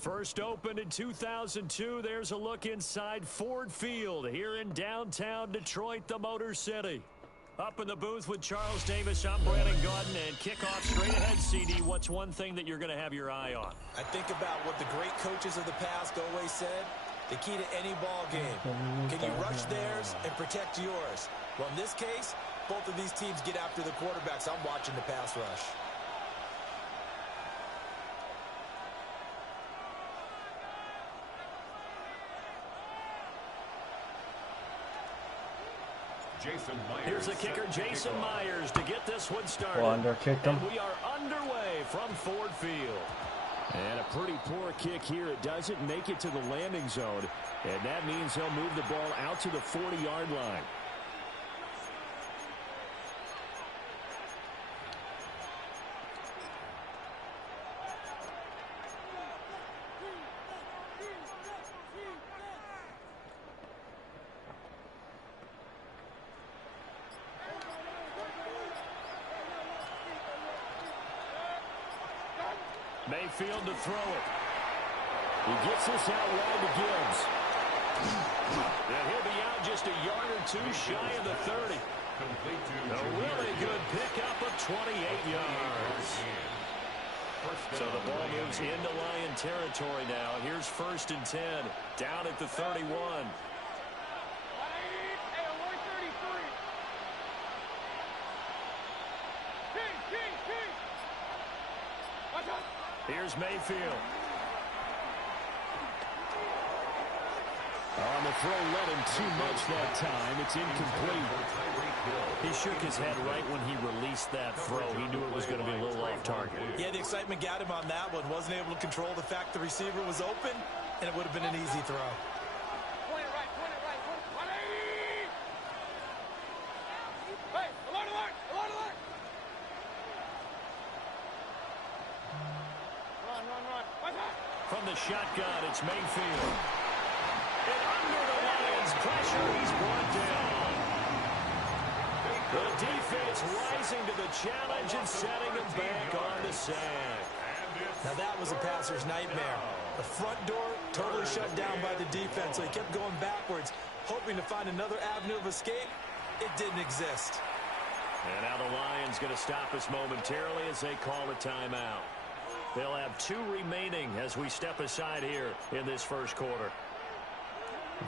First opened in 2002, there's a look inside Ford Field here in downtown Detroit, the Motor City. Up in the booth with Charles Davis, I'm Brandon Gaudin, and kickoff straight ahead, CD. What's one thing that you're going to have your eye on? I think about what the great coaches of the past always said. The key to any ball game. Can you rush theirs and protect yours? Well, in this case, both of these teams get after the quarterbacks. I'm watching the pass rush. Here's the kicker, Jason Myers, to get this one started. Underkicked him. And we are underway from Ford Field. And a pretty poor kick here. It doesn't make it to the landing zone. And that means he'll move the ball out to the 40-yard line. Mayfield to throw it. He gets this out wide to Gibbs. And he'll be out just a yard or two shy of the 30. A really good pickup of 28 yards. So the ball moves into Lion territory now. Here's 1st and 10. Down at the 31. Here's Mayfield. On the throw, let him too much that time. It's incomplete. He shook his head right when he released that throw. He knew it was going to be a little off target. Yeah, the excitement got him on that one. Wasn't able to control the fact the receiver was open, and it would have been an easy throw. From the shotgun, it's Mayfield. And under the Lions' pressure, he's brought down. The defense rising to the challenge and setting him back on the sack. Now that was a passer's nightmare. The front door totally shut down by the defense, so he kept going backwards, hoping to find another avenue of escape. It didn't exist. And now the Lions going to stop us momentarily as they call a timeout. They'll have 2 remaining as we step aside here in this first quarter.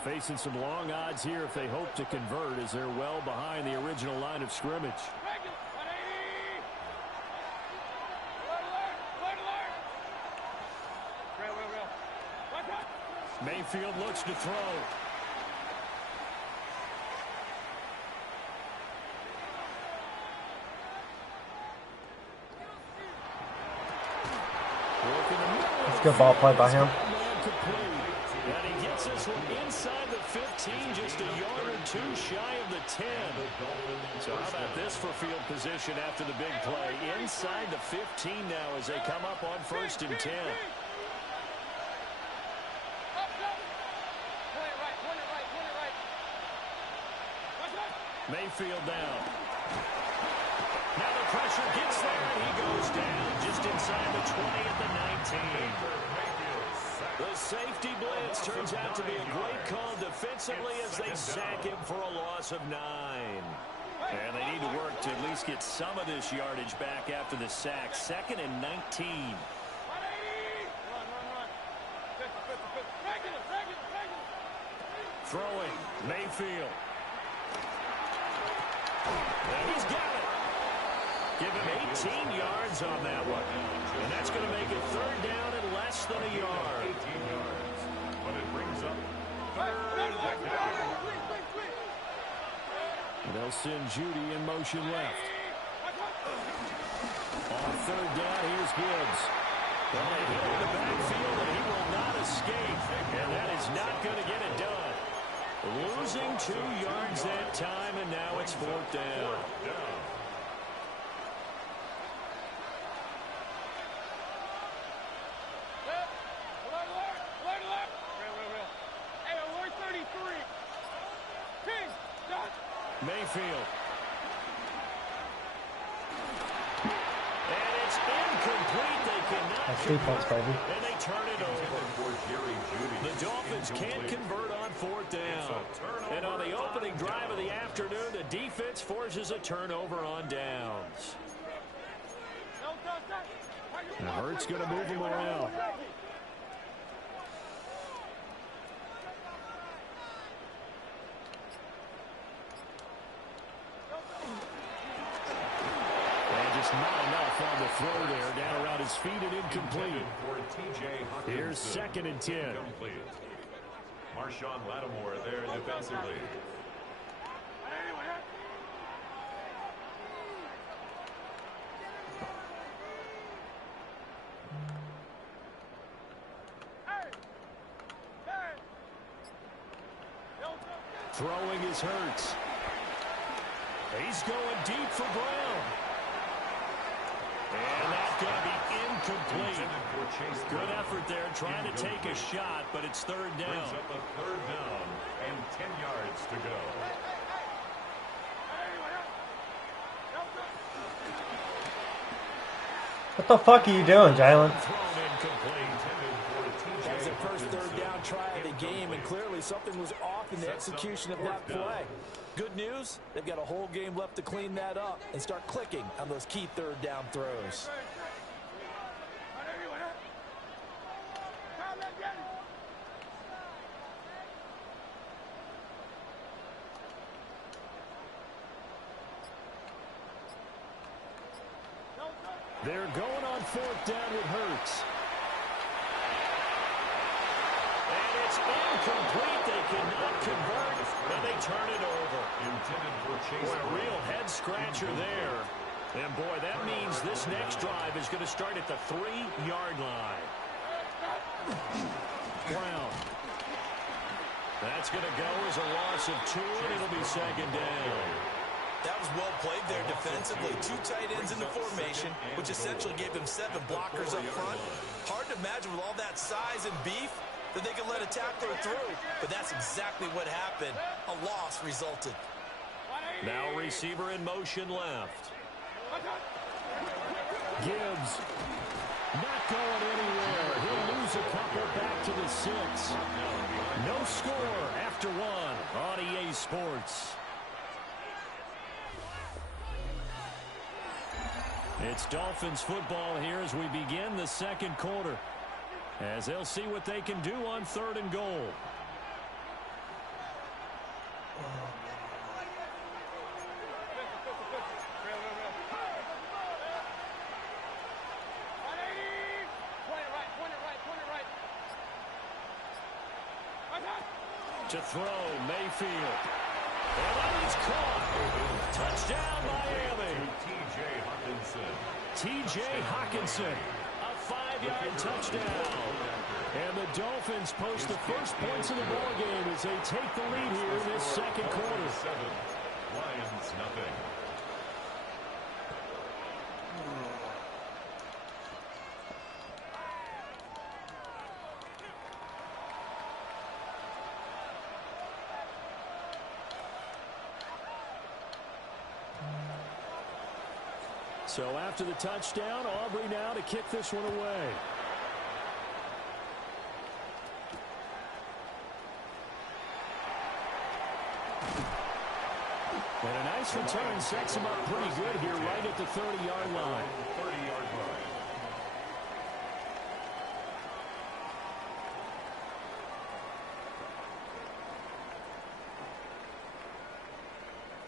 Facing some long odds here if they hope to convert, as they're well behind the original line of scrimmage. Mayfield looks to throw. That's a good ball play by him. And he gets this one inside the 15, just a yard or 2 shy of the 10. So how about this for field position after the big play? Inside the 15 now as they come up on 1st and 10. Mayfield down. Now the pressure gets there, and he goes down just inside the 20 at the 19. The safety blitz turns out to be a great call defensively as they sack him for a loss of 9. And they need to work to at least get some of this yardage back after the sack. 2nd and 19. Throwing, Mayfield. And he's got it. Give him 18 yards on that one. And that's going to make it 3rd down and less than a yard. 18 yards. But it brings up 3rd down. They'll send Judy in motion left. On 3rd down, here's Gibbs. Well, they hit in the backfield, and he will not escape. And that is not going to get it done. Losing 2 yards that time, and now it's 4th down. Mayfield. And it's incomplete. They cannot That's convert, defense, baby. and they turn it over. The Dolphins can't convert on 4th down. And on the opening drive of the afternoon, the defense forces a turnover on downs. Now Hurts going to move him around. Not enough on the throw there. Down around his feet and incomplete. Here's 2nd and 10. Marshawn Lattimore there defensively. Throwing is Hurts. He's going deep for Brown. And that's going to be incomplete. Good effort there trying to take a shot, but it's 3rd down. Brings up a 3rd down and 10 yards to go. What the fuck are you doing, Jalen? That was the first 3rd down try of the game, and clearly something was off in the execution of that play. Good news, they've got a whole game left to clean that up and start clicking on those key 3rd down throws. They're going on 4th down with Hurts. And it's incomplete. They cannot convert, and they turn it over. Intended for Chase. Boy, a real head-scratcher there. And, boy, that means this next drive is going to start at the 3-yard line. Brown. That's going to go as a loss of 2, and it'll be 2nd down. That was well played there defensively. 2 tight ends in the formation, which essentially gave them 7 blockers up front. Hard to imagine with all that size and beef that they could let a tackler through. But that's exactly what happened. A loss resulted. Now receiver in motion left. Gibbs not going anywhere. He'll lose a couple back to the 6. No score after 1 on EA Sports. It's Dolphins football here as we begin the 2nd quarter, as they'll see what they can do on 3rd and goal. To throw, Mayfield. And that is caught. Touchdown, Miami. T.J. Hawkinson, a 5-yard touchdown. And the Dolphins post the first points of the ballgame as they take the lead here in this 2nd quarter. Lions nothing. So after the touchdown, Aubrey now to kick this one away. And a nice return sets him up pretty good here right at the 30-yard line. 30-yard line.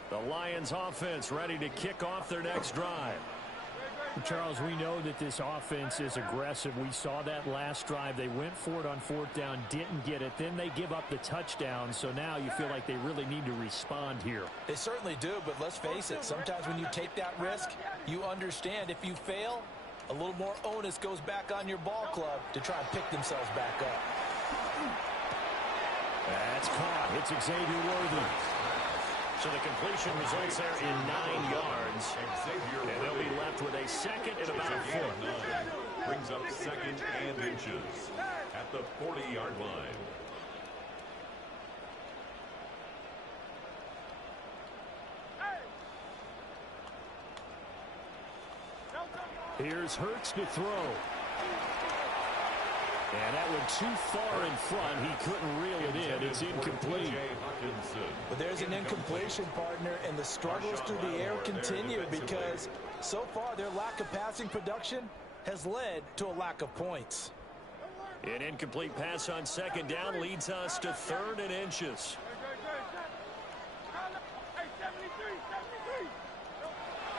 The Lions offense ready to kick off their next drive. Charles, we know that this offense is aggressive. We saw that last drive. They went for it on 4th down, didn't get it. Then they give up the touchdown. So now you feel like they really need to respond here. They certainly do, but let's face it. Sometimes when you take that risk, you understand if you fail, a little more onus goes back on your ball club to try and pick themselves back up. That's caught. It's Xavier Worthy. So the completion results there in 9 yards. And they'll be left with a 2nd and about a 4. Brings up 2nd and inches at the 40-yard line. Here's Hurts to throw. And that went too far in front. He couldn't reel it in. It's incomplete. But there's an incompletion, partner, and the struggles through the air continue because so far their lack of passing production has led to a lack of points. An incomplete pass on second down leads us to 3rd and inches.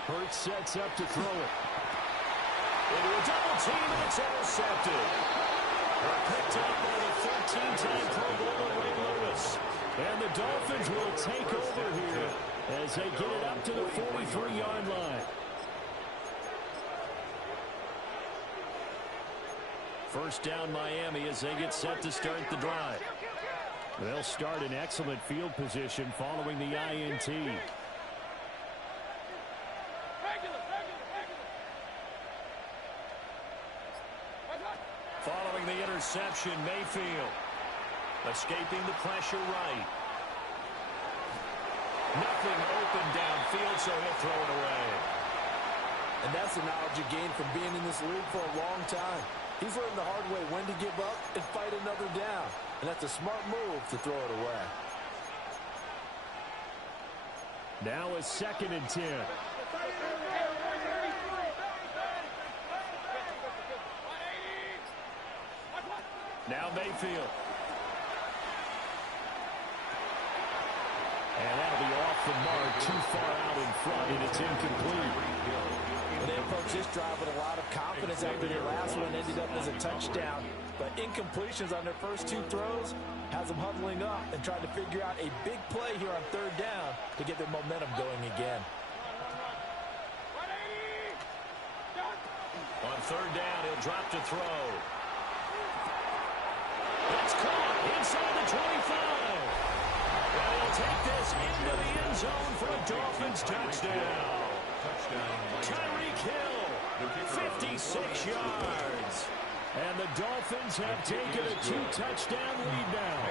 Hurts sets up to throw it. Into a double team, and it's intercepted. Picked up by the 13-time Pro Bowler Ray Lewis. And the Dolphins will take over here as they get it up to the 43-yard line. First down Miami as they get set to start the drive. They'll start in excellent field position following the INT. Following the interception, Mayfield escaping the pressure right. Nothing open downfield, so he'll throw it away. And that's the knowledge you gain from being in this league for a long time. He's learned the hard way when to give up and fight another down. And that's a smart move to throw it away. Now a 2nd and 10. Now Mayfield. And that'll be off the mark, too far out in front, and it's incomplete. And they approached this drive with a lot of confidence after their last one ended up as a touchdown. But incompletions on their first 2 throws has them huddling up and trying to figure out a big play here on 3rd down to get their momentum going again. On 3rd down, he'll drop to throw. It's caught inside the 25. And he'll take this into the end zone for a Dolphins touchdown. Tyreek Hill, 56 yards. And the Dolphins have taken a 2-touchdown lead now.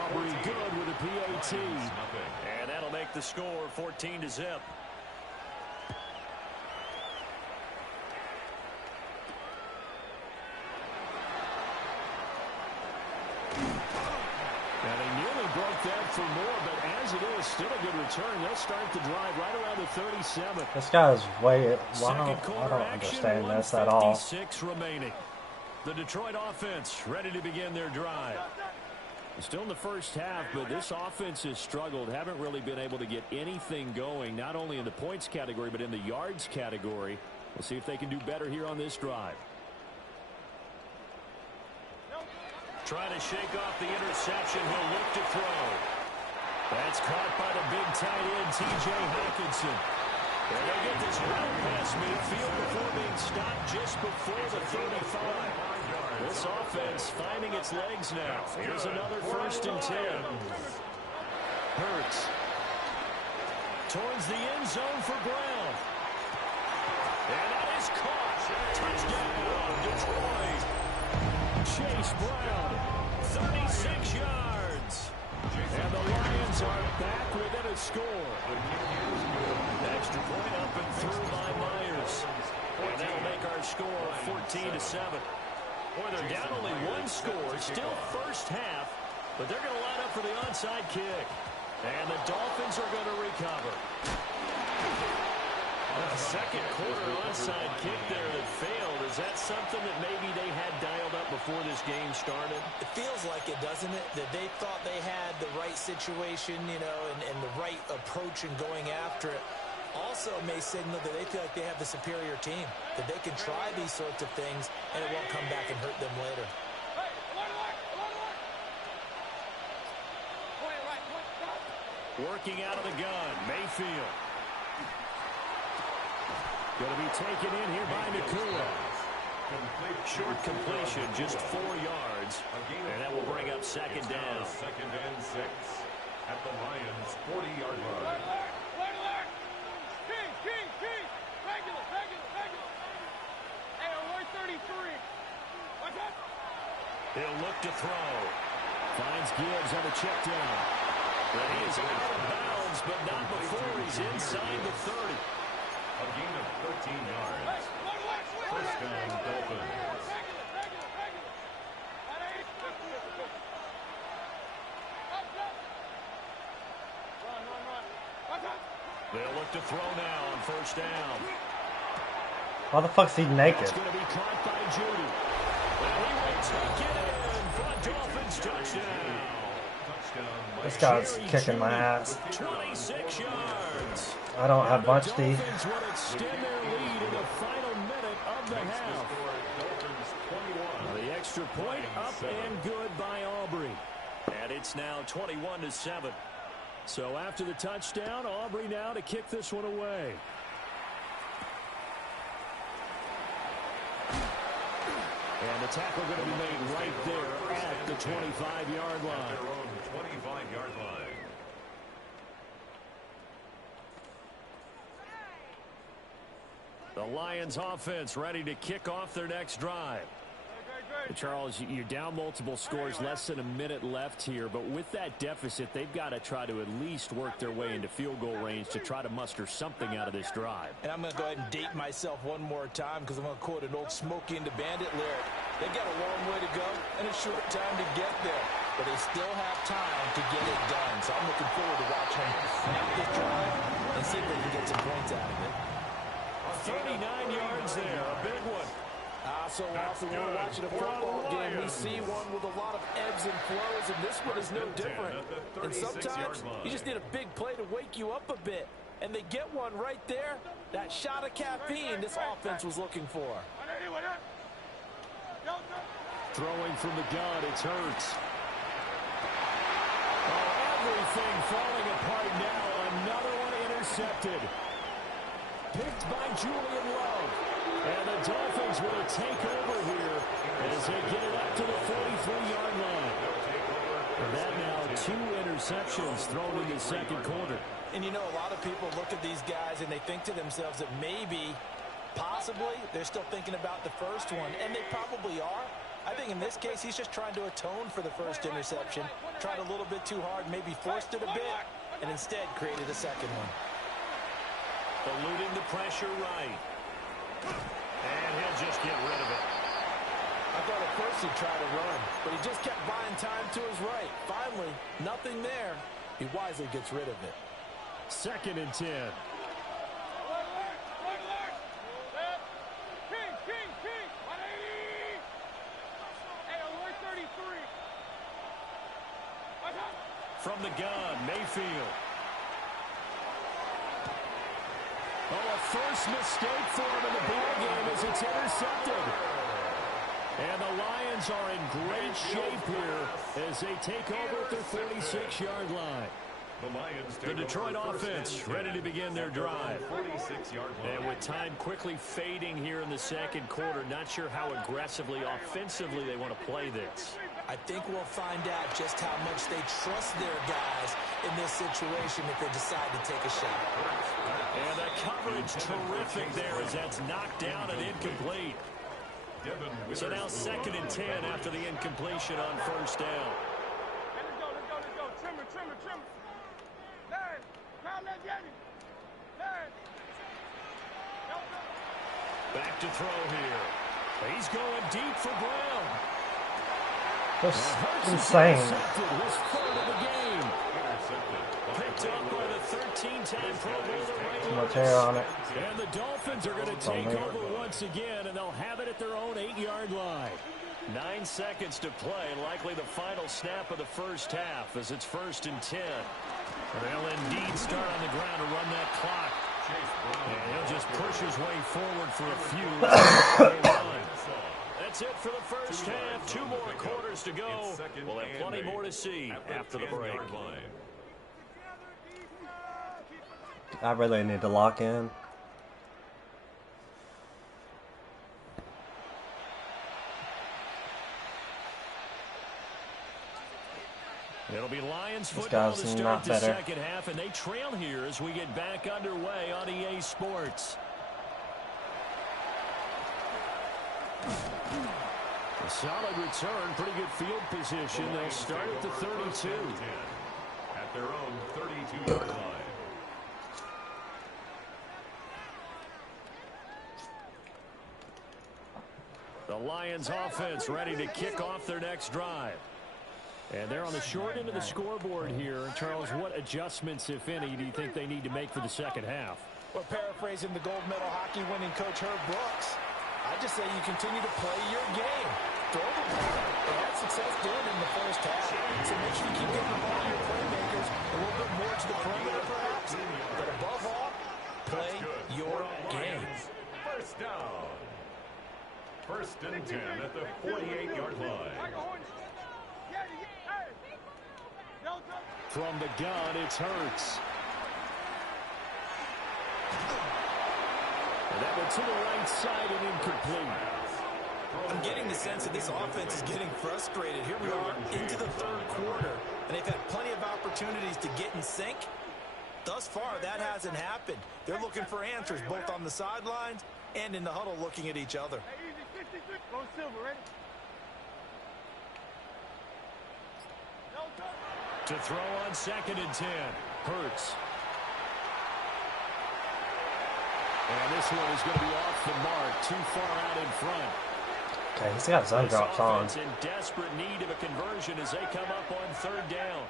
Aubrey good with a PAT. And that'll make the score 14-0. Now, they nearly broke that for more, but as it is, still a good return. They'll start the drive right around the 37. This guy's way... Second I quarter don't action, understand this at all. 1:56 remaining. The Detroit offense ready to begin their drive. Still in the first half, but this offense has struggled. Haven't really been able to get anything going, not only in the points category, but in the yards category. We'll see if they can do better here on this drive. Trying to shake off the interception. He'll look to throw. That's caught by the big tight end, T.J. Hawkinson. And they get this route past midfield before being stopped just before the 35. This offense finding its legs now. Here's another 1st and 10. Hurts. Towards the end zone for Brown. And that is caught. Touchdown, Detroit. Chase Brown, 36 yards. And the Lions are back within a score. Extra point up and through by Myers. And that'll make our score 14-7. Boy, they're down only 1 score. Still first half, but they're going to line up for the onside kick. And the Dolphins are going to recover. A second quarter onside kick there that failed. Is that something that maybe they had dialed up before this game started? It feels like it, doesn't it? That they thought they had the right situation, you know, and the right approach in going after it. Also may signal that they feel like they have the superior team, that they can try these sorts of things and it won't come back and hurt them later. Working out of the gun, Mayfield. Going to be taken in here by Nakua. Short completion, just 4 yards. And that will bring up 2nd down. 2nd and 6 at the Lions' 40-yard line. He'll look to throw. Finds Gibbs on the check down. But he is out of bounds, but not before he's inside the 30. A gain of 13 yards. First down, They'll look to throw now on first down. Why the fuck's he naked? It's going to be caught by Judy. Well, he will take it in for a Dolphins touchdown. This guy's kicking my ass. 26 yards. I don't have much, D. Dolphins would extend their lead in the final minute of the half. The extra point up and good by Aubrey. And it's now 21-7. So after the touchdown, Aubrey now to kick this one away. And the tackle going to be made right there at the 25-yard line. 25-yard line. The Lions offense ready to kick off their next drive. Charles, you're down multiple scores, less than a minute left here, but with that deficit, they've got to try to at least work their way into field goal range to try to muster something out of this drive. And I'm going to go ahead and date myself one more time because I'm going to quote an old Smokey and the Bandit lyric. They got a long way to go and a short time to get there, but they still have time to get it done. So I'm looking forward to watching them snap this drive and see if they can get some points out of it. 39 yards there, a big one. So often when we're watching a football game, we see one with a lot of ebbs and flows, and this one is no different. And sometimes you just need a big play to wake you up a bit. And they get one right there. That shot of caffeine this offense was looking for. Throwing from the gun, it's Hurts. Oh, everything falling apart now. Another one intercepted. Picked by Julian Love. And the Dolphins will take over here as they get it up to the 43-yard line. And that now 2 interceptions thrown in the second quarter. And you know, a lot of people look at these guys and they think to themselves that maybe, possibly, they're still thinking about the first one. And they probably are. I think in this case, he's just trying to atone for the first interception. Tried a little bit too hard, maybe forced it a bit, and instead created a second one. Eluding the pressure right. And he'll just get rid of it. I thought at first he'd try to run, but he just kept buying time to his right. Finally, nothing there. He wisely gets rid of it. 2nd and 10. From the gun, Mayfield. Oh, a first mistake for him in the ball game as it's intercepted. And the Lions are in great shape here as they take over at their 46-yard line. The Detroit offense ready to begin their drive. And with time quickly fading here in the second quarter, not sure how aggressively, offensively they want to play this. I think we'll find out just how much they trust their guys in this situation if they decide to take a shot. And the coverage terrific there as that's knocked down and incomplete. So now 2nd and 10 after the incompletion on first down. Let's go. Trimmer. Back to throw here. He's going deep for Brown. That's insane. His third of the game. Picked up by the 13-time Pro Bowler. Too much hair on it. And the Dolphins are going to take over once again, and they'll have it at their own 8-yard line. 9 seconds to play, likely the final snap of the first half as it's 1st and 10. They'll indeed start on the ground to run that clock. And he'll just push his way forward for a few. That's it for the first half. 2 more quarters to go. We'll have plenty more to see after the break. I really need to lock in. It'll be Lions football to start not the better. second half, and they trail here as we get back underway on EA Sports. A solid return, pretty good field position. They'll start at the 32. At their own 32-yard line. The Lions offense ready to kick off their next drive. And they're on the short end of the scoreboard here. And Charles, what adjustments, if any, do you think they need to make for the second half? Well, paraphrasing the gold medal hockey winning coach Herb Brooks, I just say you continue to play your game. Throw the ball. They had success doing it in the first half. So make sure you keep getting the ball to your playmakers a little bit more to the perimeter, perhaps. But above all, play your game. First down. First and 10 at the 48-yard line. From the gun, it's Hurts. And that went to the right side and incomplete. I'm getting the sense that this offense is getting frustrated. Here we are into the third quarter, and they've had plenty of opportunities to get in sync. Thus far, that hasn't happened. They're looking for answers both on the sidelines and in the huddle looking at each other. To throw on 2nd and 10. Hurts. And this one is going to be off the mark. Too far out in front. Okay, he's got zone drops on. This offense in desperate need of a conversion as they come up on 3rd down.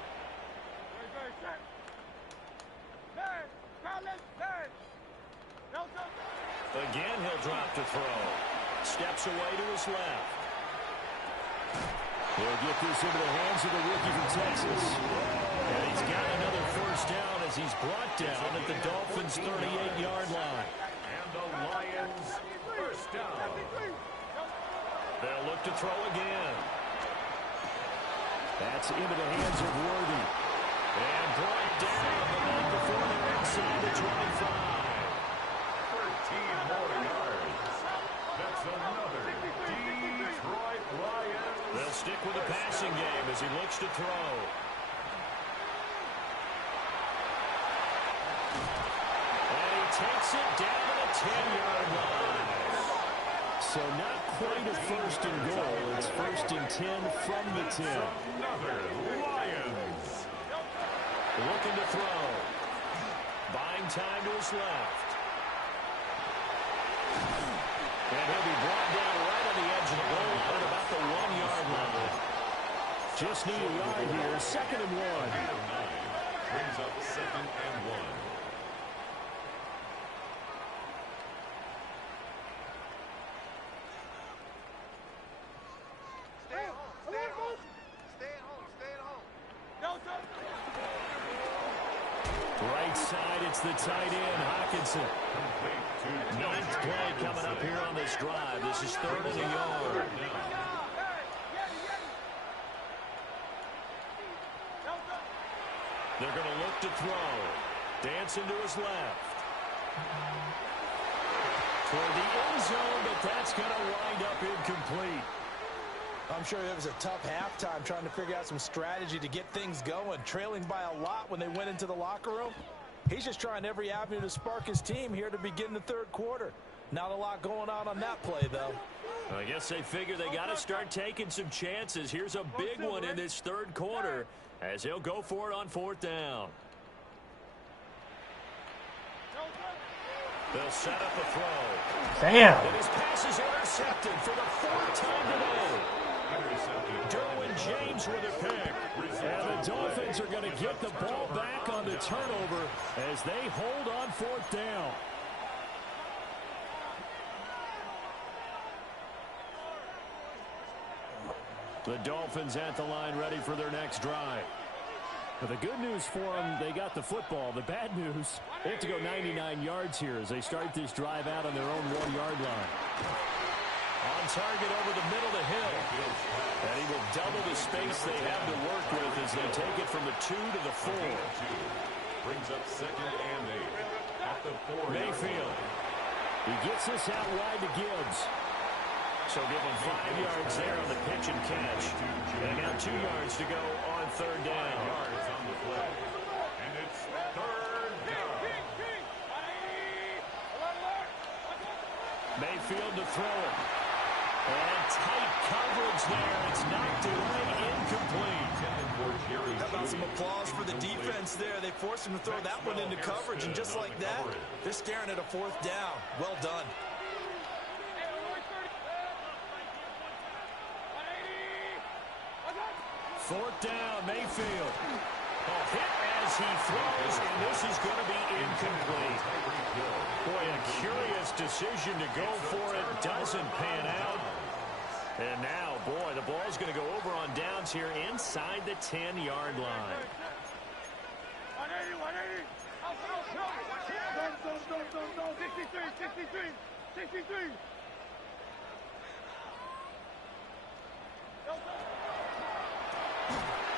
Again, he'll drop to throw. Steps away to his left. He'll get this into the hands of the rookie from Texas. And he's got another first down as he's brought down at the Dolphins' 38-yard line. And the Lions first down. They'll look to throw again. That's into the hands of Worthy. And brought down the night before they're inside the 25. 13 more yards. That's another Detroit Lions. They'll stick with the passing game as he looks to throw. And he takes it down to the 10-yard line. So not quite a first and goal. It's 1st and 10 from the 10. Another Lions. Looking to throw. Buying time to his left. And he'll be brought down right on the edge of the goal line about the 1-yard line. Just need a yard here. 2nd and 1. Brings up 2nd and 1. Right side, it's the tight end, Hockenson. 9th play coming up here on this drive. This is 3rd and a yard. They're going to look to throw. Dancing to his left. Toward the end zone, but that's going to wind up incomplete. I'm sure it was a tough halftime trying to figure out some strategy to get things going. Trailing by a lot when they went into the locker room. He's just trying every avenue to spark his team here to begin the 3rd quarter. Not a lot going on that play, though. I guess they figure they got to start taking some chances. Here's a big one in this 3rd quarter as he'll go for it on 4th down. They'll set up a throw. Damn. And his pass is intercepted for the 4th time today. Derwin James with a pick. And the Dolphins are going to get the ball back on the turnover as they hold on 4th down. The Dolphins at the line ready for their next drive. But the good news for them, they got the football. The bad news, they have to go 99 yards here as they start this drive out on their own 1-yard line. On target over the middle to Hill. And he will double the space they have to work with as they take it from the 2 to the 4. Brings up 2nd and 8 at the 4. Mayfield. He gets this out wide to Gibbs. So give him 5 yards there on the pitch and catch. And now 2 yards to go on 3rd down. 5 yards on the play. And it's 3rd down. Mayfield to throw it. And tight coverage there. It's knocked away, incomplete. How about some applause for the defense there? They forced him to throw that one into coverage, and just like that, they're staring at a 4th down. Well done. 4th down, Mayfield. Oh, hit as he throws, and this is going to be incomplete. Boy, a curious decision to go for it. Doesn't pan out. And now, boy, the ball's going to go over on downs here inside the 10-yard line. 180, 180. Out, no. 63.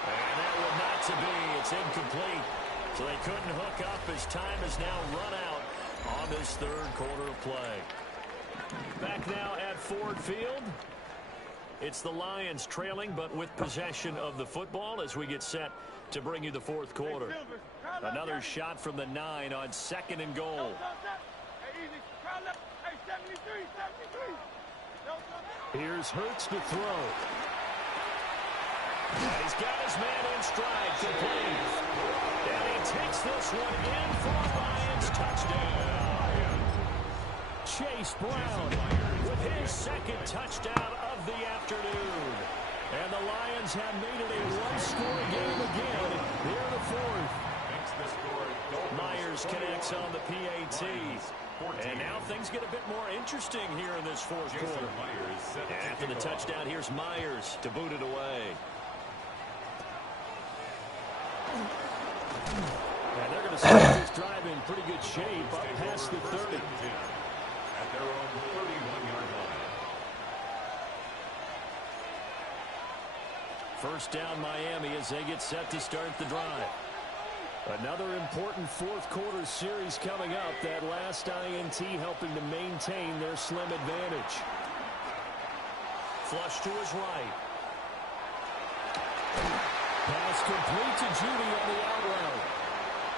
And that will not to be. It's incomplete. So they couldn't hook up as time is now run out on this 3rd quarter of play. Back now at Ford Field. It's the Lions trailing, but with possession of the football as we get set to bring you the 4th quarter. Another shot from the 9 on 2nd and goal. Here's Hurts to throw. And he's got his man in stride, complete. And he takes this one in for a Lions touchdown. Chase Brown with his 2nd touchdown of the afternoon. And the Lions have made it a one-score game again here in the 4th. Myers connects on the PAT. And now things get a bit more interesting here in this 4th quarter. And after the touchdown, here's Myers to boot it away. And they're going to start this drive in pretty good shape up past the 30. At their own 31-yard line. 1st down Miami as they get set to start the drive. Another important 4th quarter series coming up. That last INT helping to maintain their slim advantage. Flush to his right. Pass complete to Judy on the out route.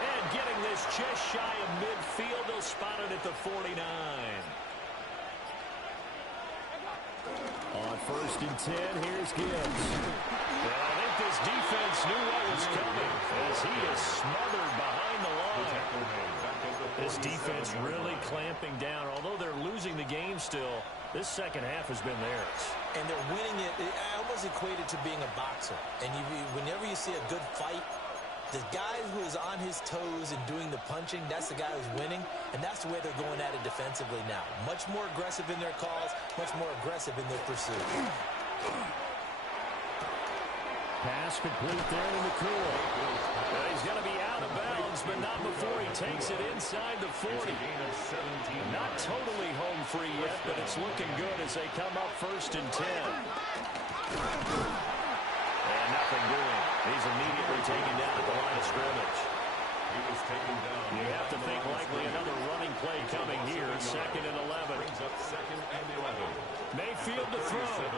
And getting this just shy of midfield, they'll spot it at the 49. On 1st and 10, here's Gibbs. Well, I think this defense knew what was coming as he is smothered behind the line. This defense really clamping down. Although they're losing the game still, this 2nd half has been theirs. And they're winning it. I almost equate it to being a boxer. And whenever you see a good fight, the guy who is on his toes and doing the punching, that's the guy who's winning. And that's the way they're going at it defensively now. Much more aggressive in their calls, much more aggressive in their pursuit. Pass complete there in the cool. He's going to be out of bounds, but not before he takes it inside the 40. Not totally home free yet, but it's looking good as they come up 1st and 10. And nothing doing. He's immediately taken down at the line of scrimmage. He was taken down. You have to think likely another running play coming here. 2nd and 11. Brings up 2nd and 11. Mayfield to throw.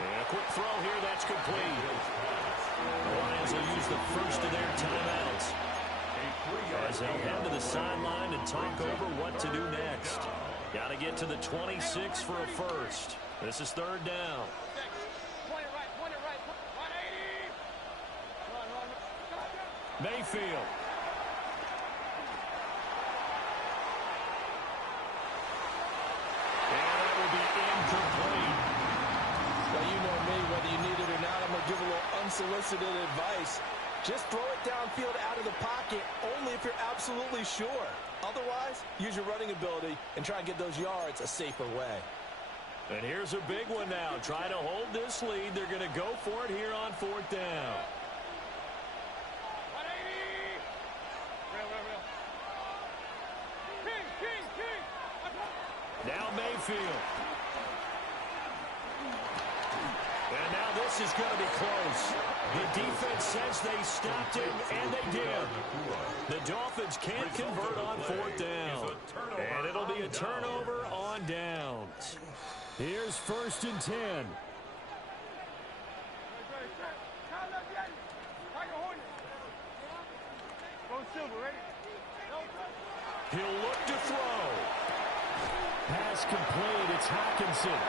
And a quick throw here, that's complete. The Lions will use the 1st of their timeouts as they head to the sideline and talk over what to do next. Got to get to the 26 for a 1st. This is 3rd down. Point it right. 180. Mayfield. And that will be incomplete. Well, you know me, whether you need it or not, I'm going to give a little unsolicited advice. Just throw it downfield out of the pocket only if you're absolutely sure. Otherwise, use your running ability and try and get those yards a safer way. And here's a big one now. Try to hold this lead. They're going to go for it here on 4th down. 180. Real. King. Now Mayfield. And now this is going to be close. The defense says they stopped him, and they did. The Dolphins can't convert on 4th down. And it'll be a turnover on downs. Here's 1st and 10. He'll look to throw. Pass complete. It's Hawkinson.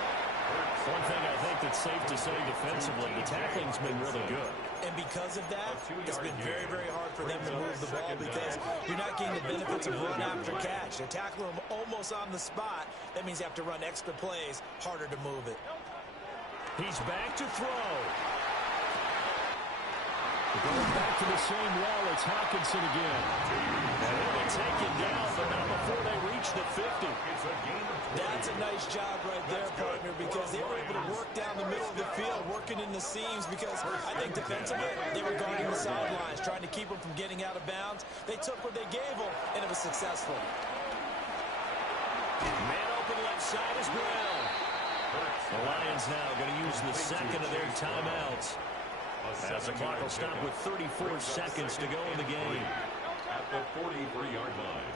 One thing I think that's safe to say defensively, the tackling's been really good. And because of that, it's been very, very hard for them to move the ball because you're not getting the benefits of run after catch. They're tackling them almost on the spot. That means you have to run extra plays, harder to move it. He's back to throw. Going back to the same well, it's Hawkinson again. And he'll be taken down, but not before they reach the 50. That's a nice job right there, partner, because they were able to work down the middle of the field, working in the seams, because I think defensively they were guarding the sidelines, trying to keep them from getting out of bounds. They took what they gave them, and it was successful. Man open left side is Brown. The Lions now going to use the second of their timeouts, as the clock will stop with 34 seconds to go in the game. At the 43-yard line.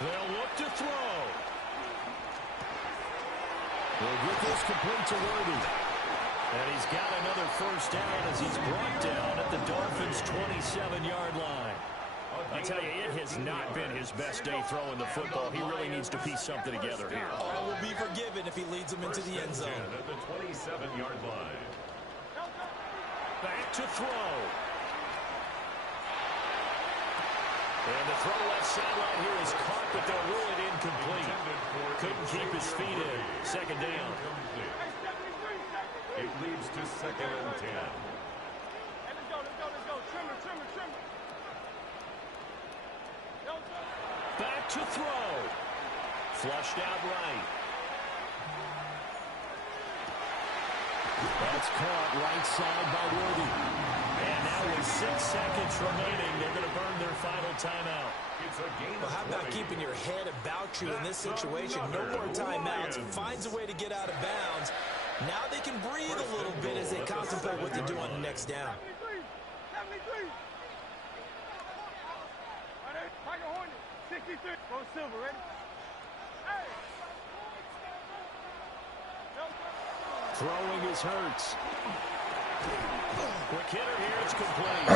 They'll look to throw. We'll get this complete to Worthy. And he's got another first down as he's brought down at the Dolphins' 27-yard line. I tell you, it has not been his best day throwing the football. He really needs to piece something together here. All will be forgiven if he leads them into the end zone. At the 27-yard line. Back to throw. And the throw left sideline here is caught, but they'll rule it incomplete. Couldn't keep his feet in. Second down. It leads to 2nd and 10. Let's go. Trimmer. Back to throw. Flushed out right. That's caught right side by Worthy. And now with 6 seconds remaining, they're going to burn their final timeout. It's a game. Well, how about keeping your head about you in this situation? No more timeouts. Finds a way to get out of bounds. Now they can breathe a little bit as they contemplate what to do on the next down. 73. 63. Go Silver, ready? Hey! Throwing is Hurts. Quick hitter here, it's complete.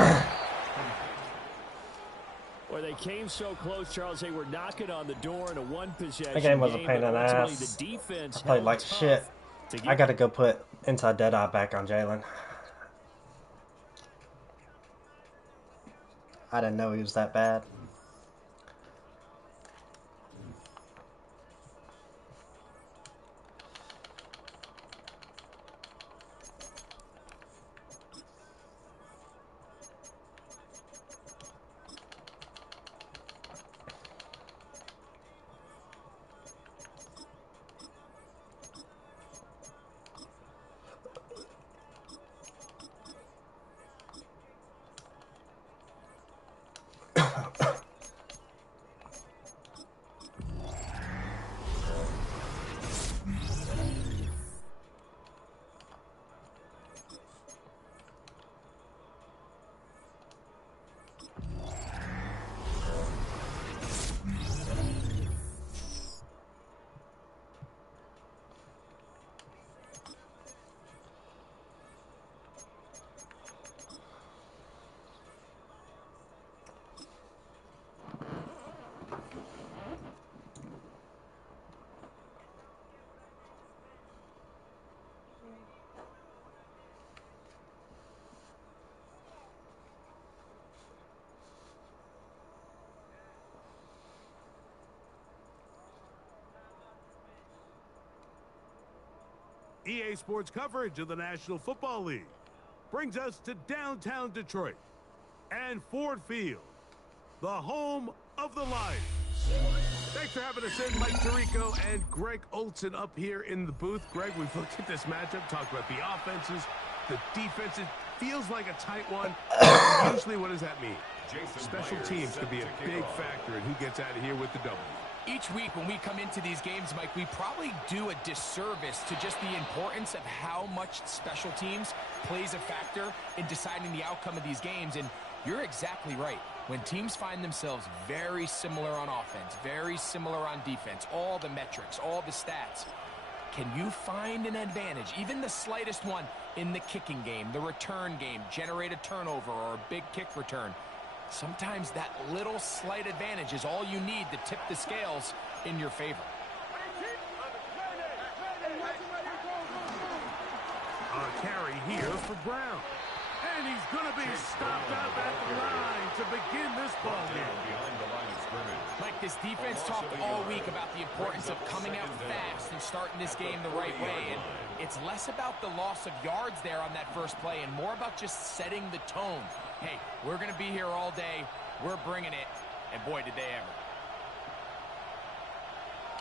Well, they came so close, Charles. They were knocking on the door in a one-possession That game was a pain in the ass. The defense I played like shit. I gotta go put Inside Deadeye back on Jalen. I didn't know he was that bad. EA Sports coverage of the National Football League brings us to downtown Detroit and Ford Field, the home of the Lions. Thanks for having us in, Mike Tirico and Greg Olson up here in the booth. Greg, we've looked at this matchup, talked about the offenses, the defenses. Feels like a tight one. Usually, what does that mean? Special teams could be a big factor in who gets out of here with the W. Each week when we come into these games, Mike, we probably do a disservice to just the importance of how much special teams plays a factor in deciding the outcome of these games. And you're exactly right. When teams find themselves very similar on offense, very similar on defense, all the metrics, all the stats, can you find an advantage, even the slightest one, in the kicking game, the return game, generate a turnover or a big kick return? Sometimes that little slight advantage is all you need to tip the scales in your favor. A carry here for Brown. And he's going to be stopped out at the line to begin this ball game. Behind the line of scrimmage. Mike, this defense talked all week about the importance of coming out fast and starting this game the right way. And it's less about the loss of yards there on that first play and more about just setting the tone. Hey, we're going to be here all day. We're bringing it. And boy, did they ever.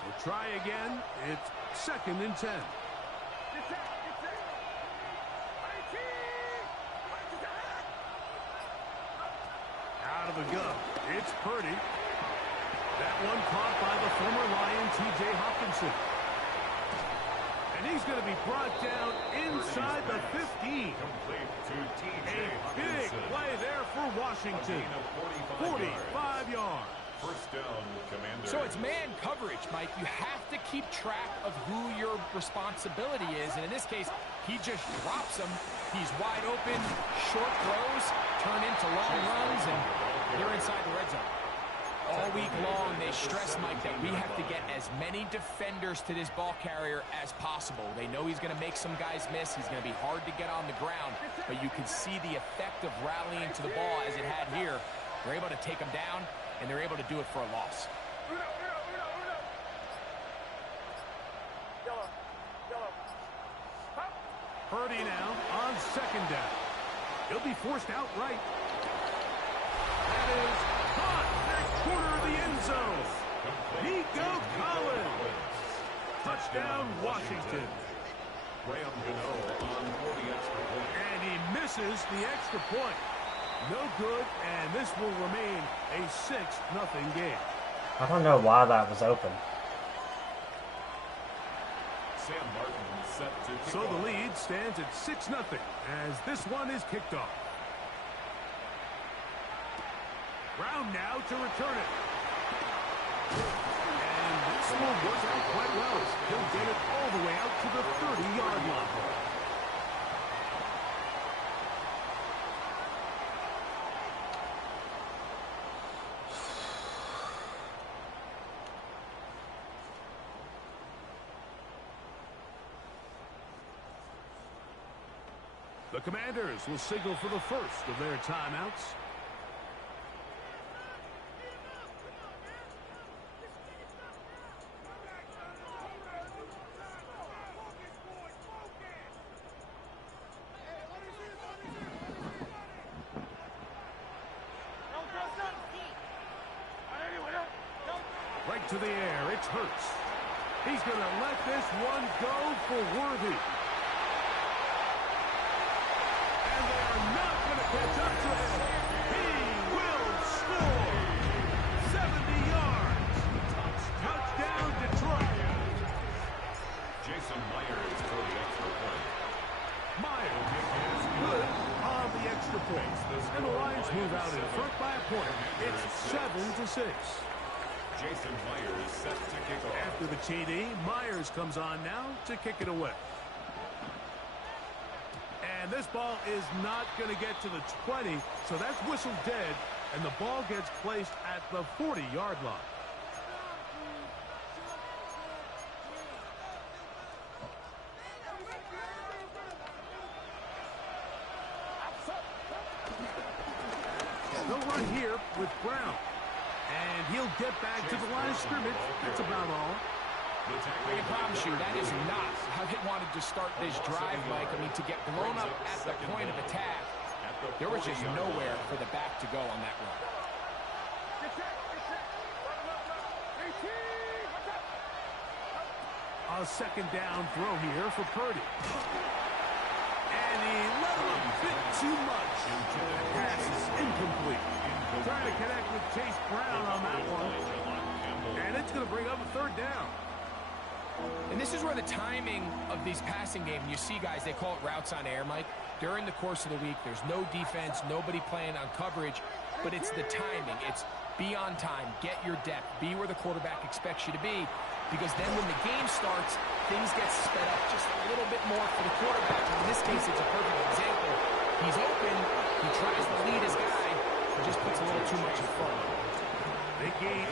We'll try again. It's 2nd and 10. Out of the gun. It's Purdy. That one caught by the former Lion, T.J. Hawkinson. And he's going to be brought down inside the 15. A big play there for Washington. 45 yards. First down, Commander. So it's man coverage, Mike. You have to keep track of who your responsibility is. And in this case, he just drops him. He's wide open. Short throws turn into long runs, and you're inside the red zone. All week long, they stress, Mike, that we have to get as many defenders to this ball carrier as possible. They know he's going to make some guys miss. He's going to be hard to get on the ground. But you can see the effect of rallying to the ball as it had here. They're able to take him down, and they're able to do it for a loss. Purdy now on 2nd down. He'll be forced outright. That is caught at corner of the end zone. Nico Collins. Touchdown, Washington. Graham Gano on for the extra point. And he misses the extra point. No good, and this will remain a 6-0 game. I don't know why that was open. Sam Martin set to kick So off. the lead stands at 6-0 as this one is kicked off. Brown now to return it. And this will work out quite well. He'll get it all the way out to the 30-yard line. The Commanders will signal for the first of their timeouts. Right to the air, it's Hurts. He's going to let this one go for Worthy. And they are not going to catch up to him. He will score. 70 yards. Touchdown, Detroit. Jason Myers for the extra point. Myers is good on the extra point. And the Lions move out in front by a point. It's 7-6. Jason Myers set to kick off. After the TD, Myers comes on now to kick it away. And this ball is not going to get to the 20, so that's whistled dead, and the ball gets placed at the 40-yard line. They'll run here with Brown. And he'll get back to the line of scrimmage. That's about all. I can promise you that is not how they wanted to start this drive, Mike. I mean, to get blown up at the point of attack, there was just nowhere for the back to go on that run. A second down throw here for Purdy. And he let him a bit too much. The pass is incomplete. Trying to connect with Chase Brown on that one. And it's going to bring up a 3rd down. And this is where the timing of these passing games, you see guys, they call it routes on air, Mike. During the course of the week, there's no defense, nobody playing on coverage, but it's the timing. It's be on time, get your depth, be where the quarterback expects you to be, because then when the game starts, things get sped up just a little bit more for the quarterback. And in this case, it's a perfect example. He's open, he tries to lead his guy, he just puts a little too much in front. They gain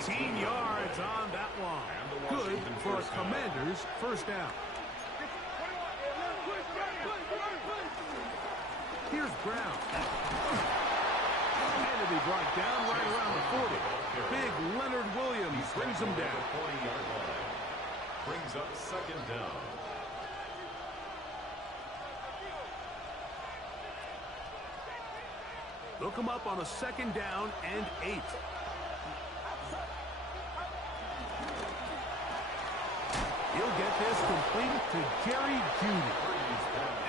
18 yards on that one. Good for a Commander's first down. Here's Brown. And it'll be brought down right around the 40. Big Leonard Williams brings him down. 40-yard line. Brings up second down. They'll come up on a second down and 8. He'll get this complete to Jerry Jeudy.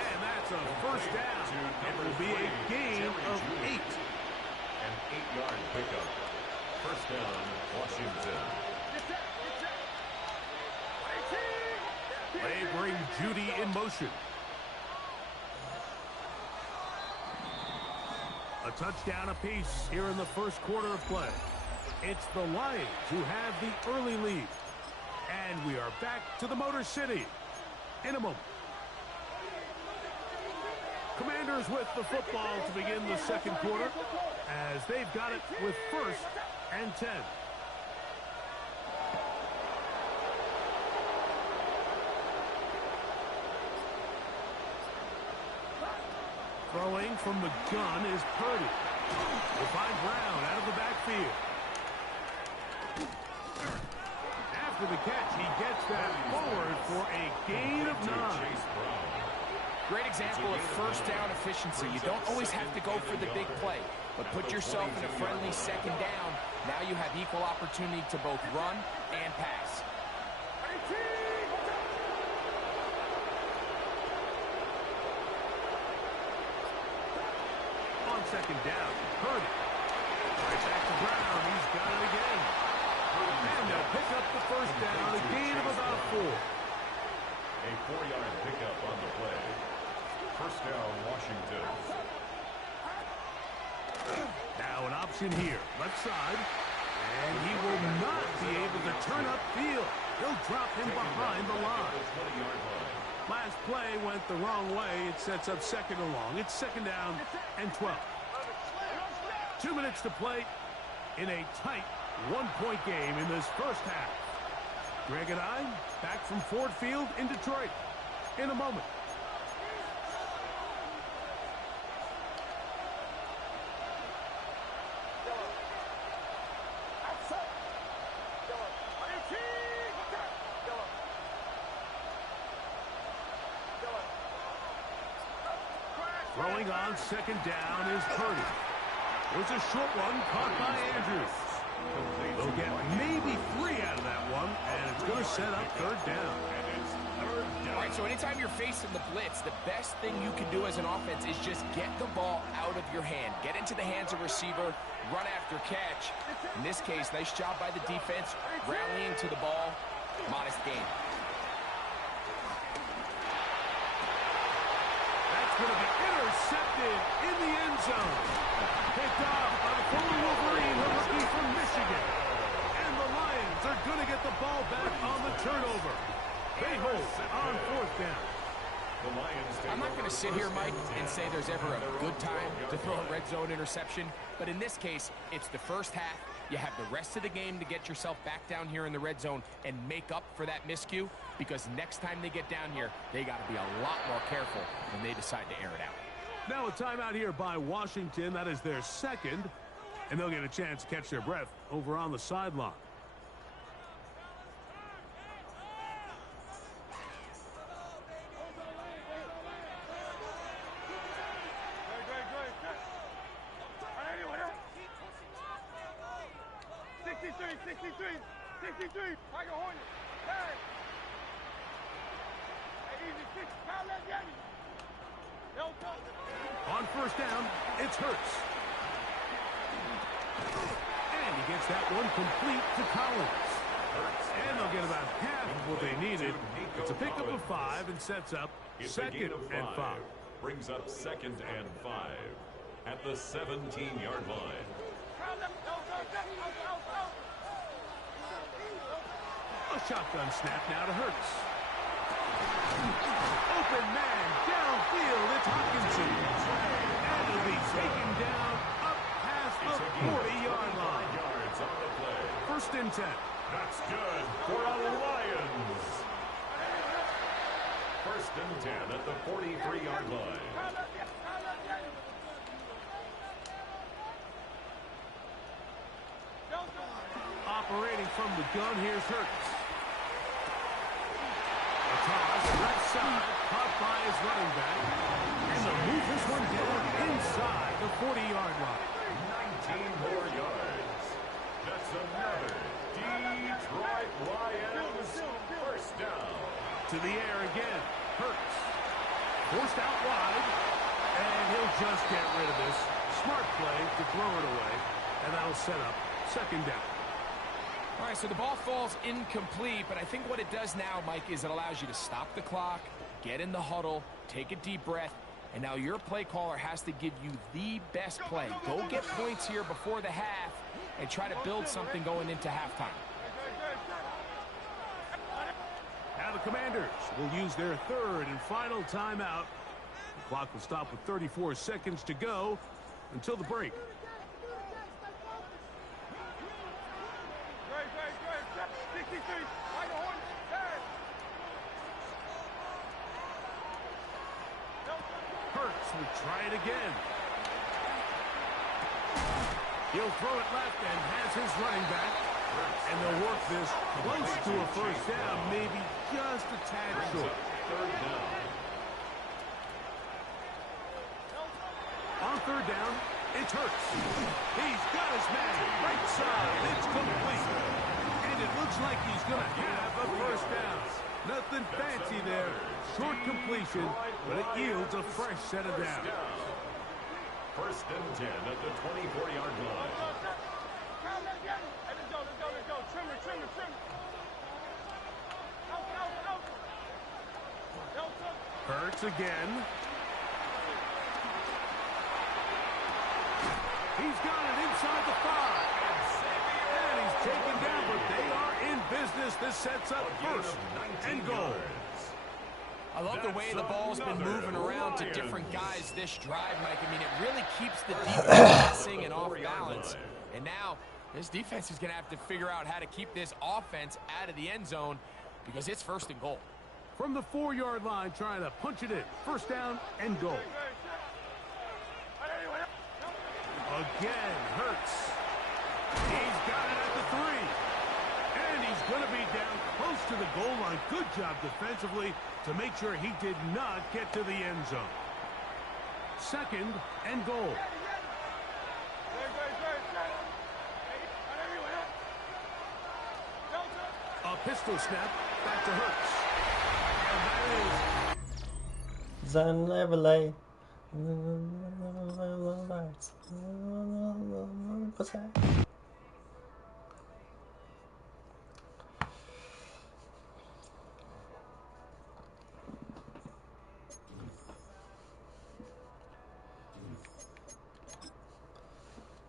And that's a first down. It will be a gain of 8. An 8-yard pickup. First down, Washington. They bring Jeudy in motion. A touchdown apiece here in the first quarter of play. It's the Lions who have the early lead. And we are back to the Motor City in a moment. Commanders with the football to begin the second quarter as they've got it with 1st and 10. Throwing from the gun is Purdy. We'll find Brown out of the backfield. After the catch, he gets that forward for a gain of 9. Great example of first down efficiency. You don't always have to go for the big play, but put yourself in a friendly second down. Now you have equal opportunity to both run and pass. On second down, Purdy. Right back to Brown. He's got it again. And they'll pick up the first down, a gain of about 4. A 4-yard pickup on the play. First down, Washington. Now an option here, left side. And he will not be able to turn upfield. He'll drop him behind the line. Last play went the wrong way. It sets up second and long. It's second down and 12. 2 minutes to play in a tight one-point game in this first half. Greg and I back from Ford Field in Detroit in a moment. Throwing on second down is Purdy. There's a short one caught by Andrews. They'll get maybe 3 out of that one, and it's going to set up third down. All right, so anytime you're facing the blitz, the best thing you can do as an offense is just get the ball out of your hand. Get into the hands of receiver, run after catch. In this case, nice job by the defense, rallying to the ball. Modest gain. That's going to be intercepted in the end zone. Picked off by the former Wolverine, the rookie from Michigan. And the Lions are going to get the ball back on the turnover. They hold on fourth down. I'm not going to sit here, Mike, and say there's ever a good time to throw a red zone interception. But in this case, it's the first half. You have the rest of the game to get yourself back down here in the red zone and make up for that miscue, because next time they get down here, they got to be a lot more careful when they decide to air it out. Now a timeout here by Washington. That is their second, and they'll get a chance to catch their breath over on the sideline. On first down, it's Hurts. And he gets that one complete to Collins. And they'll get about half of what they needed. It's a pickup of 5 and sets up second and 5. Brings up second and 5 at the 17-yard line. A shotgun snap now to Hurts. Open man downfield. It's Hockenson. And it'll be taken down up past the 40-yard line. First and 10. That's good for the Lions. First and 10 at the 43-yard line. Operating from the gun, here's Hurts. A toss, left side, caught by his running back. And they'll move this one down inside the 40-yard line. 19 more yards. That's another Detroit Lions first down. To the air again. Hurts. Forced out wide. And he'll just get rid of this. Smart play to throw it away. And that'll set up second down. All right, so the ball falls incomplete, but I think what it does now, Mike, is it allows you to stop the clock, get in the huddle, take a deep breath, and now your play caller has to give you the best play. Go get points here before the half and try to build something going into halftime. Now the Commanders will use their third and final timeout. The clock will stop with 34 seconds to go until the break. Hurts will try it again. He'll throw it left and has his running back. And they'll work this close to a first down, maybe just a tad short. Third down. On third down, it's Hurts. He's got his man right side. It's complete. And it looks like he's going to have a first down. Nothing fancy there. Short completion, but it yields a fresh set of downs. First and 10 at the 24-yard line. Hurts again. He's got it inside the 5. And he's taken down, but they are in business. This sets up first and goal. I love the way the ball's been moving around to different guys this drive, Mike. I mean, it really keeps the defense guessing and off balance. And now this defense is going to have to figure out how to keep this offense out of the end zone because it's first and goal. From the 4-yard line, trying to punch it in. First down and goal. Again, Hurts. He's got it at the 3. And he's going to be down close to the goal line. Good job defensively to make sure he did not get to the end zone. Second and goal. A pistol snap back to Hurts. And that is Zanlevele. What's that?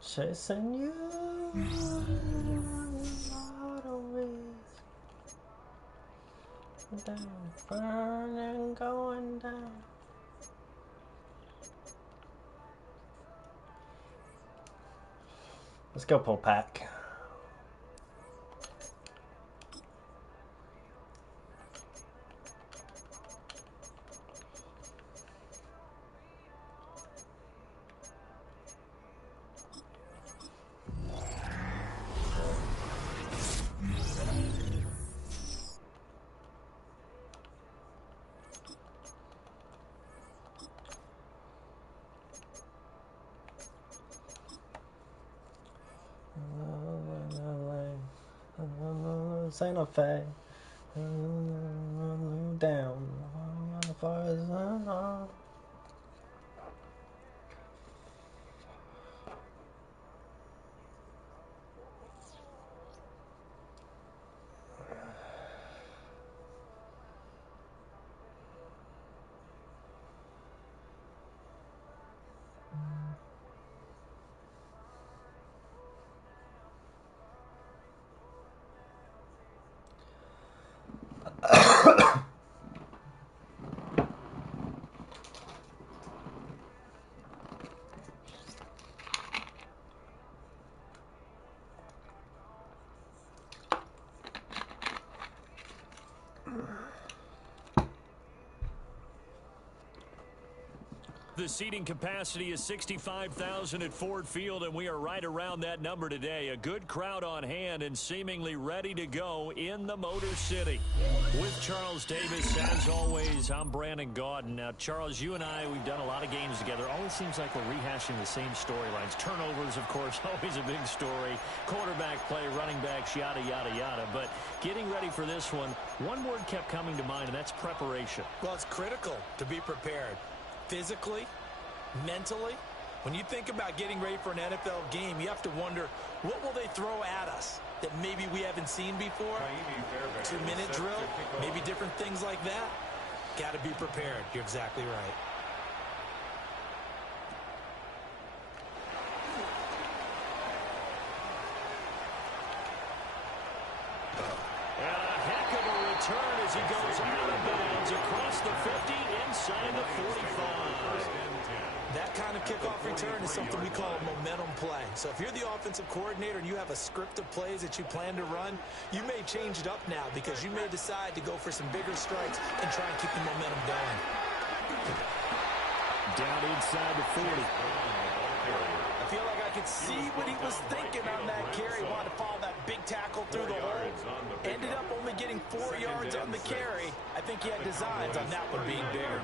Chasing you, down, burning, going down. Let's go pull pack. Santa Fe, down, as far as The seating capacity is 65,000 at Ford Field, and we are right around that number today. A good crowd on hand and seemingly ready to go in the Motor City. With Charles Davis, as always, I'm Brandon Gaudin. Now, Charles, you and I, we've done a lot of games together. Always seems like we're rehashing the same storylines. Turnovers, of course, always a big story. Quarterback play, running backs, yada, yada, yada. But getting ready for this one word kept coming to mind, and that's preparation. Well, it's critical to be prepared. Physically, mentally. When you think about getting ready for an NFL game, you have to wonder, what will they throw at us that maybe we haven't seen before? 2-minute drill, maybe different things like that. Got to be prepared. You're exactly right. And a heck of a return as he goes out of bounds across the 50, inside the 45. That kind of kickoff return is something we call a momentum play. So if you're the offensive coordinator and you have a script of plays that you plan to run, you may change it up now because you may decide to go for some bigger strikes and try and keep the momentum going. Down inside the 40. I feel like I could see what he was thinking on that carry. Wanted to follow that big tackle through the hole. Ended up only getting 4 yards on the carry. I think he had designs on that one being bigger.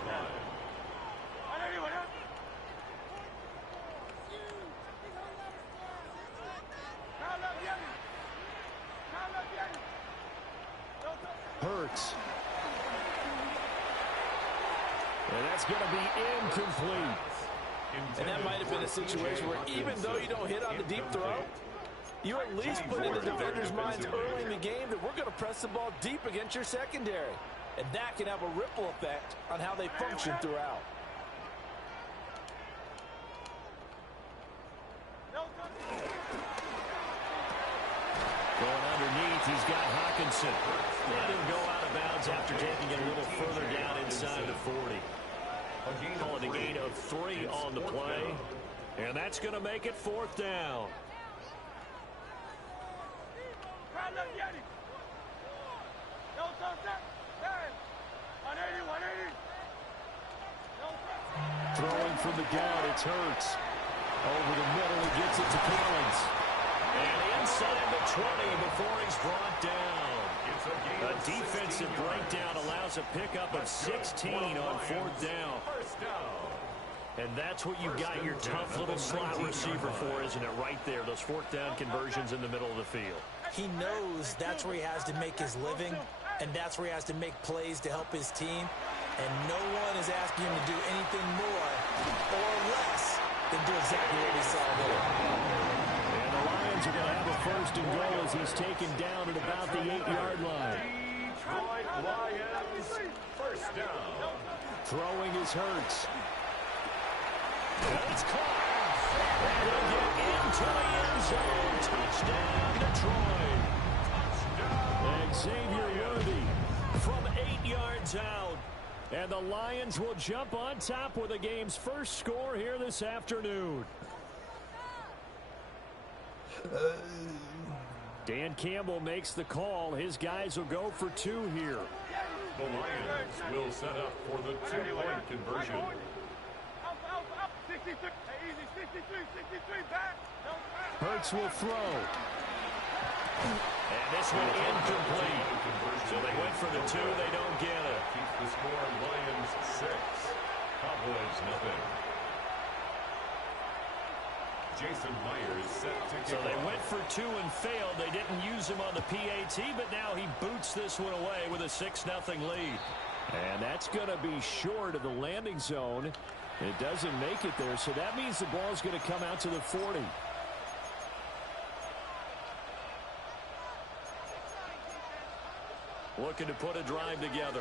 Hurts. And that's going to be incomplete. And that might have been a situation where even though you don't hit on the deep throw, you at least put in the defender's minds early in the game that we're going to press the ball deep against your secondary. And that can have a ripple effect on how they function throughout. Going underneath, he's got Hawkinson. And he'll go out of bounds after taking it a little further down inside the 40. Calling a gain of 3 on the play. And that's going to make it 4th down. Throwing from the gun, it's Hurts. Over the middle, he gets it to Collins. And inside the 20 before he's brought down. A defensive breakdown allows a pickup of 16 on 4th down. And that's what you've got your tough little slot receiver for, isn't it? Right there, those 4th down conversions in the middle of the field. He knows that's where he has to make his living, and that's where he has to make plays to help his team. And no one is asking him to do anything more or less than do exactly what we saw there. And the Lions are going to have a 1st and goal as he's taken down at about the 8-yard line. Detroit Lions, 1st down. Throwing is Hurts. And it's caught. And he'll get into the end zone. Touchdown, Detroit. And Xavier Worthy from 8 yards out. And the Lions will jump on top with the game's first score here this afternoon. Dan Campbell makes the call. His guys will go for 2 here. The Lions will set up for the 2-point conversion. 63, easy, 63, back. Hurts will throw. And this one incomplete. So they went for the 2, they don't get it. Keeps the score, Lions 6, Cowboys nothing. Jason Myers set to kick So they off. went for 2 and failed. They didn't use him on the PAT, but now he boots this one away with a 6-0 lead. And that's going to be short of the landing zone. It doesn't make it there, so that means the ball's going to come out to the 40. Looking to put a drive together.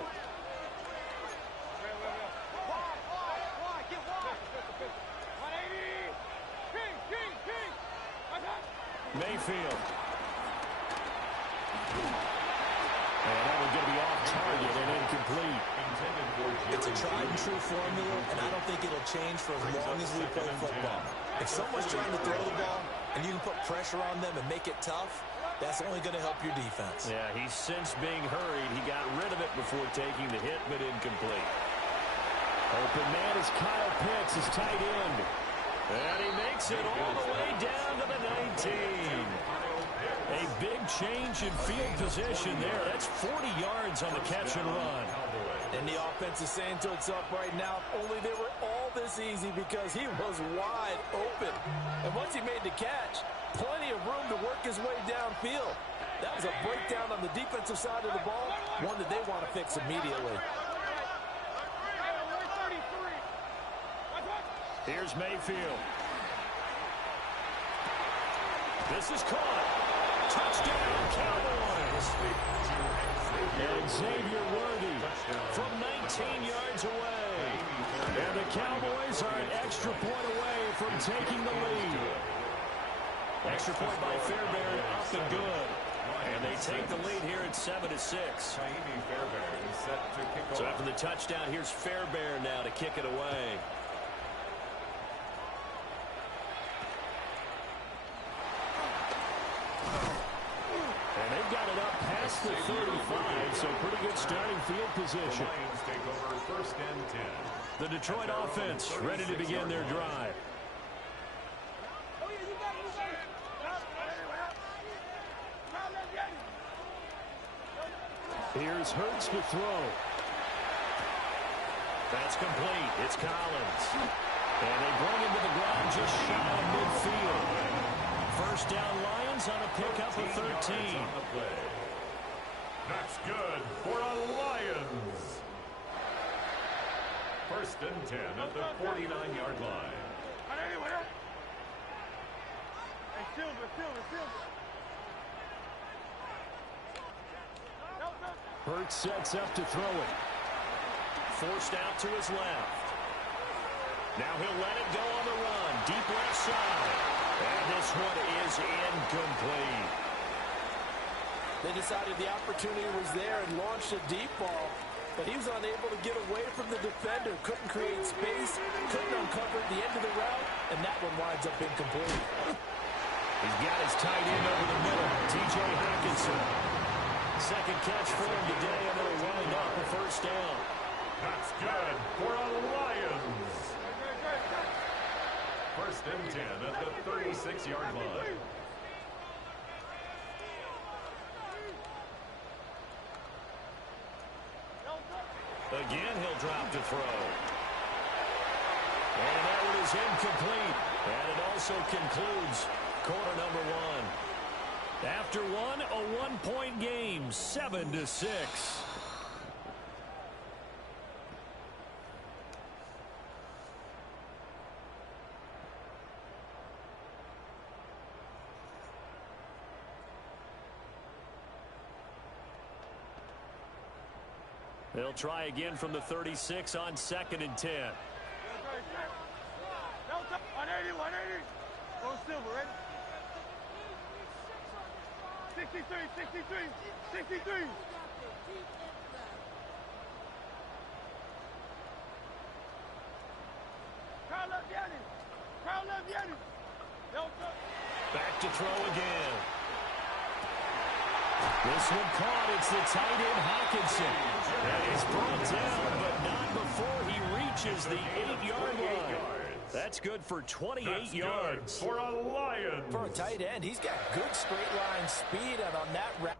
Mayfield. And that was going to be off target and incomplete. It's a tried and true formula, and I don't think it'll change for as long as we play football. If someone's trying to throw the ball and you can put pressure on them and make it tough, that's only going to help your defense. Yeah, he's since being hurried. He got rid of it before taking the hit, but incomplete. Open man is Kyle Pitts, his tight end. And he makes it all the way down to the 19. A big change in field position there. That's 40 yards on the catch and run. And the offense is saying to itself right now, only they were all this easy because he was wide open. And once he made the catch, plenty of room to work his way downfield. That was a breakdown on the defensive side of the ball, one that they want to fix immediately. Here's Mayfield. This is caught. Touchdown, Cowboys. And Xavier Worthy from 19 yards away. And the Cowboys are an extra point away from taking the lead. Extra point by Fairbairn, up and good. And they take the lead here at 7-6. So after the touchdown, here's Fairbairn now to kick it away. And they've got it up past the 35, so pretty good starting field position. The Lions take over first and 10. The Detroit offense ready to begin their drive. Here's Hurts to throw. That's complete. It's Collins. And they bring him to the ground just shy of midfield. First down Lions on a pickup of 13. That's good for a Lions. First and 10 at the 49-yard line. Hurts sets up to throw it. Forced out to his left. Now he'll let it go on the run. Deep left side. And this one is incomplete. They decided the opportunity was there and launched a deep ball, but he was unable to get away from the defender. Couldn't create space, couldn't uncover the end of the route, and that one winds up incomplete. He's got his tight end over the middle, T.J. Hawkinson. Second catch for him today, and it'll wind up a first down. That's good for a Lions. First and 10 at the 36-yard line. Again, he'll drop to throw. And that one is incomplete. And it also concludes quarter number one. After one, a one-point game, 7-6. They'll try again from the 36 on 2nd and 10. 180, 180. Go Silver, ready? 63, 63, 63. Crowd left Yanni. Crowd left Yanni. Back to throw again. This one caught. It's the tight end Hawkinson. And he's brought down, but not before he reaches the 8-yard line. That's good for 28 yards. For a Lion. For a tight end, he's got good straight line speed, and on that route.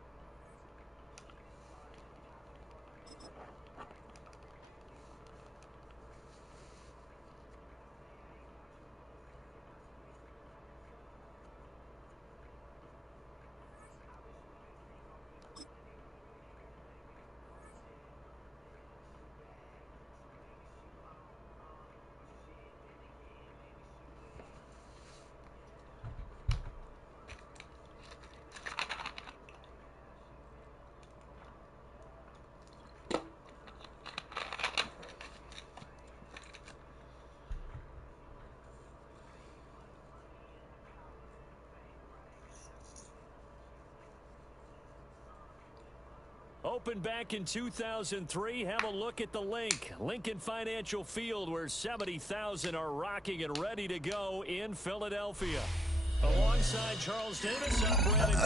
Opened back in 2003. Have a look at the link. Lincoln Financial Field, where 70,000 are rocking and ready to go in Philadelphia. Alongside Charles Davis, I'm Brandon.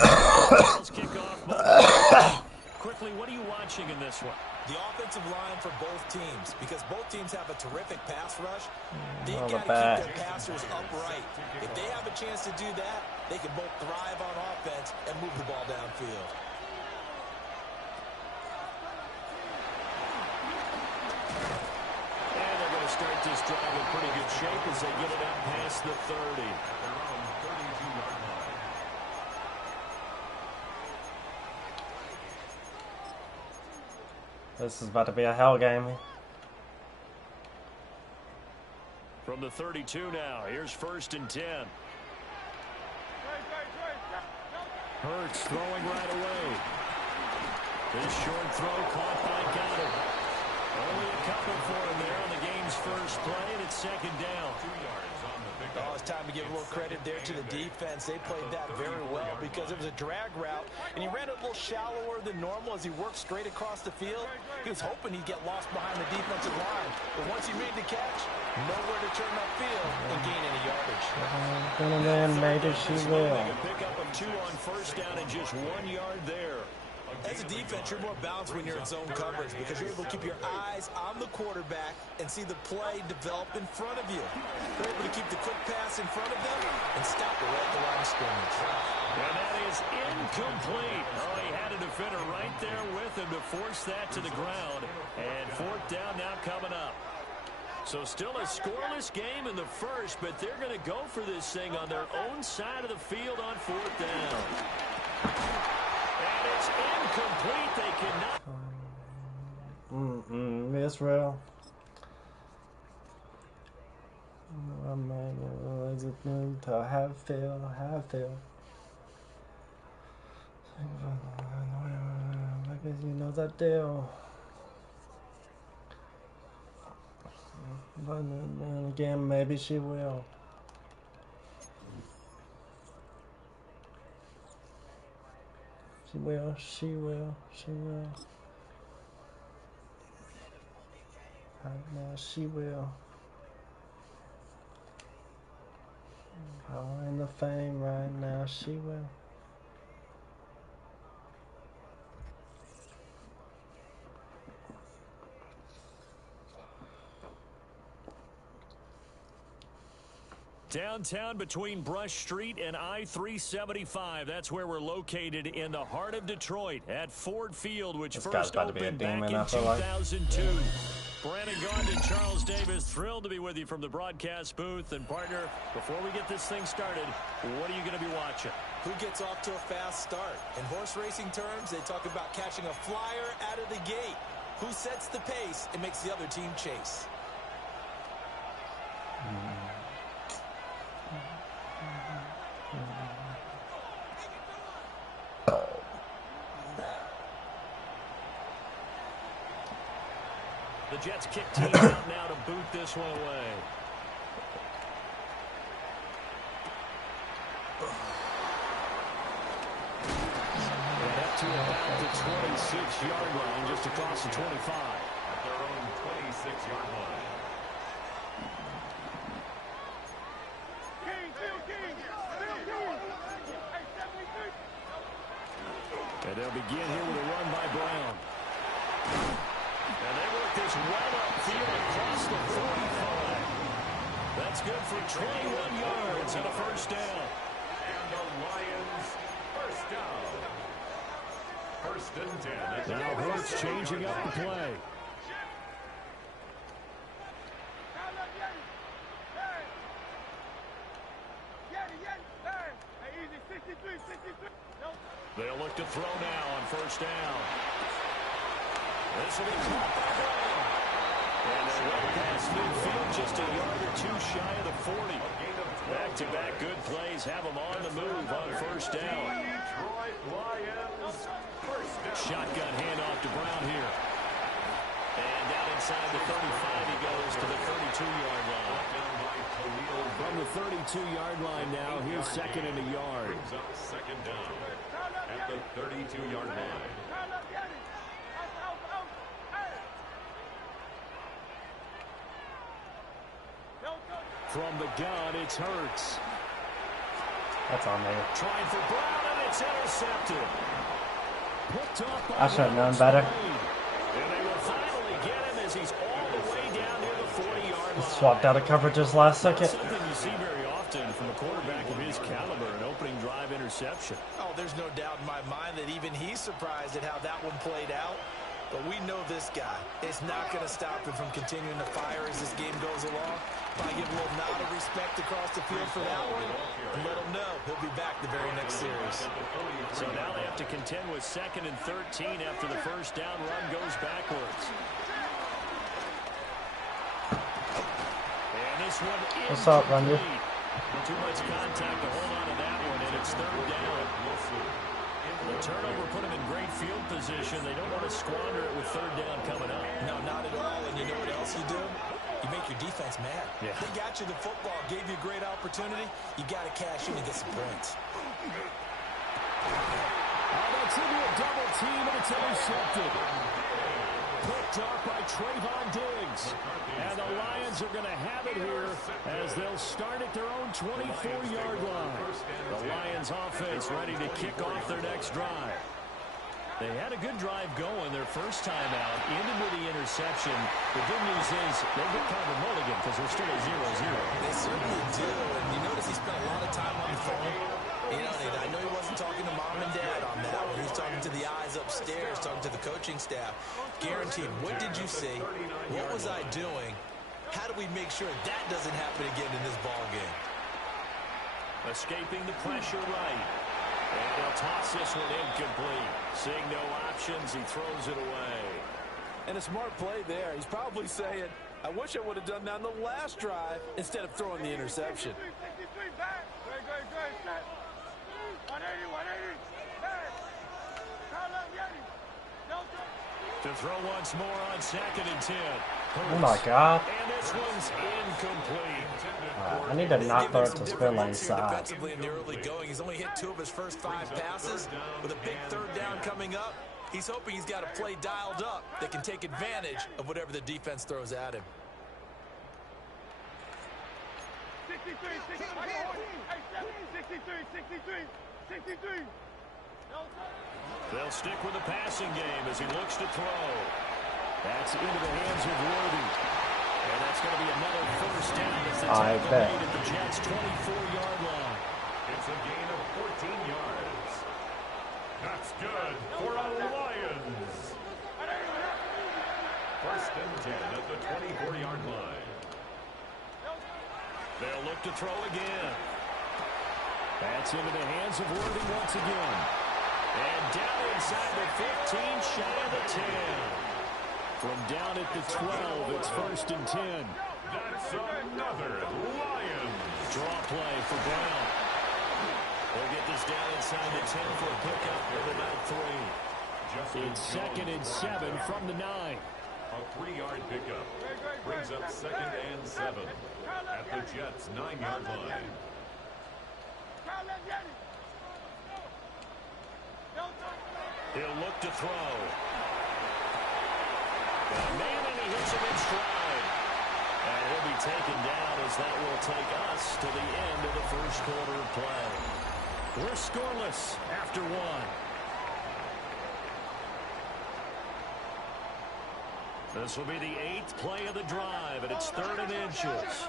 Kickoff. Quickly, what are you watching in this one? The offensive line for both teams, because both teams have a terrific pass rush, they've Oh, got the to keep their passers upright. If they have a chance to do that, they can both thrive on offense and move the ball downfield. And they're going to start this drive in pretty good shape as they get it out past the 30. This is about to be a hell game. From the 32 now, here's 1st and 10. Hurts throwing right away. This short throw caught by Goddard. Only a couple for him there on the game's first play, and it's 2nd down. Oh, it's time to give a little credit there to the defense. They played that very well because it was a drag route, and he ran a little shallower than normal as he worked straight across the field. He was hoping he'd get lost behind the defensive line, but once he made the catch, nowhere to turn upfield and gain any yardage. Maybe she will. A pickup of 2 on 1st down and just 1 yard there. As a defense, you're more balanced when you're in zone coverage because you're able to keep your eyes on the quarterback and see the play develop in front of you. You're able to keep the quick pass in front of them and stop it right at the line of scrimmage. And that is incomplete. Oh, he had a defender right there with him to force that to the ground. And 4th down now coming up. So still a scoreless game in the first, but they're going to go for this thing on their own side of the field on 4th down. And it's incomplete. They cannot. Israel. Is it new to Hatfield? Because you know that deal. But then again, maybe she will. She will. Right now, she will. All in the fame right now, she will. Downtown between Brush Street and I-375. That's where we're located in the heart of Detroit at Ford Field, which first opened back in 2002. Brandon Gaudin and Charles Davis, thrilled to be with you from the broadcast booth. And partner, before we get this thing started, what are you going to be watching? Who gets off to a fast start? In horse racing terms, they talk about catching a flyer out of the gate. Who sets the pace and makes the other team chase? The Jets kick team out now to boot this one away. And up to about the 26-yard line, just across the 25. At their own 26-yard line. And they'll begin here with a run by Brown. And they work this well upfield across the 45. That's good for 21 yards and a 1st down. And the Lions, 1st down. 1st and 10. Now Hurts changing up the play. They'll look to throw now on 1st down. This will be caught by Brown. And they're well past midfield, just a yard or 2 shy of the 40. Back-to-back good plays have them on the move on 1st down. Detroit Lions, 1st down. Shotgun handoff to Brown here. And down inside the 35, he goes to the 32-yard line. From the 32-yard line now, here's 2nd and a yard. Brings up 2nd down at the 32-yard line. From the gun, it's Hurts. That's on me. Trying for Brown, and it's intercepted. Picked up by I should have known better. And they will he's all the way down near the 40-yard line. Swapped out of coverages last second. Something you see very often from a quarterback of his caliber, an opening drive interception. Oh, there's no doubt in my mind that even he's surprised at how that one played out. But we know this guy is not going to stop him from continuing to fire as this game goes along. Probably give a little nod of respect across the field for that one and let him know he'll be back the very next series. So now they have to contend with 2nd and 13 after the first down run goes backwards. And this one is What's up, Randy? too much contact to hold on to that one, and it's 3rd down. The turnover put them in great field position. They don't want to squander it with 3rd down coming up. No, not at all. And you know what else you do? You make your defense mad. Yeah. They got you the football, gave you a great opportunity. You got to cash in and get some points. That's into a double team, and it's intercepted. Picked off by Trayvon Diggs. And the Lions are going to have it here as they'll start at their own 24-yard line. The Lions offense ready to kick off their next drive. They had a good drive going their first time out, ended with the interception. The good news is they get kind of a mulligan because they're still at 0-0. They certainly do. And you notice he spent a lot of time on the phone. You know, I know he wasn't talking to mom and dad on that one. He was talking to the eyes upstairs, talking to the coaching staff. Guaranteed, what did you see? What was I doing? How do we make sure that doesn't happen again in this ball game? Escaping the pressure right. And he'll toss this one incomplete. Seeing no options, he throws it away. And a smart play there. He's probably saying, I wish I would have done that on the last drive instead of throwing the interception. To throw once more on 2nd and 10. Oh my God. And this one's incomplete. I need to not throw it to spin lane side. Defensively in the early going, he's only hit 2 of his first 5 passes. With a big 3rd down coming up, he's hoping he's got a play dialed up that can take advantage of whatever the defense throws at him. 63. They'll stick with the passing game as he looks to throw. That's into the hands of Worthy. And that's going to be another first down as the tackle made at the Jets' 24-yard line. It's a gain of 14 yards. That's good for a Lions. 1st and 10 at the 24-yard line. They'll look to throw again. That's into the hands of Worthy once again. And down inside the 15, shy of the 10. From down at the 12, it's 1st and 10. That's another Lions. Draw play for Brown. They'll get this down inside the 10 for a pickup of about 3. It's 2nd and 7 from the 9. A 3-yard pickup brings up 2nd and 7 at the Jets' 9-yard line. He'll look to throw. Man, and he hits him in stride. And he'll be taken down as that will take us to the end of the first quarter of play. We're scoreless after 1. This will be the 8th play of the drive, and it's 3rd and inches.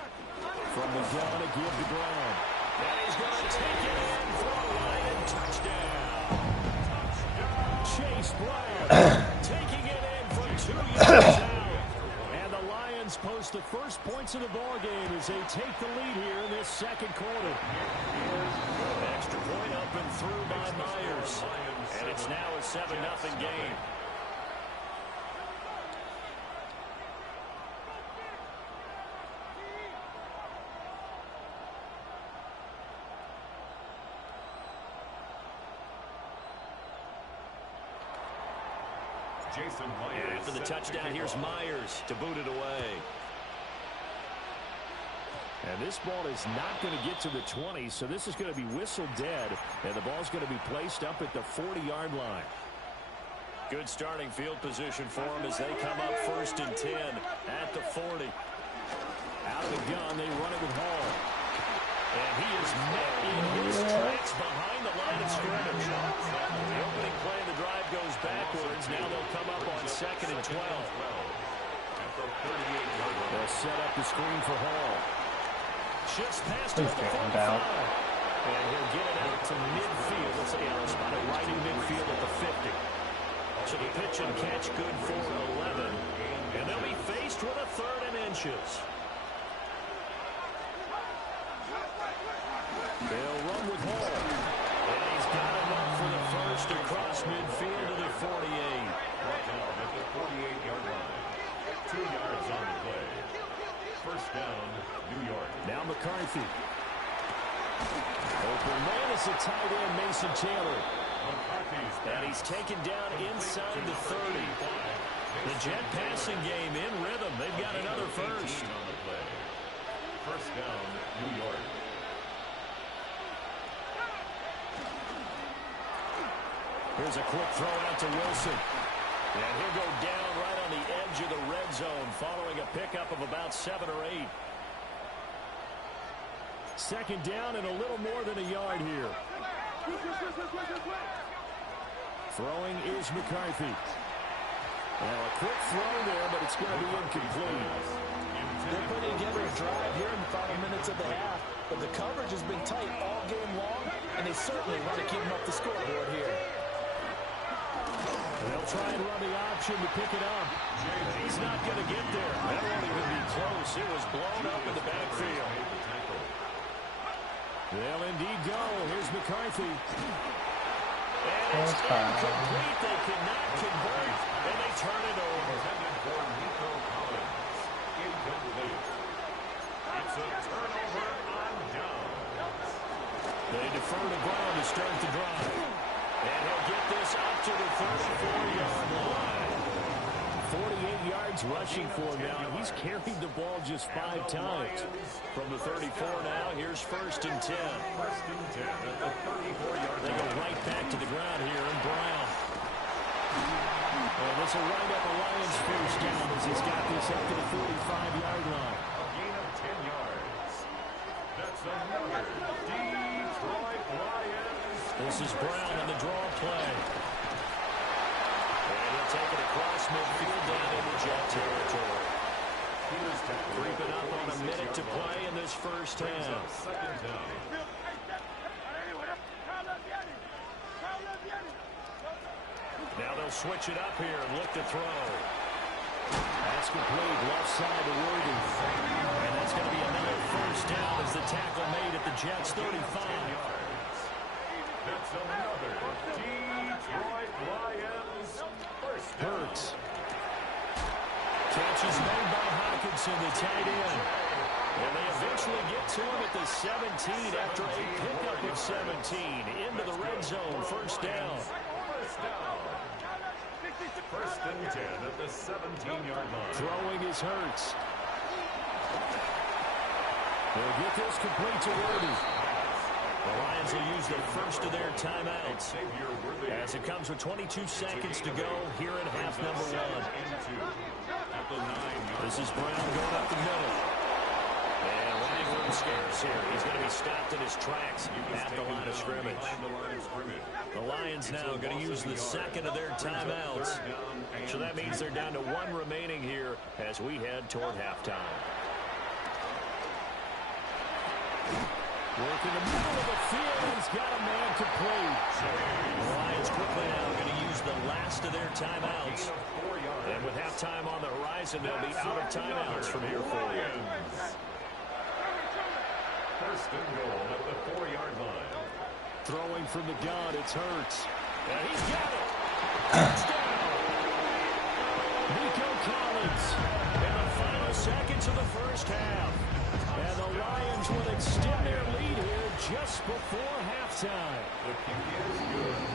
From the gun to give the ground. And he's going to take it in for a Lion touchdown. Chase Bryant taking it in from 2 yards out. And the Lions post the first points of the ball game as they take the lead here in this 2nd quarter. Extra point up and through by Myers. And it's now a 7-0 game. After the touchdown, here's Myers to boot it away. And this ball is not going to get to the 20, so this is going to be whistled dead, and the ball's going to be placed up at the 40-yard line. Good starting field position for them as they come up 1st and 10 at the 40. Out of the gun, they run it with Hall. And he is met in his tracks behind the line of scrimmage. The opening play of the drive goes backwards. Now they'll come up on 2nd and 12. They'll set up the screen for Hall. Shifts past him at the 45. And he'll get it out to midfield. Let's see how spot it right in midfield at the 50. So the pitch and catch good for 11. And they'll be faced with a 3rd and inches. They'll run with Hall. And he's got enough for the first across midfield to the 48. At the 48-yard line. 2 yards on the play. First down, New York. Now McCarthy. Open man is the tight end, Mason Taylor. And he's taken down inside the 30. The Jet passing game in rhythm. They've got another first. On the play. First down, New York. Here's a quick throw out to Wilson. And he'll go down right on the edge of the red zone following a pickup of about 7 or 8. Second down and a little more than a yard here. Throwing is McCarthy. Now a quick throw there, but it's going to be incomplete. They're putting together a drive here in the final minutes of the half, but the coverage has been tight all game long, and they certainly want to keep them up the scoreboard here. They'll try and run the option to pick it up. He's not going to get there. That won't even be close. It was blown up in the backfield. They'll indeed go. Here's McCarthy. And it's incomplete. They cannot convert, and they turn it over. It's a turnover on downs. They defer to Brown to start the drive. And he'll get this up to the 34-yard line. 48 yards rushing for him now. He's carried the ball just 5 times. From the 34 now, here's 1st and 10. 1st and 10 at the 34-yard line. They go right back to the ground here, and Brown. And this will wind up a Lions first down as he's got this up to the 45-yard line. A gain of 10 yards. That's another Detroit Lions. This is Brown on the draw play. And he'll take it across midfield down into Jet territory. Creeping up on a minute to play in this first half. Second down. Now they'll switch it up here and look to throw. That's complete, left side to Worthy. And that's going to be another first down as the tackle made at the Jets' 35. That's another Detroit Lions first down. Hurts. Catch is made by Hawkinson, the tight end. And they eventually get to him at the 17 after a pickup of 17. Into the red zone, first down. First and 10 at the 17-yard line. Throwing is Hurts. They'll get this complete to Worthy. The Lions will use the first of their timeouts as it comes with 22 seconds to go here in half number 1. This is Brown going up the middle. And running room scarce here. He's going to be stopped in his tracks at the line of scrimmage. The Lions now going to use the second of their timeouts. So that means they're down to 1 remaining here as we head toward halftime. Work in the middle of the field. He's got a man complete. The Lions quickly now going to use the last of their timeouts. And with halftime on the horizon, they'll be out of timeouts from here forward. First and goal at the 4-yard line. Throwing from the gun, it's Hurts. And he's got it. Touchdown. Nico Collins in the final seconds of the first half. And the Lions will extend their lead here just before halftime.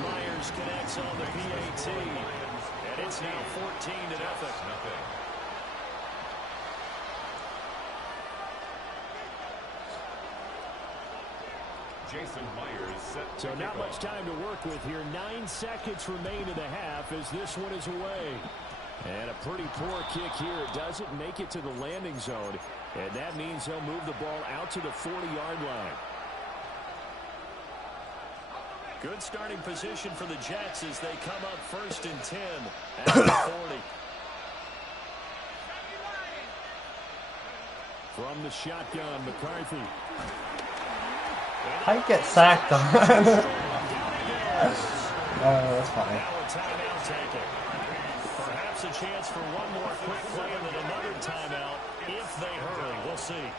Myers connects on the PAT. And it's now 14-0. Jason Myers set. So not much time to work with here. 9 seconds remain in the half as this one is away. And a pretty poor kick here. It doesn't make it to the landing zone. And that means they'll move the ball out to the 40-yard line. Good starting position for the Jets as they come up first and 10 at the 40. From the shotgun, McCarthy. How you get sacked on? That's fine. Now a timeout taken. Perhaps a chance for one more quick play and then another timeout if they hurry. We'll see.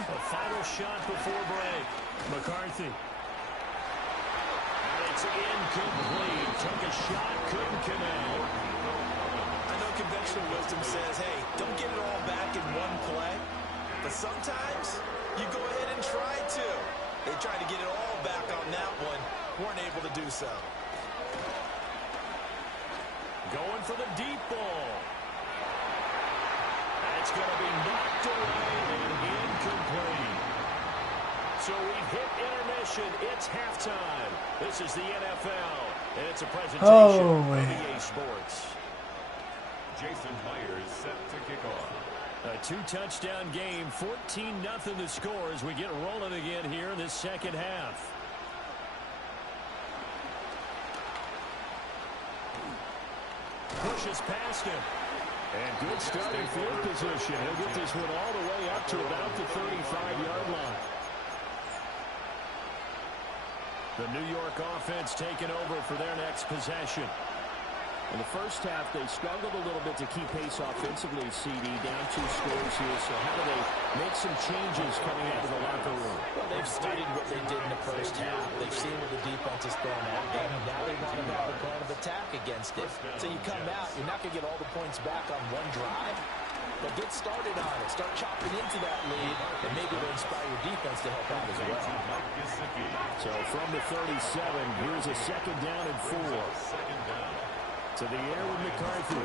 A final shot before break. McCarthy. And it's incomplete. Took a shot, couldn't connect. I know conventional wisdom says, hey, don't get it all back in one play. But sometimes you go ahead and try to. They tried to get it all back on that one. Weren't able to do so. Going for the deep ball. That's going to be knocked away and incomplete. So we've hit intermission. It's halftime. This is the NFL, and it's a presentation of EA Sports. Jason Myers set to kick off. A 2-touchdown game, 14-0 the score as we get rolling again here in this second half. Pushes past him. And good starting field position. He'll get this one all the way up to about the 35-yard line. The New York offense taking over for their next possession. In the first half, they struggled a little bit to keep pace offensively, CD, down 2 scores here. So how do they make some changes coming out of the locker room? Well, they've studied what they did in the first half. They've seen what the defense has thrown at them, and now they want to have a plan of attack against it. So you come out, you're not going to get all the points back on one drive, but get started on it. Start chopping into that lead, and maybe it'll inspire your defense to help out as well. So from the 37, here's a second down and 4. To the air with McCarthy.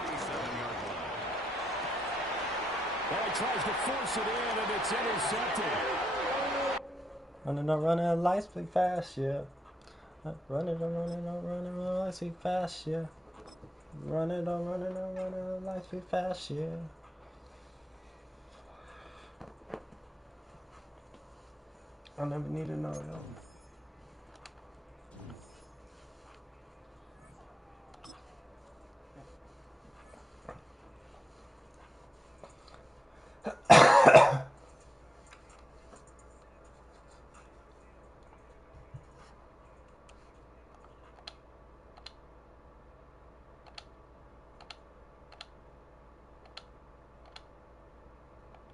And he tries to force it in, and it's intercepted. Running, lights be fast, yeah. Running, lights be fast, yeah. Running, lights be fast, yeah. I never need to know, yo.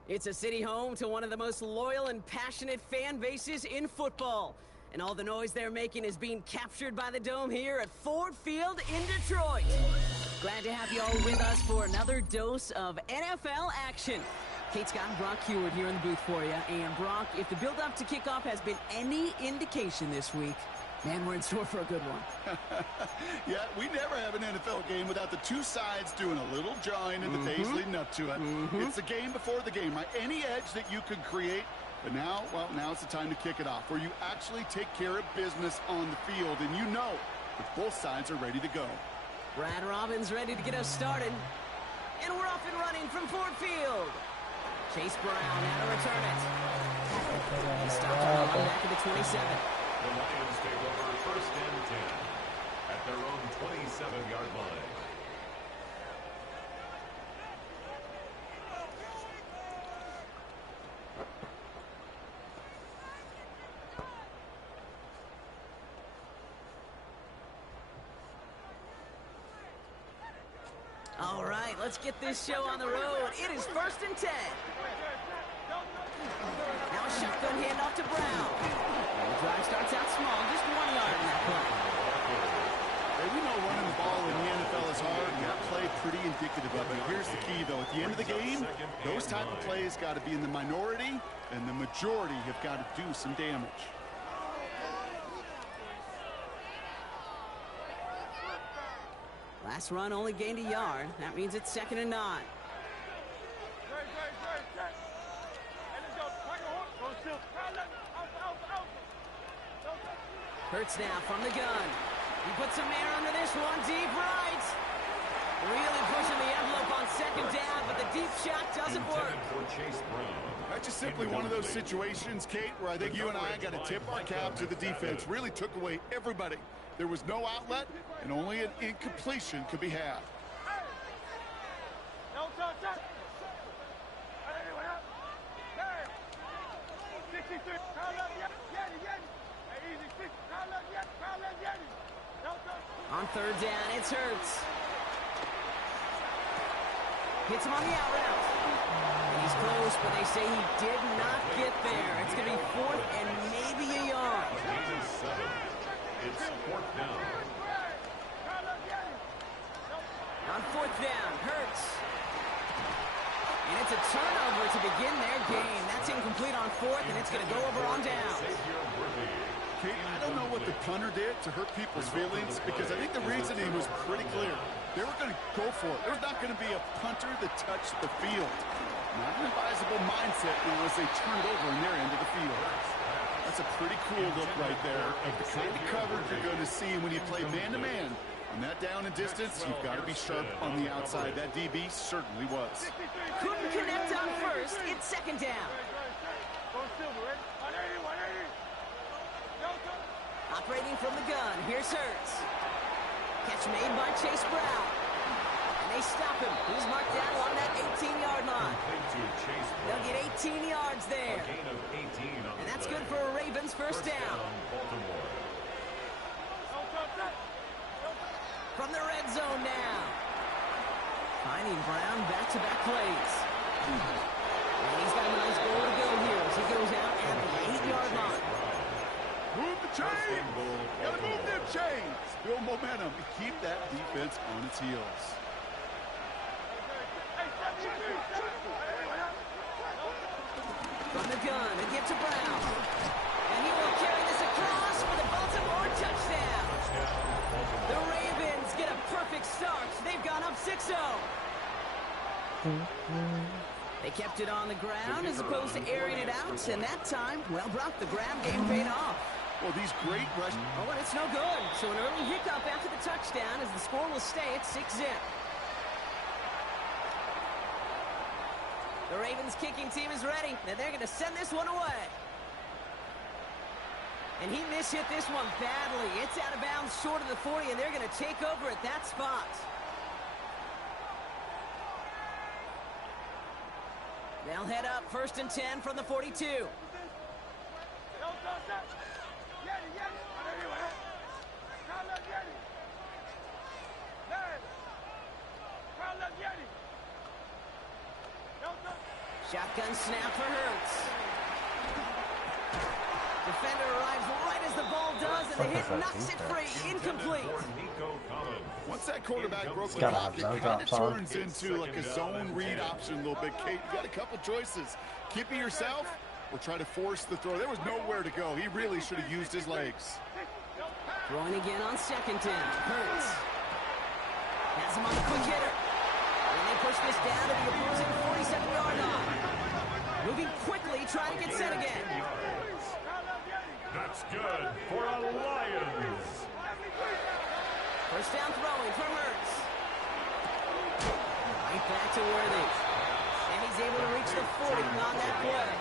It's a city home to one of the most loyal and passionate fan bases in football. And all the noise they're making is being captured by the Dome here at Ford Field in Detroit. Glad to have you all with us for another dose of NFL action. Kate Scott and Brock Heward here in the booth for you. And Brock, if the build-up to kickoff has been any indication this week, man, we're in store for a good one. Yeah, we never have an NFL game without the two sides doing a little jawing in the days leading up to it. It's the game before the game, right? Any edge that you can create. But now, well, now's the time to kick it off, where you actually take care of business on the field, and you know that both sides are ready to go. Brad Robbins ready to get us started. And we're off and running from Ford Field. Chase Brown now to return it. He stopped on the back of the 27. The Lions take over first and 10 at their own 27-yard line. All right, let's get this show on the road. It is first and 10. Now a shotgun handoff to Brown. The drive starts out small, just 1 yard in that play. Hey, we know running the ball in the NFL is hard, and that play pretty indicative of it. Here's the key, though. At the end of the game, those type of plays got to be in the minority, and the majority have got to do some damage. Last run only gained a yard. That means it's 2nd and 9. Hurts now from the gun. He puts some air under this one, deep right. Really pushing the envelope on 2nd down, but the deep shot doesn't work. That's just simply one of those situations, Kate, where I think you and I got to tip our cap to the defense. Really took away everybody. There was no outlet, and only an incompletion could be had. third down, it's Hurts. Hits him on the out route. And he's close, but they say he did not get there. It's going to be 4th and maybe a yard. It's 4th down. On 4th down, Hurts. And it's a turnover to begin their game. That's incomplete on 4th, and it's going to go over on down. Kate, I don't know what the punter did to hurt people's feelings because I think the reasoning was pretty clear. They were going to go for it. There's not going to be a punter that touched the field. Not an advisable mindset now as they turn it over in their end of the field. That's a pretty cool look right there of the kind of coverage you're going to see when you play man-to-man. On that down and distance, you've got to be sharp on the outside. That DB certainly was. Couldn't connect on first. It's 2nd down. Operating from the gun, here's Hurts. Catch made by Chase Brown. And they stop him. He's marked down along that 18-yard line. They'll get 18 yards there. And that's good for a Ravens first down. From the red zone now. Finding Brown back-to-back plays. And he's got a nice goal to go here as he goes out at the 8-yard line. Move the chains. Gotta move them chains. Build momentum and keep that defense on its heels. From the gun, and get to Brown. And he will carry this across for the Baltimore touchdown. The Ravens get a perfect start. They've gone up 6-0. They kept it on the ground as opposed to airing it out, and that time, well, Brock, the grab game paid off. Well, these great rush... Oh, and it's no good. So an early hiccup after the touchdown as the score will stay at 6-0. The Ravens kicking team is ready, and they're going to send this one away. And he mishit this one badly. It's out of bounds short of the 40, and they're going to take over at that spot. They'll head up 1st and 10 from the 42. Shotgun snap for Hurts. Defender arrives right as the ball does, and the hit knocks it free. Incomplete. Once that quarterback broke the block, it kind of turns into like a zone read option a little bit. Kate, you got a couple choices. Keep it yourself or try to force the throw. There was nowhere to go. He really should have used his legs. Throwing again on 2nd down. Hurts. Has him on the quick hitter. And they push this down to the opposing 47-yard line. Moving quickly, trying to get set again. That's good for a Lions. First down throwing from Hurts. Right back to Worthy. And he's able to reach the 40 on that play.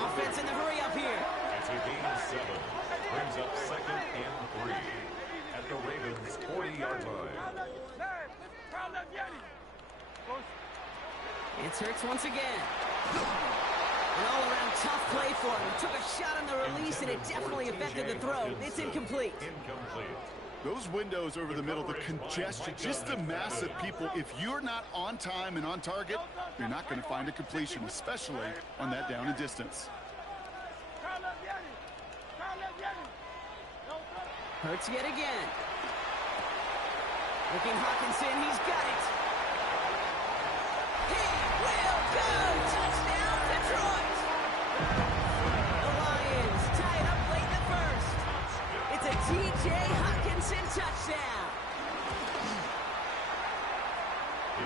Offense in the hurry up here. It's a gain of 7. Brings up 2nd and 3 at the Ravens' 40-yard line. It's Hurts once again. An all-around tough play for him. He took a shot on the release, and it definitely affected the throw. It's incomplete. Those windows over the middle, the congestion, just the mass of people. If you're not on time and on target, you're not going to find a completion, especially on that down and distance. Hurts yet again. Looking Hawkinson, he's got it. He will go! Touchdown, Detroit! The Lions tie it up late in the first. It's a T.J. Hawkinson touchdown.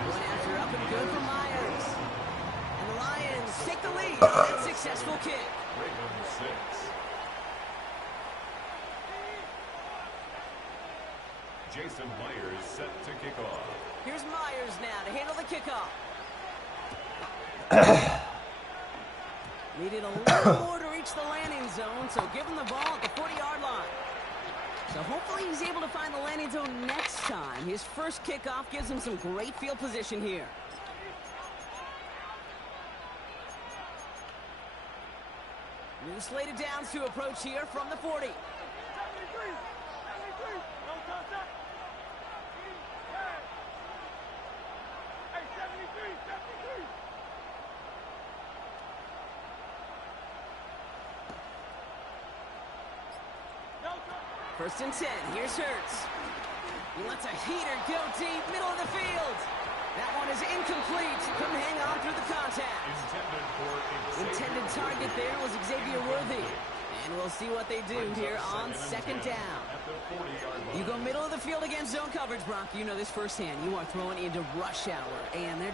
One after up and good for Myers. And the Lions take the lead on that successful kick. Ravens 6. Jason Myers set to kick off. Here's Myers now to handle the kickoff. Needed a little more to reach the landing zone, so give him the ball at the 40-yard line. So hopefully he's able to find the landing zone next time. His first kickoff gives him some great field position here. New slated downs to approach here from the 40. First and 10. Here's Hurts. He lets a heater go deep, middle of the field. That one is incomplete. Couldn't hang on through the contact. Intended target there was Xavier Worthy. And we'll see what they do here on second down. You go middle of the field against zone coverage, Brock. You know this firsthand. You are throwing into rush hour. And there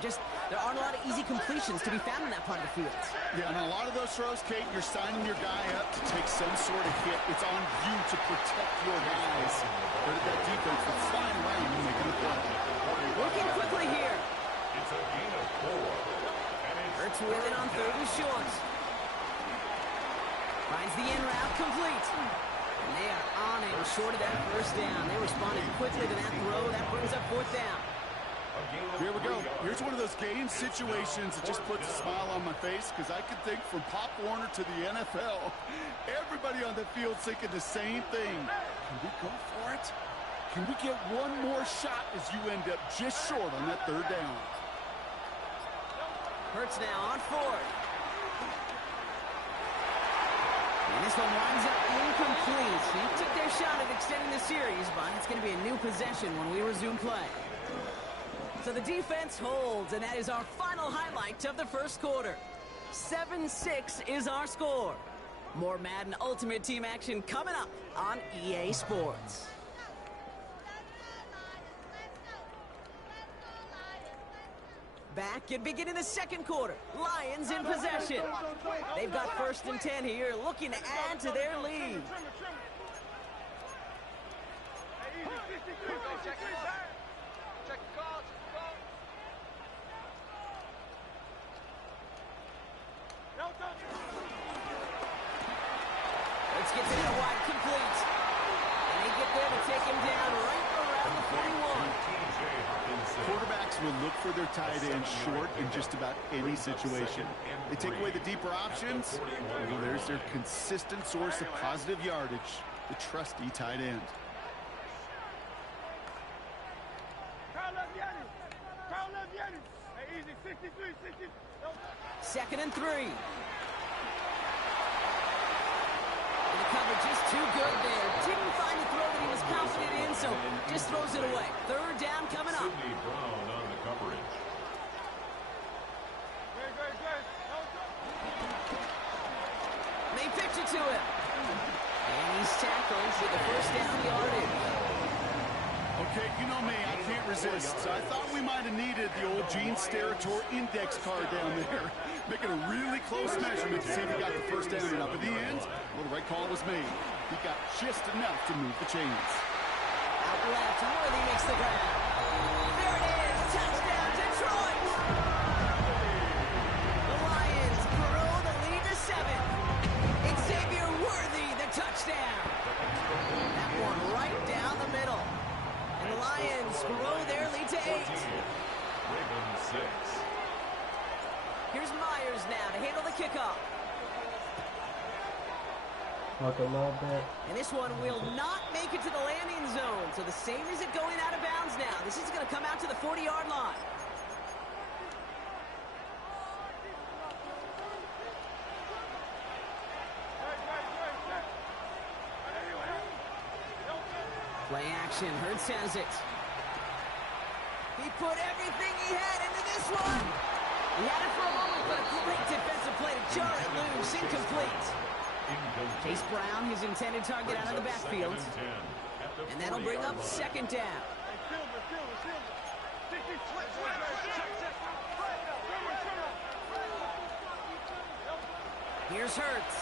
aren't a lot of easy completions to be found in that part of the field. Yeah, and a lot of those throws, Kate, you're signing your guy up to take some sort of hit. It's on you to protect your guys. Where did that defense was flying around and making a play? Working quickly here. It's a gain of 4. Hurts with it on third and short. Finds the in route complete. And they are on it short of that first down. They responded quickly to that throw. That brings up fourth down. Here we go. Here's one of those game situations that just puts a smile on my face because I can think from Pop Warner to the NFL. Everybody on the field thinking the same thing. Can we go for it? Can we get one more shot as you end up just short on that third down? Hurts now on fourth. And this one winds up incomplete. He took their shot at extending the series, but it's going to be a new possession when we resume play. So the defense holds, and that is our final highlight of the first quarter. 7-6 is our score. More Madden Ultimate Team action coming up on EA Sports. Back and beginning the second quarter. Lions in possession. They've got first and 10 here, looking to add to their lead. Let's get to that wide complete. And they get there to take him down right around the 41. Quarterbacks will look for their tight end short in just about any situation. They take away the deeper options. Well, there's their consistent source of positive yardage, the trusty tight end. Second and 3. And the coverage is too good there. Didn't find a throw that he was confident in, so just throws it away. Third down coming up. Sidney Brown on the coverage. They pitch it to him. And he's tackled for the first down yardage. Okay, you know me, I can't resist. So I thought we might have needed the old Gene Steratore index card down there. Making a really close measurement to see if he got the first down or not. But in the end, well, the right call was made. He got just enough to move the chains. Out left, Worthy makes the grab. There it is, touchdown Detroit! The Lions grow the lead to 7. Xavier Worthy, the touchdown. That one right down the middle. And the Lions grow their lead to 8. Ravens 6. Here's Myers now to handle the kickoff. Like a little bit. And this one will not make it to the landing zone. So the same as it going out of bounds now. This is going to come out to the 40-yard line. Play action. Hurts has it. He put everything he had into this one. He had it for a moment, but a great defensive play to jar it loose. Incomplete. Chase Brown, his intended target, out of the backfield. And that'll bring up second down. Here's Hurts.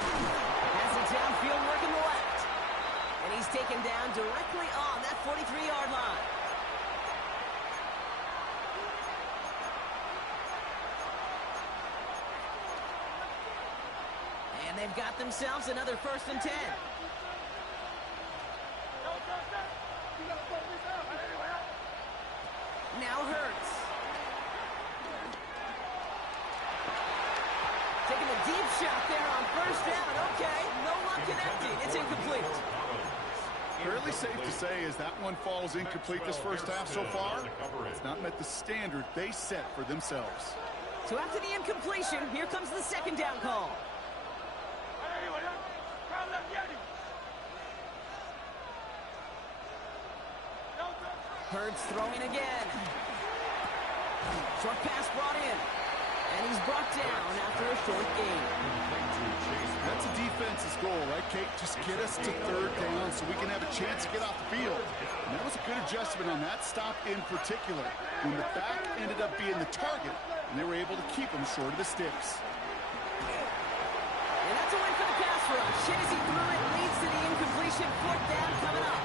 Has it downfield working the left. And he's taken down directly on that 43-yard line. And they've got themselves another first and 10. Now Hurts. Taking a deep shot there on first down. Okay, no luck connecting. It's incomplete. Fairly safe to say as that one falls incomplete this first half so far, it's not met the standard they set for themselves. So after the incompletion, here comes the second down call. Hurts throwing again. Short pass brought in. And he's brought down after a short gain. That's a defense's goal, right, Kate? Just get us to third down so we can have a chance to get off the field. And that was a good adjustment on that stop in particular, when the back ended up being the target, and they were able to keep him short of the sticks. And that's a win for the pass rush. Shazy threw it, leads to the incompletion. Fourth down coming up.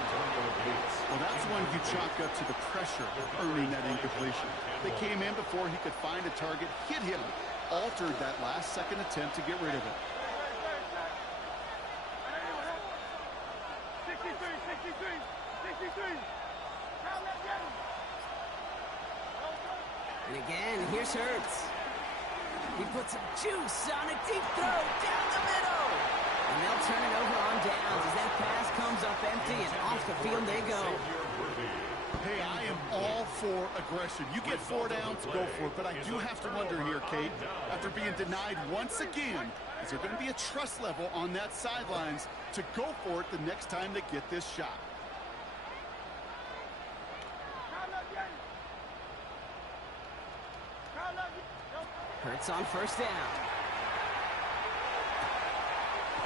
Well, that's one you chalk up to the pressure earning that incompletion. They came in before he could find a target, hit him, altered that last-second attempt to get rid of it. 63. And again, here's Hurts. He puts some juice on a deep throw down the middle. And they'll turn it over on downs as that pass comes up empty and off the field they go. Hey, I am all for aggression. You get 4 downs, go for it. But I do have to wonder here, Kate, after being denied once again, is there going to be a trust level on that sidelines to go for it the next time they get this shot? Hurts on first down.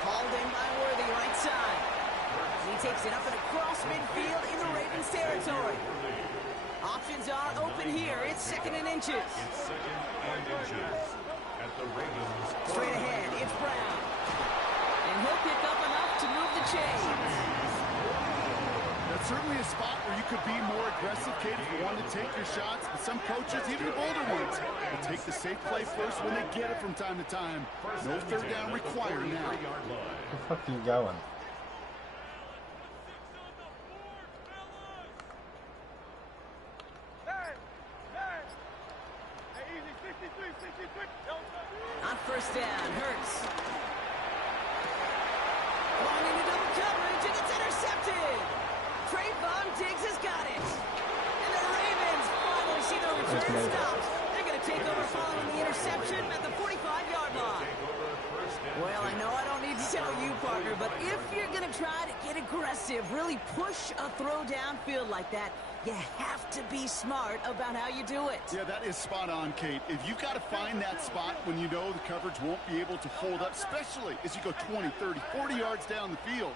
Called in by Worthy, right side. He takes it up and across midfield in the Ravens territory. Options are open here. It's 2nd and inches. It's 2nd and inches at the Ravens. Straight ahead, it's Brown. And he'll pick up enough to move the chains. That's certainly a spot where you could be more aggressive, Kate, if you wanted to take your shots. But some coaches, even the older ones, will take the safe play first when they get it from time to time. No third down required now. Where the fuck are you going? On first down, Hurts. Going into double coverage, and it's intercepted. Trayvon Diggs has got it. And the Ravens finally see their return stops. They're going to take over following the interception at the 45-yard line. Well, I know I don't need to tell you, partner, but if you're going to try to get aggressive, really push a throw downfield like that, you have to be smart about how you do it. Yeah, that is spot on, Kate. If you've got to find that spot when you know the coverage won't be able to hold up, especially as you go 20, 30, 40 yards down the field.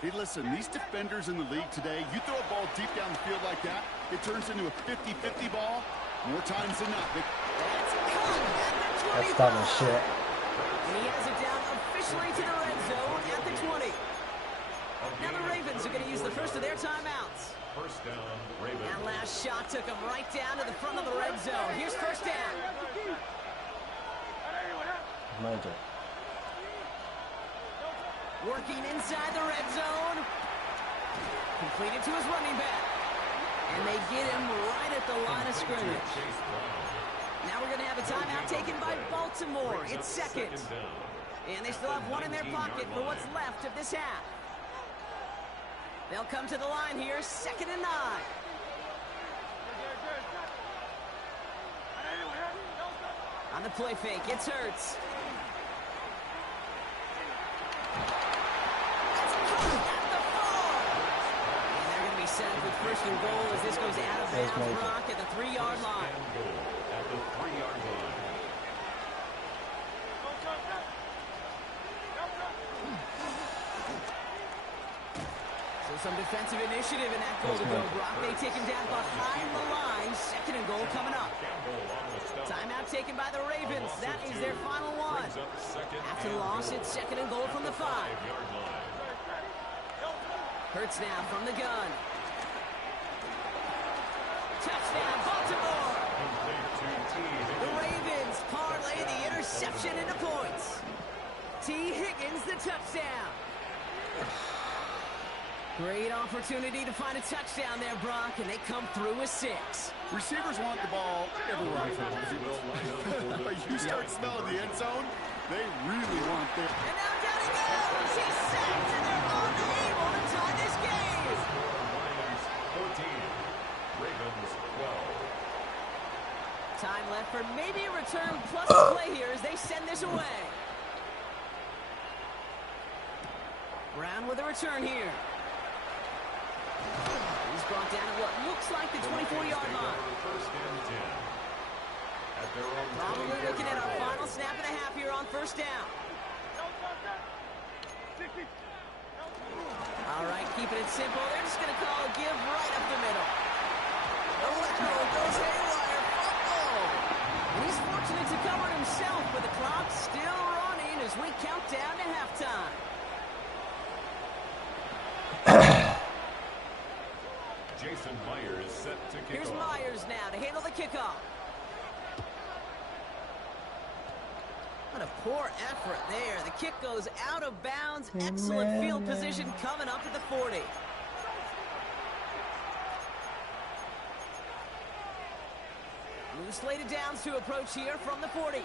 Hey, listen, these defenders in the league today, you throw a ball deep down the field like that, it turns into a 50-50 ball more times than not. That's caught at the 25. That's dumb as shit. And he has it down officially to the red zone at the 20. Now the Ravens are going to use the first of their timeouts. First down, Ravens. That last shot took him right down to the front of the red zone. Here's first down. Magic. Working inside the red zone. Completed to his running back. And they get him right at the line of scrimmage. Now we're going to have a timeout taken by Baltimore. It's 2nd. And they still have one in their pocket for what's left of this half. They'll come to the line here, 2nd and 9. On the play fake, it's Hurts. That's caught at the 4. And they're going to be set up with 1st and goal as this goes out of bounds. Brock at the 3-yard line. At the 3-yard line. Some defensive initiative in that goal to go, Brock. They take him down behind the line. 2nd and goal coming up. Timeout taken by the Ravens. That is their final one. After the loss, it's 2nd and goal from the 5. Hurts now from the gun. Touchdown, Baltimore. The Ravens parlay the interception into points. T. Higgins, the touchdown. Great opportunity to find a touchdown there, Brock, and they come through with 6. Receivers want the ball everywhere. You start smelling the end zone, they really want this. And now down he goes! He's sacked, and they're unable to tie this game! Lions 14, Ravens 12. Time left for maybe a return plus a play here as they send this away. Brown with a return here. He's is brought down at what looks like the 24-yard line. First and 10. At their own Probably looking at our final snap and a half here on first down. All right, keeping it simple. They're just going to call a give right up the middle. Oh, goes haywire. Fumble. And he's fortunate to cover it himself, but the clock still running as we count down to halftime. Jason Myers set to kick Here's off. Myers now to handle the kickoff. What a poor effort there. The kick goes out of bounds. Excellent field position coming up at the 40. Loose slated downs to approach here from the 40.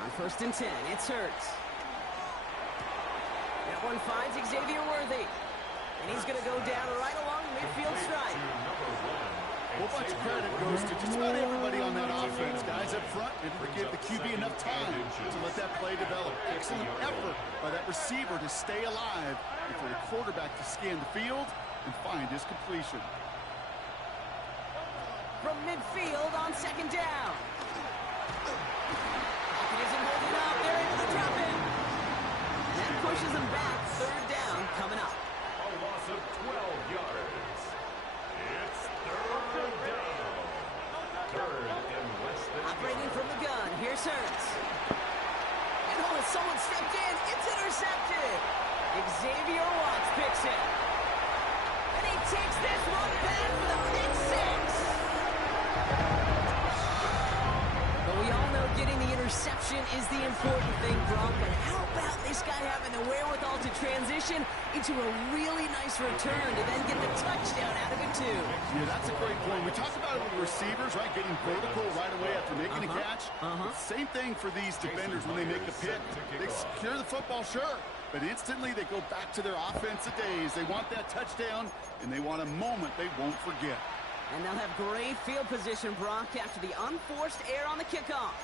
On first and 10, it's Hurts. That one finds Xavier Worthy. And he's going to go down right along the midfield stripe. A whole bunch of credit goes to just about everybody on that offense. Guys up front didn't give the QB enough time to let that play develop. Excellent effort by that receiver to stay alive and for the quarterback to scan the field and find his completion. From midfield on second down. Pocket isn't holding up. They're able to drop it. And that pushes them back. Third down coming up. A loss of 12 yards. It's third down. Third and less than. Operating from the gun. Here's Hurts. And oh, someone stepped in. It's intercepted. Xavier Watts picks it. And he takes this one back for the pick six. But we all know getting the interception is the important thing, Brock. But how about this guy having the wherewithal to transition into a really nice return to then get the touchdown out of it, too? Yeah, that's a great point. We talked about it with the receivers, right? Getting vertical right away after making a catch. Same thing for these defenders when they make the pick. They secure the football, sure. But instantly they go back to their offensive days. They want that touchdown, and they want a moment they won't forget. And they'll have great field position, Brock, after the unforced error on the kickoff.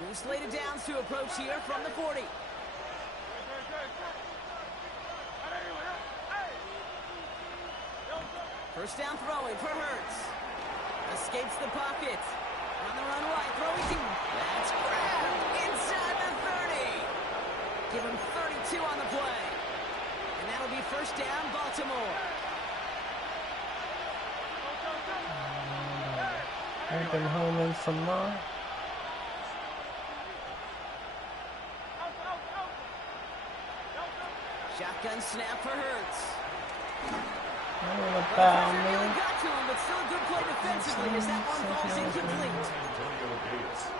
New slated downs to approach here from the 40. First down throwing for Hurts. Escapes the pocket. On the run right, throwing to... That's grabbed inside the 30. Give him 32 on the play. And that'll be first down, Baltimore. I've been home in some more. Shotgun snap for Hurts. About Got to him, but still a good play defensively as that one falls incomplete.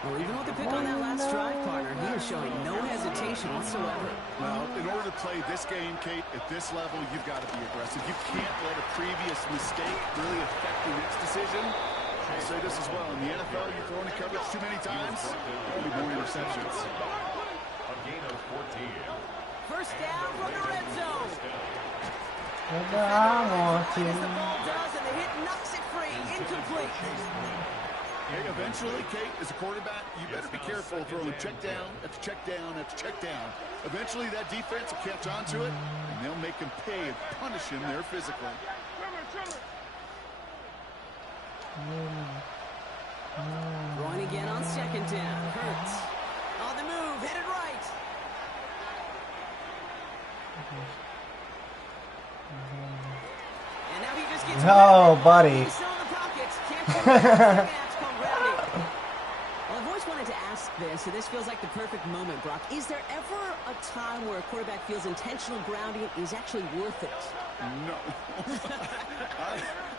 Well, even with the pick on that last drive, partner, he is showing no hesitation whatsoever. Well, in order to play this game, Kate, at this level, you've got to be aggressive. You can't let a previous mistake really affect your next decision. I'll say this as well. In the NFL, you throw into coverage too many times, there'll be more interceptions. A gain of 14. First down from the red zone. Whatever I want to. As the ball does, and the hit knocks it free. Incomplete. Hey, eventually, Kate, as a quarterback, you better be careful throwing check down after check down after check down. Eventually, that defense will catch on to it, and they'll make him pay and punish him there physically. Throwing again on second down. Hurts. On the move, headed right. And now he just gets Oh, buddy. He's still in the pockets. Can't Well, I've always wanted to ask this, and this feels like the perfect moment, Brock. Is there ever a time where a quarterback feels intentional grounding is actually worth it? No.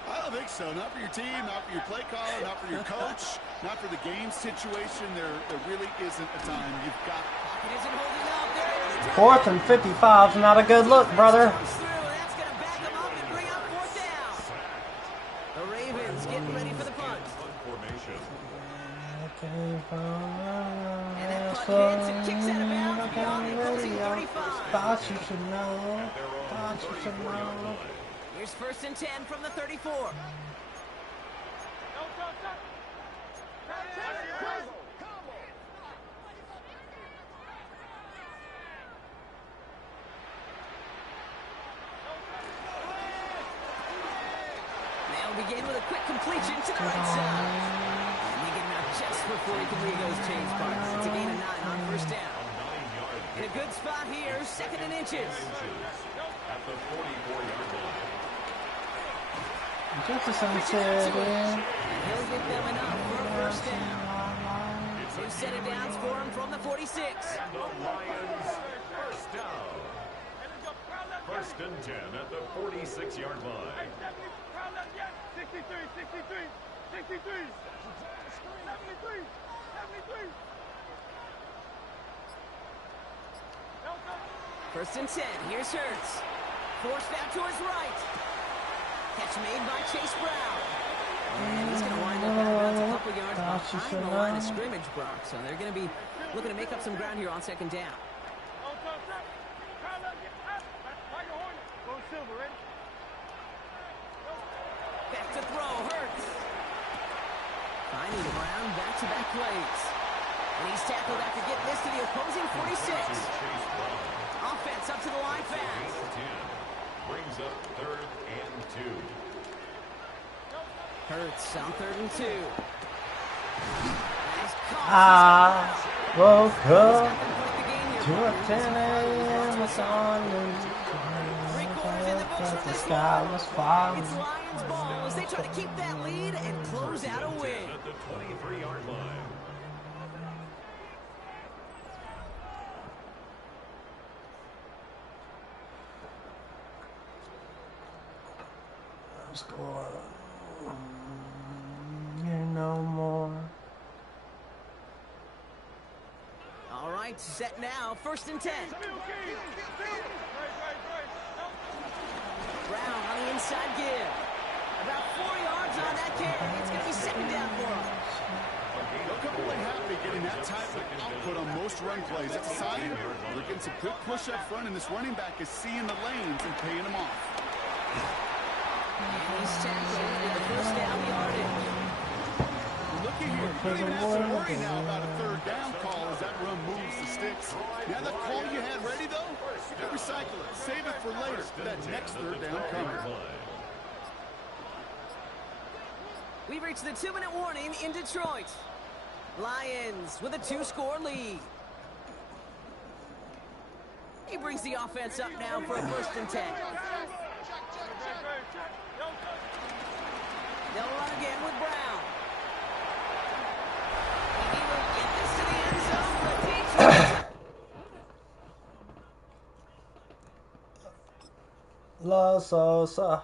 I don't think so. Not for your team, not for your play caller, not for your coach, not for the game situation. There really isn't a time. You've got... Pocket isn't holding up. There. Fourth and 55 is not a good look, brother. Comes through, and that's going to back him up and bring up fourth down. The Ravens getting ready for the punt. Formation. And that punt hits and kicks out of bounds beyond the opposing 35. Thought you should know. Thought you should know. Here's 1st and 10 from the 34. They'll begin with a quick completion to the right side. And they get him out just before he can leave those chains, partner. It's a gain of 9 on 1st down. In a good spot here, 2nd and inches. At the 44-yard line. Jefferson said, And he'll get them enough for a 1st down. 2 set it downs for him from the 46. And the Lions, 1st down. 1st and 10 at the 46-yard line. 1st and 10. Here's Hurts. Forced out to his right. Catch made by Chase Brown. And he's going to wind up out of bounds a couple yards behind the line of scrimmage, Brock. So they're going to be looking to make up some ground here on 2nd down. Back to throw, Hurts. Finding Brown, back-to-back plays. And he's tackled after getting this to the opposing 46. Offense up to the line fast. Brings up 3rd and 2. Hurts on 3rd and 2. Nice call. woke up to a 10 a.m. sun. The sky was falling. It's Lions ball as they try to keep that lead and close out a win. At the 23-yard line. Score. You're no more. All right, set now. 1st and 10. Brown on the inside give. About 4 yards on that carry. It's going to be 2nd down for him. They'll come away happy getting that type of output on most run plays. It's a sign they're getting some good push up front, and this running back is seeing the lanes and paying them off. And he's tackled with the 1st down yardage. Looky here, you don't even have to worry now about a 3rd down call as that run moves the sticks. Now that call you had ready, though, recycle it. Save it for later for that next 3rd down coming. We've reached the 2-minute warning in Detroit. Lions with a 2-score lead. He brings the offense up now for a 1st and 10. They'll run again with Brown. And he will get this to the end zone for Detroit. La Sosa.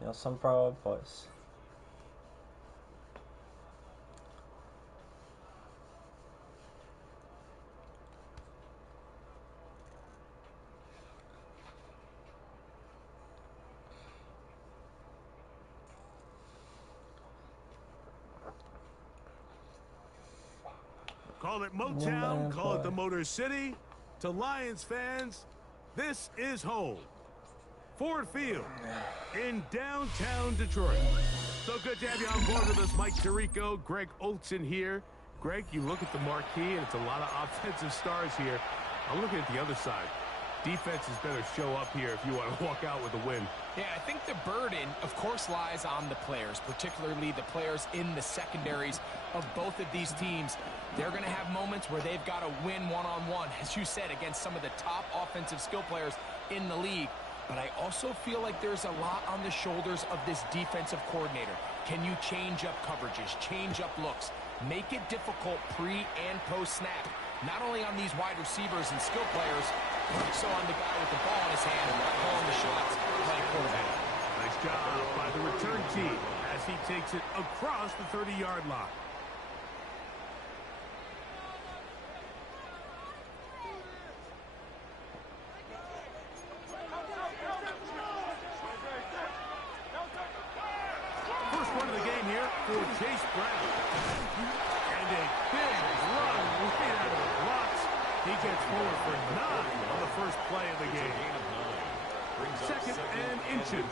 You know, some pro voice. Call it Motown, call it the Motor City. To Lions fans, this is home. Ford Field in downtown Detroit. So good to have you on board with us. Mike Tirico, Greg Olson here. Greg, you look at the marquee, and it's a lot of offensive stars here. I'm looking at the other side. Defenses better show up here if you want to walk out with a win. Yeah, I think the burden, of course, lies on the players, particularly the players in the secondaries of both of these teams. They're going to have moments where they've got to win one-on-one, as you said, against some of the top offensive skill players in the league. But I also feel like there's a lot on the shoulders of this defensive coordinator. Can you change up coverages, change up looks, make it difficult pre- and post-snap? Not only on these wide receivers and skill players, but also on the guy with the ball in his hand and calling the shots, playing quarterback. Nice job by the return team as he takes it across the 30-yard line. First one of the game here for Chase Brown. And a big run right out of the blocks. He gets forward for 9 on the first play of the game. Second and inches.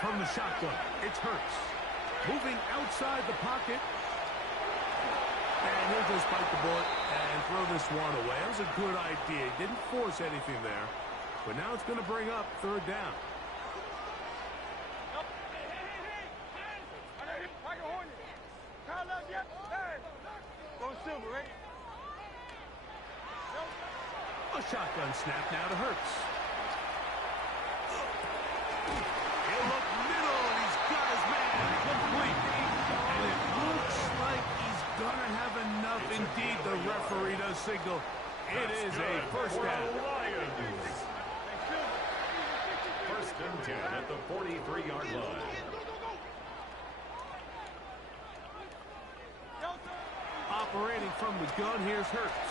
From the shotgun, it's Hurts. Moving outside the pocket. And he'll just bite the bullet and throw this one away. That was a good idea. He didn't force anything there. But now it's going to bring up 3rd down. A shotgun snap now to Hurts. He'll look middle, and he's got his man complete. And it looks like he's going to have enough. Indeed, the referee does signal. It is a first down. First and 10 at the 43-yard line. Operating from the gun, here's Hurts.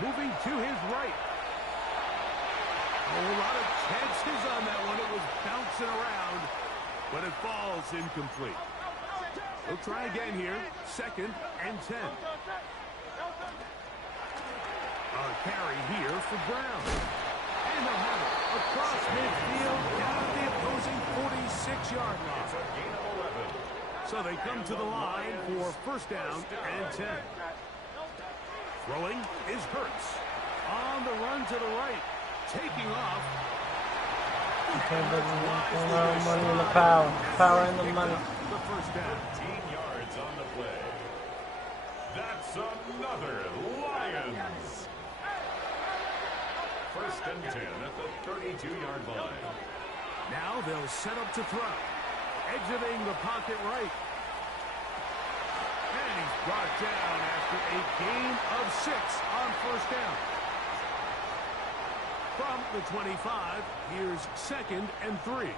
Moving to his right. A lot of chances on that one. It was bouncing around, but it falls incomplete. We'll try again here. 2nd and 10. A carry here for Brown. And they'll have it across midfield down the opposing 46-yard line. It's a gain of 11. So they come to the line for first down and 10. Throwing is Hurts. On the run to the right. Taking off. Money in the power. Power in the money. The first down. 15 yards on the play. That's another Lions. First and 10 at the 32-yard line. Now they'll set up to throw. Exiting the pocket right. And he's brought down after a gain of 6 on first down. From the 25, here's 2nd and 3.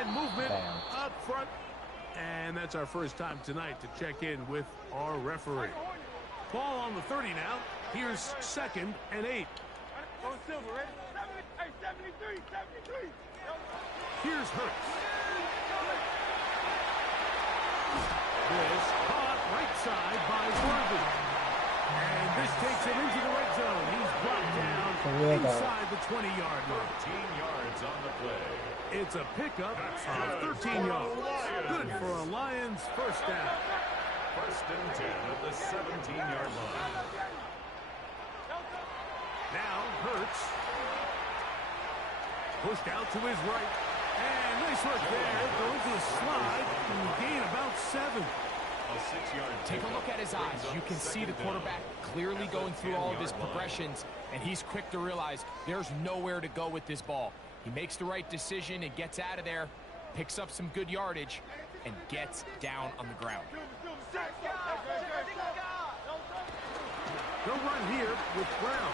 And movement up front. And that's our first time tonight to check in with our referee. Ball on the 30 now. Here's 2nd and 8. Here's Hurts. This caught right side by Worthy. And this takes him into the red zone. He's brought down inside the 20-yard line. 13 yards on the play. It's a pickup of 13 yards. Good for a Lions first down. First and 10 at the 17-yard line. Now Hurts. Pushed out to his right. And nice work there. Going to a slide and gain about 7. A 6-yard. Take a look at his eyes. You can see the quarterback clearly going through all of his progressions, and he's quick to realize there's nowhere to go with this ball. He makes the right decision and gets out of there, picks up some good yardage, and gets down on the ground. No run here with Brown.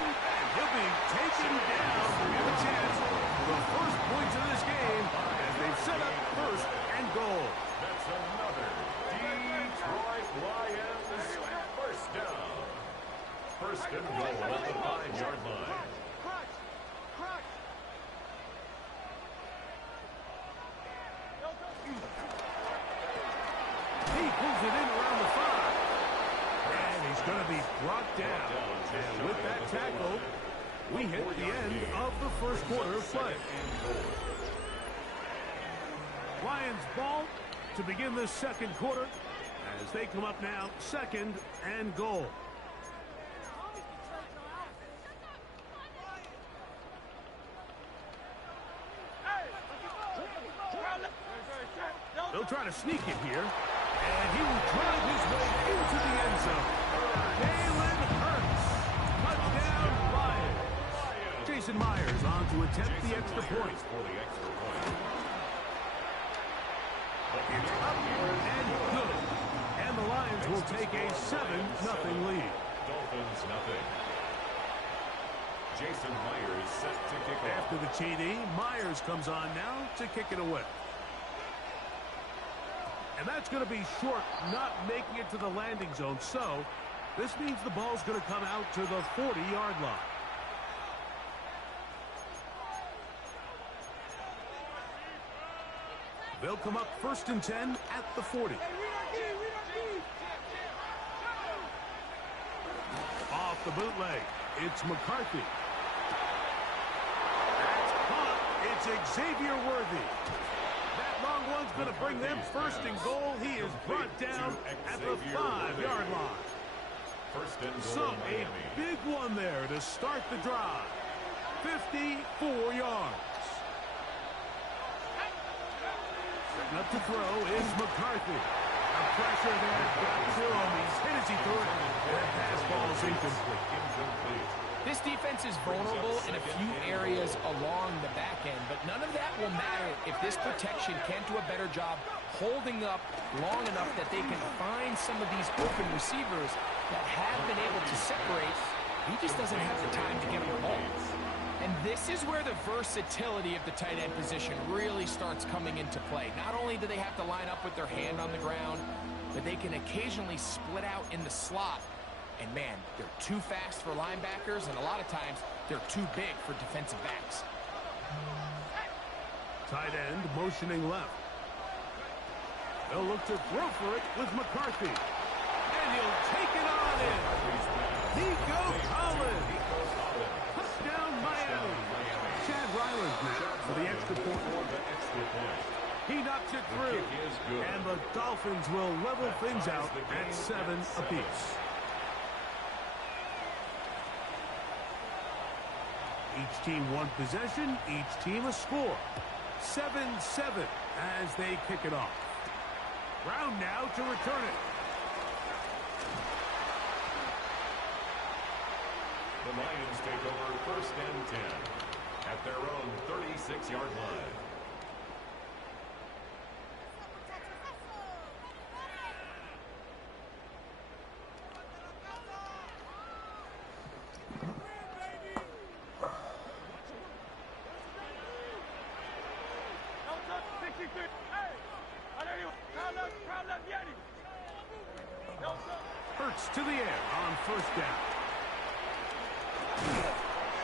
And he'll be taken down. We have a chance for the first points of this game as they've set up 1st and goal. That's another Detroit Lions first down. First and goal at the 5-yard line. He pulls it in around the 5. And he It's going to be brought down. And with that tackle, we hit the end of the first quarter of play. Lions ball to begin the second quarter as they come up now, 2nd and goal. They'll try to sneak it here, and he will drive his way into the end zone. Jalen Hurts, touchdown Lions. Jason Myers on to attempt the extra point. It's up and good, and the Lions will take a 7-0 lead. Dolphins nothing. Jason Myers set to kick off. After the TD, Myers comes on now to kick it away. And that's going to be short, not making it to the landing zone. So this means the ball's going to come out to the 40-yard line. They'll come up 1st and 10 at the 40. Off the bootleg, it's McCarthy. That's caught. It's Xavier Worthy. That long one's going to bring them 1st and goal. He is brought down at the 5-yard line. So a big one there to start the drive. 54 yards. Setting up to throw is McCarthy. A pressure there got to him. He's hit as he threw it. That pass ball is incomplete. This defense is vulnerable in a few areas along the back end, but none of that will matter if this protection can't do a better job holding up long enough that they can find some of these open receivers that have been able to separate. He just doesn't have the time to get the ball. And this is where the versatility of the tight end position really starts coming into play. Not only do they have to line up with their hand on the ground, but they can occasionally split out in the slot. And man, they're too fast for linebackers, and a lot of times they're too big for defensive backs. Tight end motioning left. They'll look to throw for it with McCarthy. And he'll take it on in. Nico Collins. Touchdown Miami. Chad Ryland's there for the extra point. He knocks it through. And the Dolphins will level things out at 7 apiece. Each team one possession, each team a score. 7-7 as they kick it off. Brown now to return it. The Lions take over 1st and 10 at their own 36-yard line. Hurts to the air on 1st down.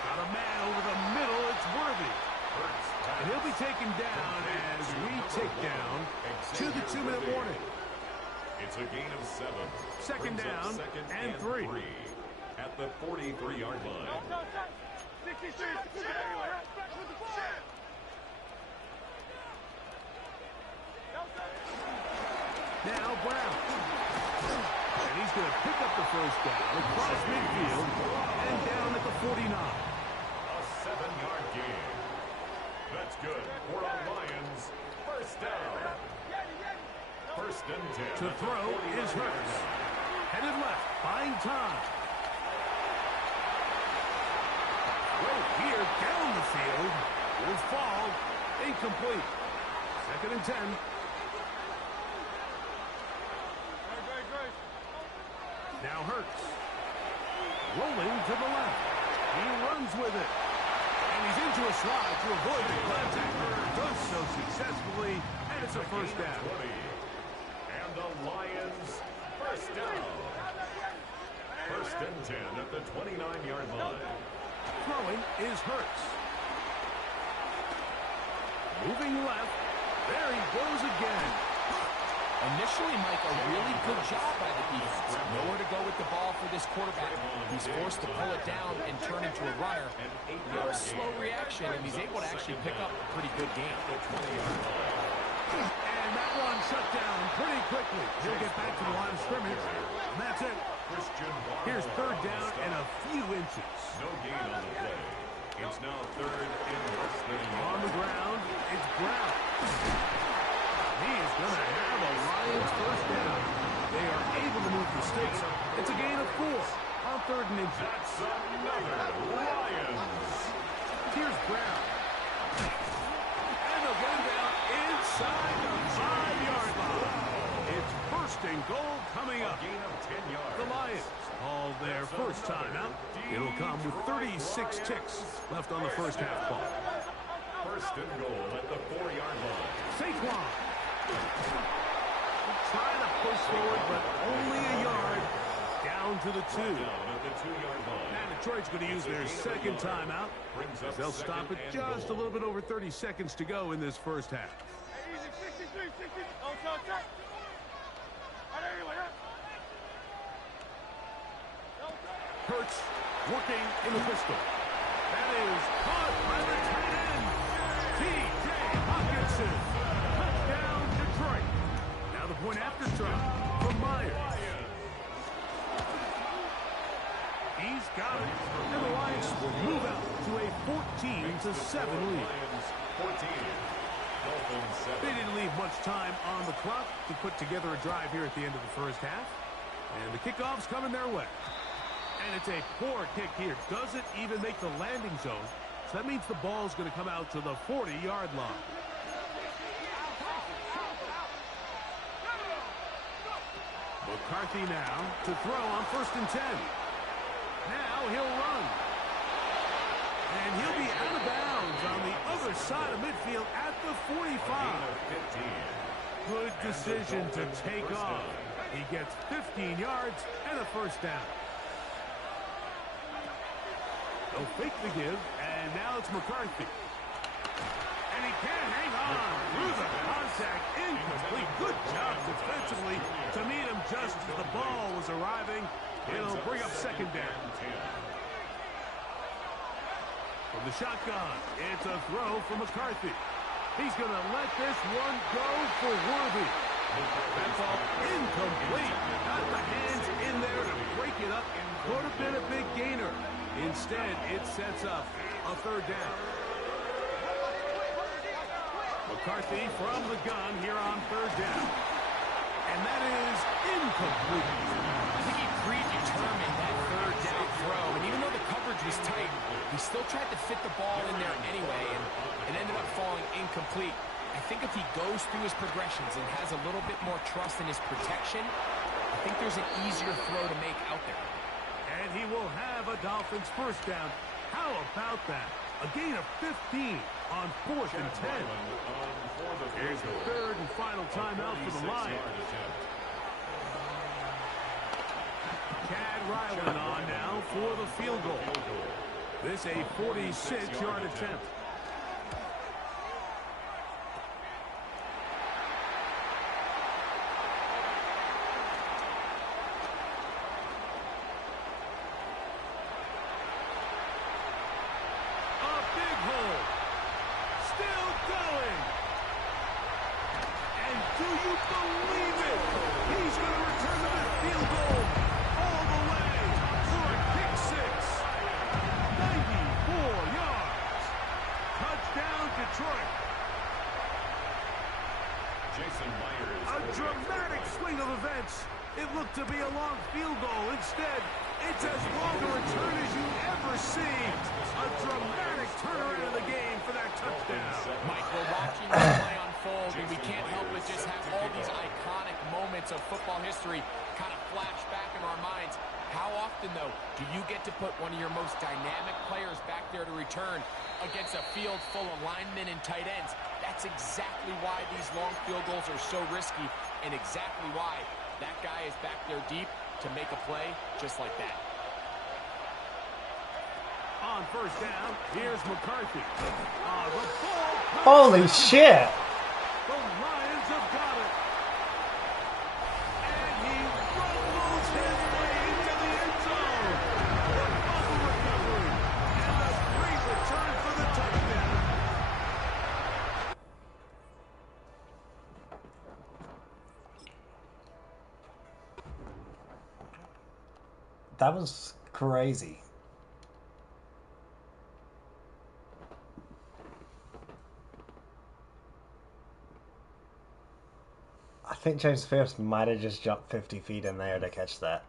Got a man over the middle. It's Worthy. And he'll be taken down as we tick down to the 2-minute warning. It's a gain of 7. 2nd down and 3. At the 43-yard line. Now Brown. And he's going to pick up the 1st down across midfield and down at the 49. A 7-yard gain. That's good for the Lions. 1st down. 1st and 10. To throw is Hurts. Headed left, buying time. Right here down the field. Will fall. Incomplete. 2nd and 10. Now Hurts. Rolling to the left. He runs with it. And he's into a slide to avoid the contact. Does so successfully. And it's a 1st down. And the Lions 1st down. 1st and 10 at the 29-yard line. Throwing is Hurts. Moving left. There he goes again. Initially, Mike, a really good job by the defense. Nowhere to go with the ball for this quarterback. He's forced to pull it down and turn into a runner. A slow reaction, and he's able to actually pick up a pretty good game. And that one shut down pretty quickly. He'll get back to the line of scrimmage. And that's it. Here's third down and a few inches. No gain on the play. It's now third and less than a yard. On the ground, it's Brown. He is going to have a Lions first down. They are able to move the sticks. It's a gain of 4 on third and inches. That's another Lions. Here's Brown. And they'll get him down inside the 5-yard line. It's first and goal coming up. Gain of 10 yards. The Lions call their first timeout. It'll come with 36 ticks left on the first half clock. First and goal at the 4-yard line. Saquon. Trying to push forward, but only a yard. Down to the 2. Down at the 2-yard line. And Detroit's going to use their second timeout. They'll stop it just a little bit over 30 seconds to go in this first half. Hurts working in the pistol. That is caught by the tight end, T.J. Hawkinson. Touchdown, Detroit. Now the point after try from Myers. He's got it. And the Lions will move out to a 14-7 lead. 14. Dolphins 7. They didn't leave much time on the clock to put together a drive here at the end of the first half. And the kickoff's coming their way. And it's a poor kick here. Doesn't even make the landing zone. So that means the ball's going to come out to the 40-yard line. McCarthy now to throw on first and 10. Now he'll run. And he'll be out of bounds on the other side of midfield at the 45. Good decision to take off. He gets 15 yards and a first down. They'll fake the give, and now it's McCarthy. And he can't hang on through the contact. Incomplete. Good job defensively to meet him just as the ball was arriving. It'll bring up second down. From the shotgun, it's a throw for McCarthy. He's going to let this one go for Worthy. That ball incomplete. Got the hands in there to break it up. Could have been a big gainer. Instead, it sets up a third down. McCarthy from the gun here on third down. And that is incomplete. I think he predetermined that third down throw. And even though the coverage was tight, he still tried to fit the ball in there anyway. And it ended up falling incomplete. I think if he goes through his progressions and has a little bit more trust in his protection, I think there's an easier throw to make out there. And he will have a Dolphins first down. How about that? A gain of 15 on 4th and 10. Here's the third and final timeout for the Lions. Chad Ryland on now for the field goal. This a 46-yard attempt. It looked to be a long field goal. Instead, it's as long a return as you ever see. A dramatic turnaround of the game for that touchdown. Mike, we're watching the play unfold, and we can't help but just have all these iconic moments of football history kind of flash back in our minds. How often, though, do you get to put one of your most dynamic players back there to return against a field full of linemen and tight ends? That's exactly why these long field goals are so risky, and exactly why that guy is back there deep to make a play just like that. On first down, here's McCarthy. The ball. Holy shit! The Lions have got it. That was crazy. I think James Pierce might have just jumped 50 feet in there to catch that.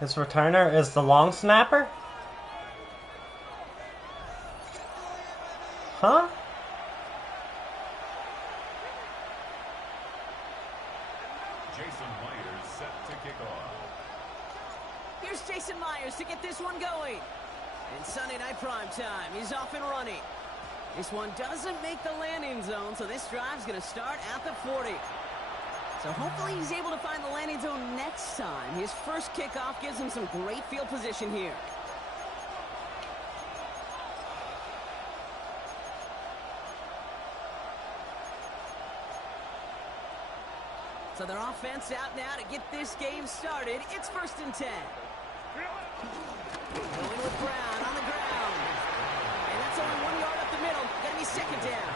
His returner is the long snapper? Huh? Jason Myers set to kick off. Here's Jason Myers to get this one going. And Sunday night prime time, he's off and running. This one doesn't make the landing zone, so this drive's going to start at the 40. So hopefully he's able to find the landing zone next time. His first kickoff gives him some great field position here. So their offense out now to get this game started. It's 1st and 10. Going with Brown on the ground. And that's only 1 yard up the middle. Gonna be 2nd down.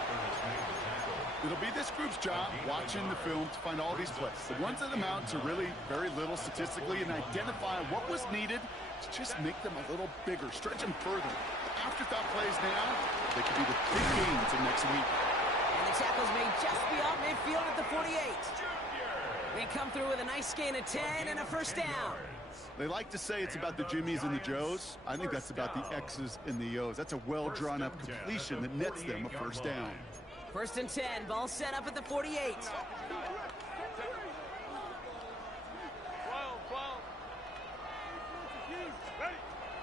It'll be this group's job watching the film to find all these plays. The ones that amount to really very little statistically and identify what was needed to just make them a little bigger, stretch them further. Afterthought plays now, they could be the big gains of next week. And the tackle's made just beyond midfield at the 48. They come through with a nice gain of 10 and a 1st down. They like to say it's about the Jimmies and the Joes. I think that's about the X's and the O's. That's a well-drawn-up completion that nets them a 1st down. 1st and 10, ball set up at the 48.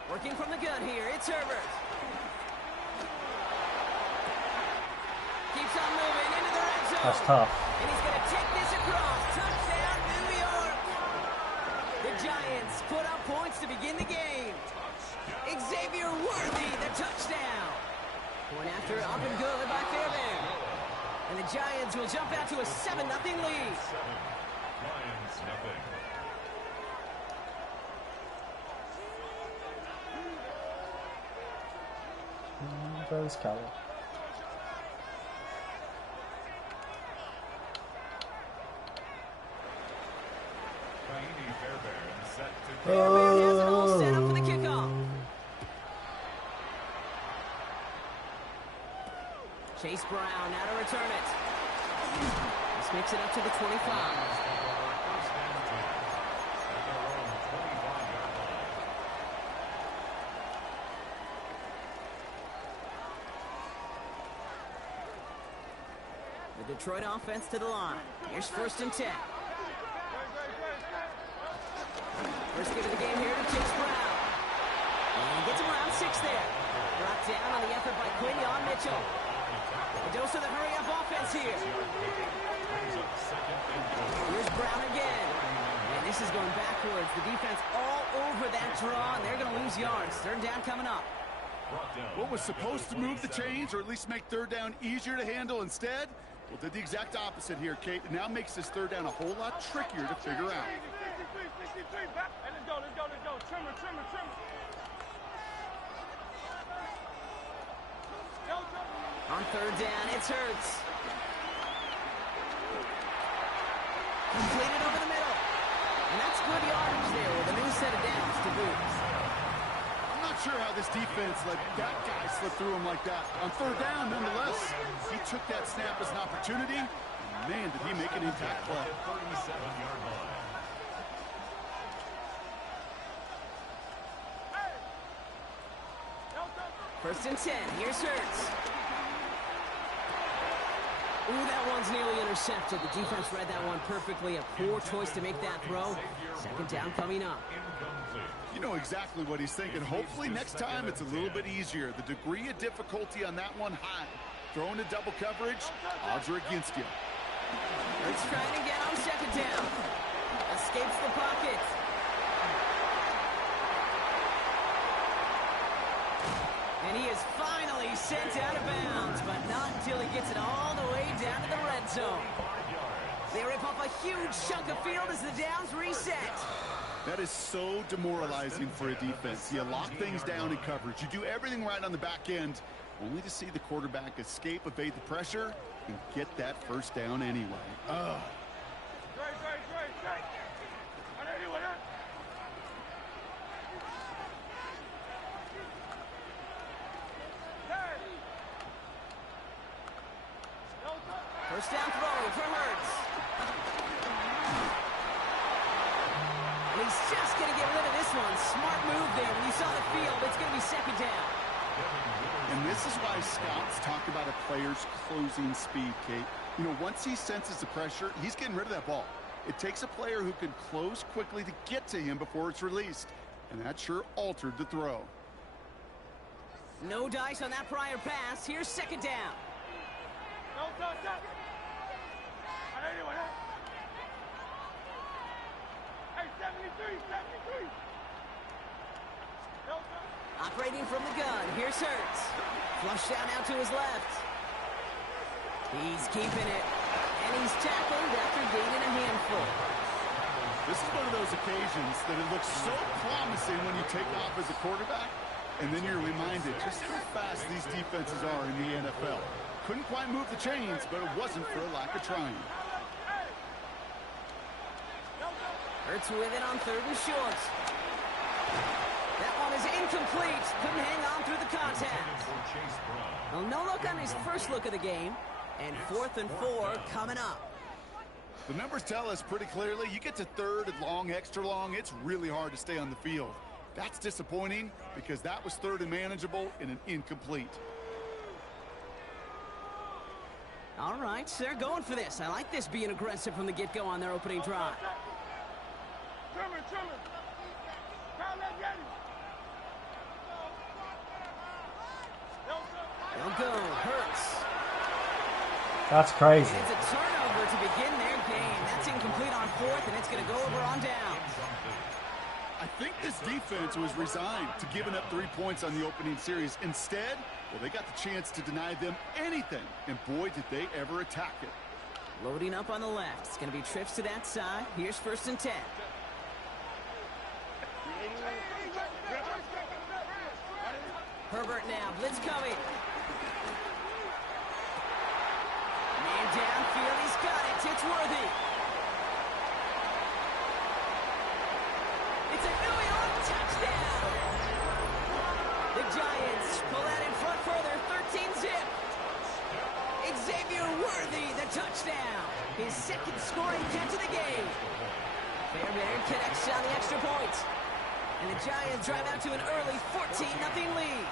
Working from the gun here, it's Herbert. Keeps on moving into the red zone. That's tough. And he's going to take this across. Touchdown, New York. The Giants put up points to begin the game. Xavier Worthy, the touchdown. Point after, up and good by Fairbairn. And the Giants will jump out to a 7-0 lead. Lions nothing. Those color. Fairbairn set to Fairbairn has it all set up for the kickoff. Chase Brown now to return it. This makes it up to the 25. The Detroit offense to the line. Here's 1st and 10. First give of the game here to Chase Brown. And gets him around 6 there. Brought down on the effort by Quinion Mitchell. A dose of the hurry-up offense here. Here's Brown again. And this is going backwards. The defense all over that draw, and they're going to lose yards. 3rd down coming up. What was supposed to move the chains, or at least make 3rd down easier to handle instead? Well, did the exact opposite here, Kate. It now makes this 3rd down a whole lot trickier to figure out. Let's go. Trimmer. On 3rd down, it's Hurts. Completed over the middle. And that's good yardage there with a new set of downs to boot. I'm not sure how this defense let that guy slip through him like that. On 3rd down, nonetheless, he took that snap as an opportunity. And man, did he make an impact play. 37-yard line. First and 10. Here's Hurts. Ooh, that one's nearly intercepted. The defense read that one perfectly. A poor choice to make that throw. Second down coming up. You know exactly what he's thinking. Hopefully next time it's a little bit easier. The degree of difficulty on that one high. Throwing to double coverage, odds are against you. Hurts trying to get on second down. Escapes the pocket. And he is finally sent out of bounds, but not until he gets it all the way down to the red zone. They rip off a huge chunk of field as the downs reset. That is so demoralizing for a defense. You lock things down in coverage. You do everything right on the back end, only to see the quarterback escape, evade the pressure, and get that first down anyway. Ugh. First down throw for Hurts. And he's just going to get rid of this one. Smart move there. When you saw the field, it's going to be second down. And this is why scouts talk about a player's closing speed, Kate. You know, once he senses the pressure, he's getting rid of that ball. It takes a player who can close quickly to get to him before it's released. And that sure altered the throw. No dice on that prior pass. Here's second down. Operating from the gun. Here's Hurts. Flush down out to his left. He's keeping it. And he's tackled after gaining a handful. This is one of those occasions that it looks so promising when you take off as a quarterback, and then you're reminded just how fast these defenses are in the NFL. Couldn't quite move the chains, but it wasn't for a lack of trying. Hurts with it on third and short. That one is incomplete. Couldn't hang on through the contact. Well, no look on his first look of the game. And 4th and 4 coming up. The numbers tell us pretty clearly, you get to third and long, extra long, it's really hard to stay on the field. That's disappointing because that was third and manageable and an incomplete. All right, they're going for this. I like this being aggressive from the get-go on their opening drive. They'll go. Hurts. That's crazy. And it's a turnover to begin their game. That's incomplete on 4th, and it's going to go over on downs. I think this defense was resigned to giving up 3 points on the opening series. Instead, well, they got the chance to deny them anything, and boy, did they ever attack it. Loading up on the left. It's going to be trips to that side. Here's 1st and 10. Herbert now. Blitz coming. Man downfield. He's got it. It's Worthy. It's a New York touchdown. The Giants pull out in front further. 13-zip. Xavier Worthy, the touchdown. His second scoring catch of the game. Fairbairn connects on the extra point. And the Giants drive out to an early 14-0 lead.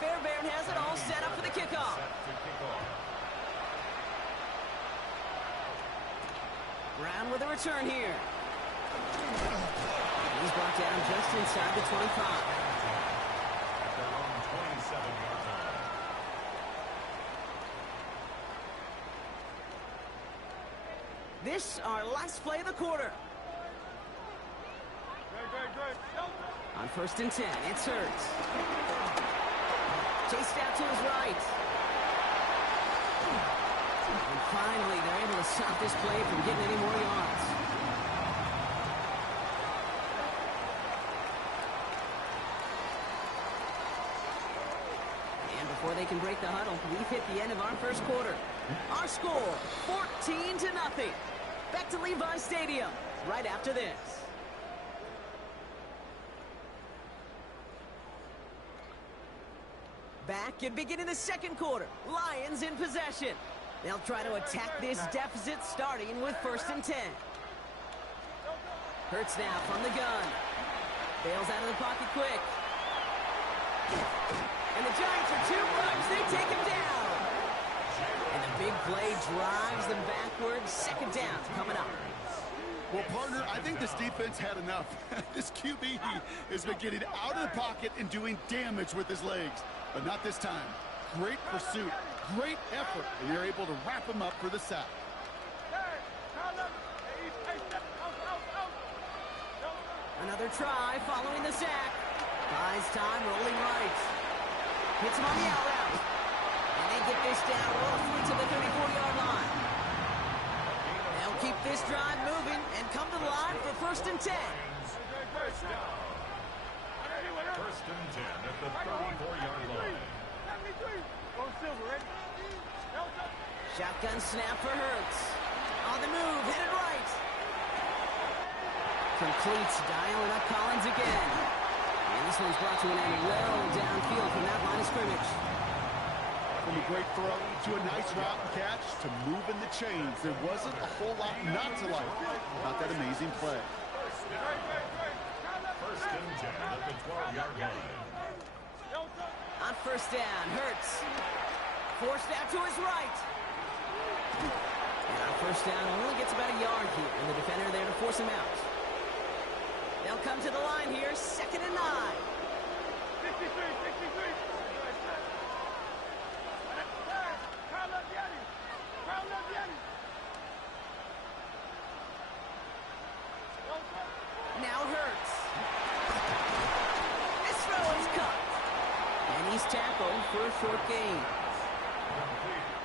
Fairbairn has it all set up for the kickoff. Brown with a return here. He's brought down just inside the 25. This our last play of the quarter. On 1st and 10, it's Hurts. Chased out to his right. And finally, they're able to stop this play from getting any more yards. And before they can break the huddle, we've hit the end of our first quarter. Our score, 14-0. Back to Levi Stadium right after this. Back and beginning the second quarter. Lions in possession. They'll try to attack this deficit starting with 1st and 10. Hurts now from the gun. Bails out of the pocket quick. And the Giants are 2 runs. They take him down. big play drives them backwards. Second down coming up. Well, partner, I think this defense had enough. This QB has been getting out of the pocket and doing damage with his legs, but not this time. Great pursuit, great effort, and they're able to wrap him up for the sack. Another try following the sack. Buys time, rolling right. Hits him on the out route. And they get this down, roll through to the 34-yard line. They'll keep this drive moving and come to the line for 1st and 10. First and 10 at the 34-yard line. Shotgun snap for Hurts. On the move, headed right. Completes, dialing up Collins again. And this one's brought to an end well downfield from that line of scrimmage. From a great throw to a nice route and catch to moving the chains. There wasn't a whole lot not to like about that amazing play. First and 10 at the 12-yard line. On first down, Hurts. Forced out to his right. And on first down, only gets about a yard here. And the defender there to force him out. They'll come to the line here, 2nd and 9. Now Hurts. This throw is cut. And he's tackled for a short gain.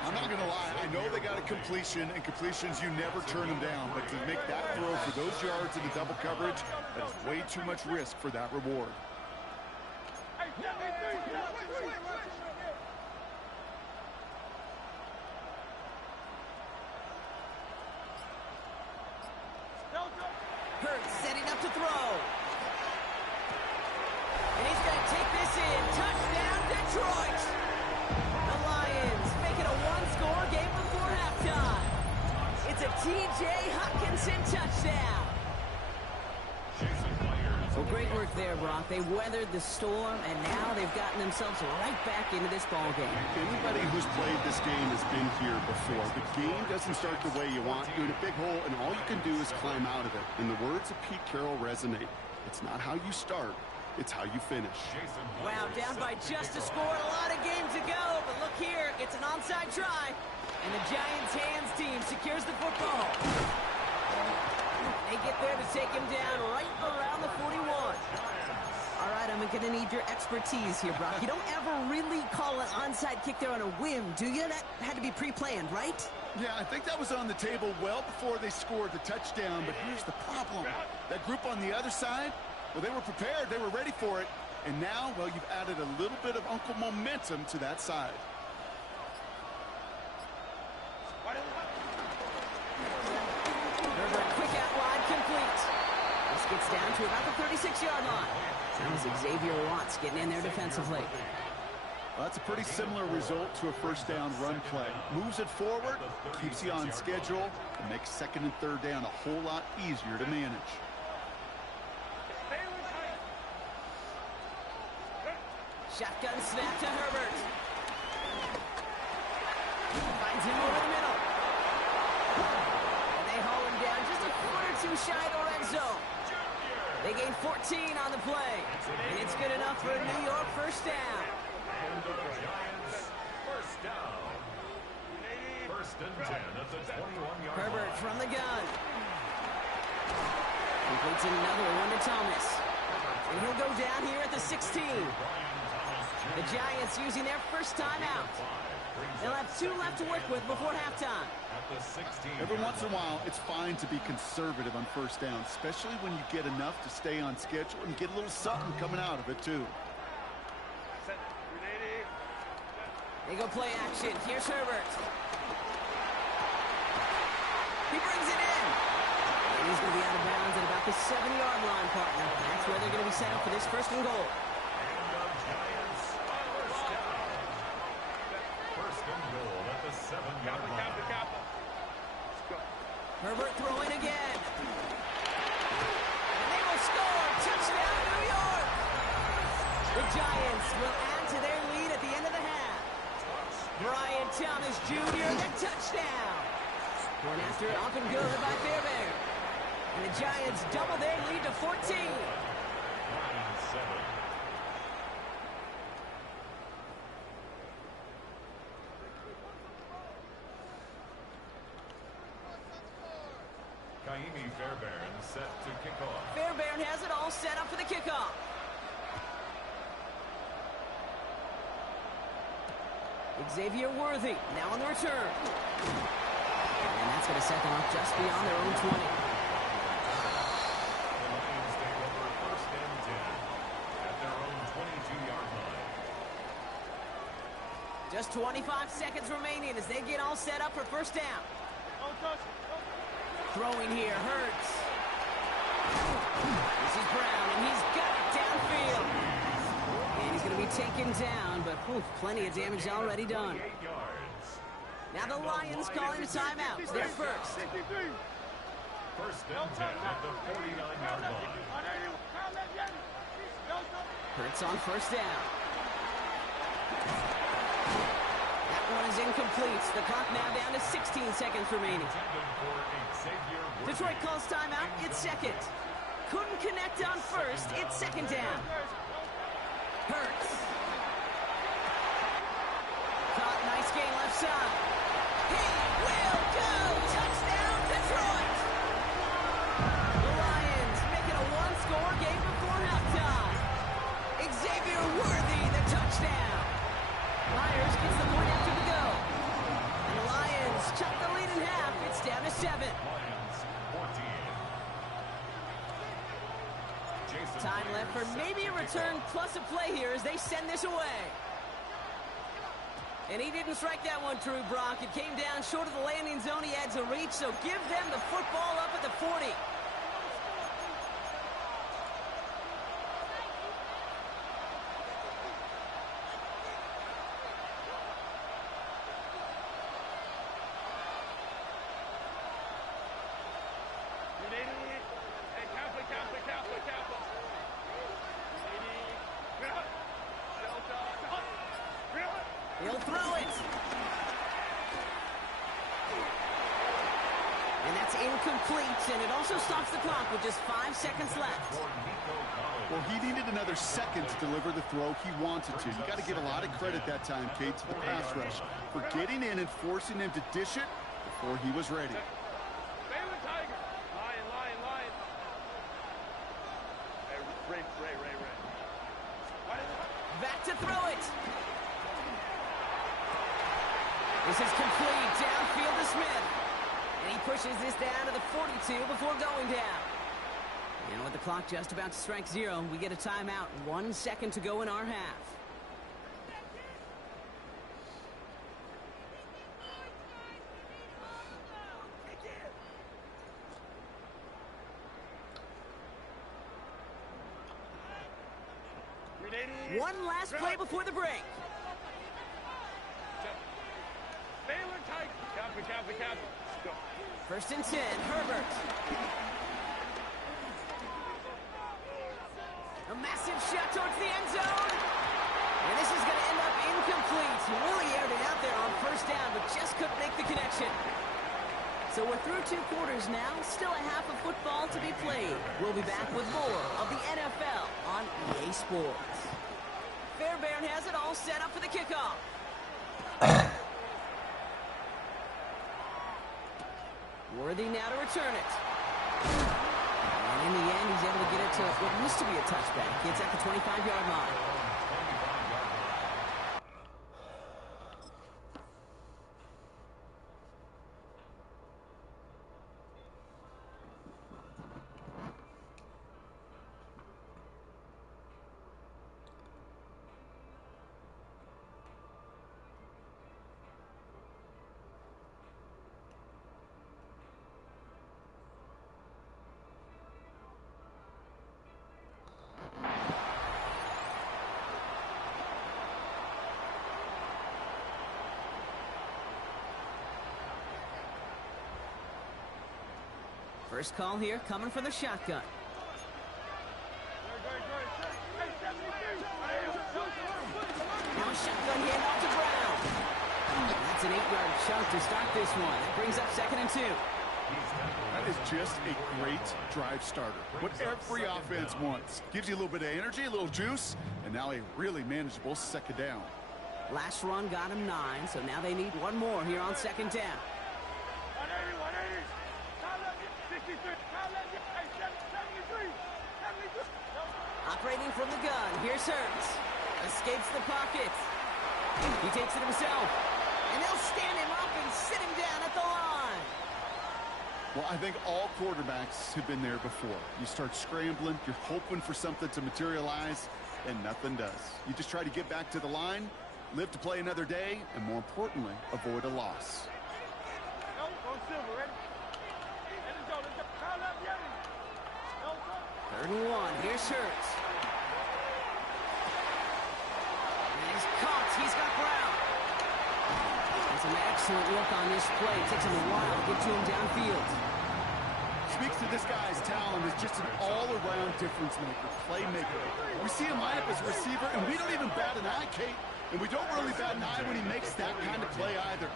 I'm not going to lie. I know they got a completion, and completions, you never turn them down. But to make that throw for those yards into double coverage, that is way too much risk for that reward. Hurts setting up to throw. And he's going to take this in. Touchdown, Detroit. The Lions make it a one-score game before halftime. It's a T.J. Hockenson touchdown. Well, great work there, Brock. They weathered the storm, and now they've gotten themselves right back into this ball game. Anybody who's played this game has been here before. The game doesn't start the way you want. You're in a big hole, and all you can do is climb out of it. And the words of Pete Carroll resonate. It's not how you start, it's how you finish. Wow, down by just a score and a lot of game to go. But look here, it's an onside try. And the Giants' hands team secures the football. They get there to take him down right around the 41. All right, I'm going to need your expertise here, Brock. You don't ever really call an onside kick there on a whim, do you? That had to be pre-planned, right? Yeah, I think that was on the table well before they scored the touchdown. But here's the problem. That group on the other side, well, they were prepared. They were ready for it. And now, well, you've added a little bit of Uncle momentum to that side. Herbert, quick out wide, complete. This gets down to about the 36-yard line. That was Xavier Watts getting in there defensively. Well, that's a pretty similar result to a first down run play. Moves it forward, keeps you on schedule, and makes 2nd and 3rd down a whole lot easier to manage. Shotgun snap to Herbert. Finds him over the middle. And they haul him down just a foot or two shy of the red zone. They gain 14 on the play. And it's good enough for a New York first down. First down. First and 10 at the 21-yard line. Herbert from the gun. Completes another one to Thomas. And he'll go down here at the 16. The Giants using their first time out. They'll have 2 left to work with before halftime. Every once in a while, it's fine to be conservative on first down, especially when you get enough to stay on schedule and get a little something coming out of it, too. They go play action. Here's Herbert. He brings it in. And he's going to be out of bounds at about the 7-yard line, partner. That's where they're going to be set up for this 1st and goal. Herbert throwing again. And they will score. Touchdown, New York. The Giants will add to their lead at the end of the half. Brian Thomas Jr., the touchdown. Going after it, up and good by Fairbairn. And the Giants double their lead to 14. 9-7. Kaimi Fairbairn set to kick off. Fairbairn has it all set up for the kickoff. Xavier Worthy now on the return. And that's going to set them up just beyond their own 20. The Lions take over 1st and 10 at their own 22-yard line. Just 25 seconds remaining as they get all set up for first down. Throwing here, Hurts. This is Brown, and he's got it downfield. And he's going to be taken down, but plenty of damage already done. 8 yards. Now the Lions calling a timeout. They're first. 1st and 10 at the 49-yard line. Hurts on first down. That one is incomplete. The clock now down to 16 seconds remaining. Detroit calls timeout. It's second. Couldn't connect on first. It's second down. Hurts. Caught, nice gain left side. He will go! Touchdown, Detroit! The Lions making a one-score game before halftime. Xavier Worthy, the touchdown. Myers gets the point after the go. And the Lions cut the lead in half. It's down to 7. Lions 14. Time left for maybe a return plus a play here as they send this away. And he didn't strike that one true, Brock. It came down short of the landing zone. He had to reach, so give them the football up at the 40. He'll throw it. And that's incomplete, and it also stops the clock with just 5 seconds left. Well, he needed another second to deliver the throw he wanted to. You got to give a lot of credit that time, Kate, to the pass rush for getting in and forcing him to dish it before he was ready. Back to throw it. This is complete. Downfield to Smith. And he pushes this down to the 42 before going down. And with the clock just about to strike 0, we get a timeout. 1 second to go in our half. One last play before the break. First and 10, Herbert. A massive shot towards the end zone. And this is going to end up incomplete. Really aired it out there on first down, but just couldn't make the connection. So we're through 2 quarters now. Still a half of football to be played. We'll be back with more of the NFL on EA Sports. Fairbairn has it all set up for the kickoff. Worthy now to return it. And in the end, he's able to get it to what used to be a touchback. It's at the 25-yard line. First call here coming from the shotgun. Now a shotgun handoff to Brown. That's That's an 8-yard chunk to start this one. That brings up 2nd and 2. That is just a great drive starter. What every offense wants. Gives you a little bit of energy, a little juice, and now a really manageable 2nd down. Last run got him 9, so now they need one more here on 2nd down. Operating from the gun, here's Hurts. Escapes the pocket. He takes it himself. And they'll stand him up and sit him down at the line. Well, I think all quarterbacks have been there before. You start scrambling, you're hoping for something to materialize, and nothing does. You just try to get back to the line, live to play another day, and more importantly, avoid a loss. 3rd and 1, here's Hurts. He's caught, he's got Brown. It's an excellent look on this play. It takes him a while to get to him downfield. Speaks to this guy's talent as just an all-around difference maker, playmaker. We see him line up as a receiver, and we don't even bat an eye, Kate. And we don't really bat an eye when he makes that kind of play either.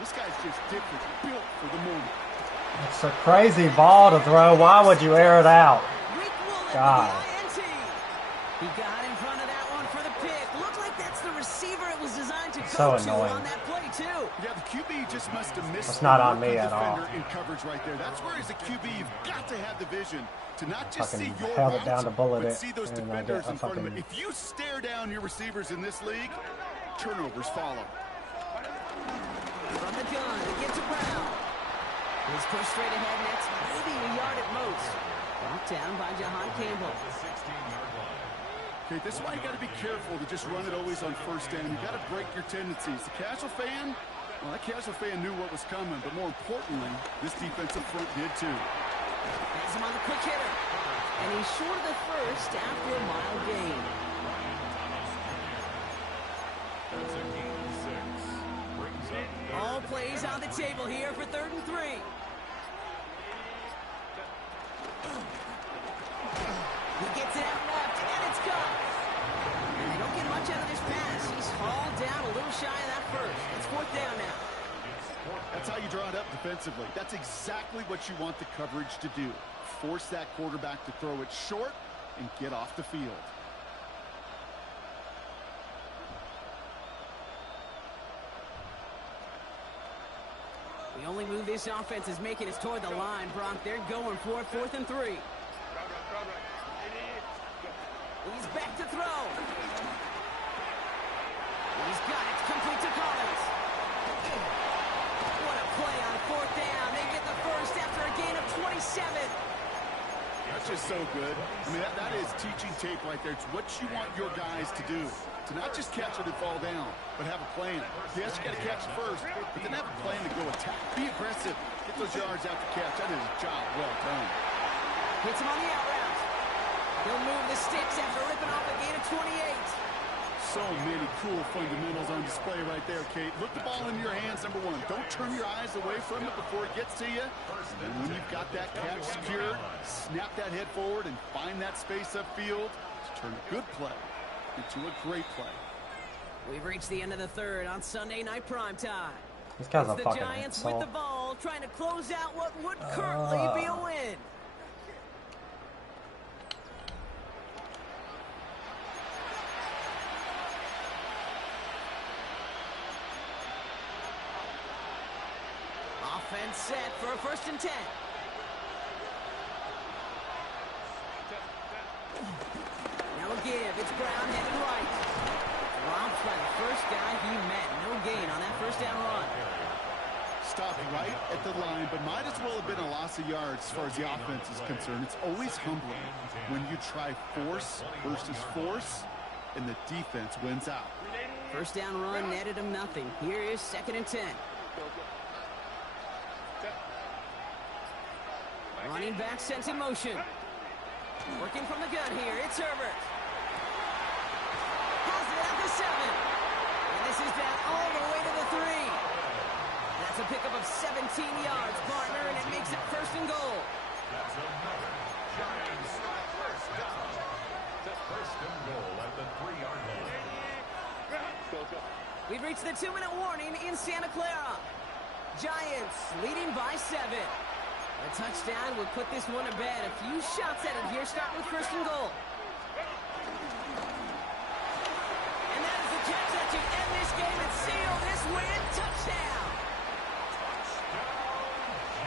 This guy's just different, built for the moment. It's a crazy ball to throw. Why would you air it out? God. He got in front of that one for the pick. Looked like that's the receiver it was designed to So go to annoying. on that play, too. Yeah, the QB just must have missed It's not the on me at all. defender in coverage right there. That's where as a QB, you've got to have the vision to not just see Fucking your held it routes, down to bullet but it, see those and I defenders get a in front of it. fucking- If you stare down your receivers in this league, turnovers follow. From the gun, it gets to Brown. He's pushed straight ahead, and that's maybe a yard at most. Brought down by Jahan Campbell. Okay, this is why you got to be careful to just run it always on 1st down. You got to break your tendencies. The casual fan, well, that casual fan knew what was coming, but more importantly, this defensive front did too. Has him on the quick hitter. And he's short of the first after a mile gain. All plays on the table here for 3rd and 3. He gets it out left, and it's caught. And they don't get much out of this pass. He's hauled down a little shy of that first. It's 4th down now. That's how you draw it up defensively. That's exactly what you want the coverage to do. Force that quarterback to throw it short and get off the field. The only move this offense is making is toward the line, Brock. They're going for it, 4th and 3. He's back to throw. He's got it, complete to Collins. What a play on 4th down. They get the first after a gain of 27. That's just so good. I mean, that is teaching tape right there. It's what you want your guys to do. To not just catch it and fall down, but have a plan. Yes, you got to catch it first, but then have a plan to go attack. Be aggressive. Get those yards out to catch. That is a job well done. Hits him on the out route. He'll move the sticks after ripping off a gain of 28. So many cool fundamentals on display right there, Kate. Look the ball in your hands, number one. Don't turn your eyes away from it before it gets to you. And when you've got that catch secured, snap that head forward and find that space upfield to turn a good play into a great play. We've reached the end of the 3rd on Sunday Night Primetime. This guy's a The fucking Giants asshole. with the ball, trying to close out what would currently be a win. Offense set for a 1st and 10. No give. It's Brown headed right. Robbed by the first guy he met. No gain on that 1st down run. Stopped right at the line, but might as well have been a loss of yards as far as the offense is concerned. It's always humbling when you try force versus force, and the defense wins out. 1st down run netted him nothing. Here is 2nd and 10. Running back sent in motion. Working from the gun here. It's Herbert. Has it at the 7. And this is down all the way to the 3. That's a pickup of 17 yards, partner, and it makes it 1st and goal. That's another Giants 1st down. 1st and goal at the 3-yard line. We've reached the 2-minute warning in Santa Clara. Giants leading by 7. A touchdown would put this one to bed. A few shots at it here, starting with 1st and goal. And that is the catch that should end this game and seal this win. Touchdown!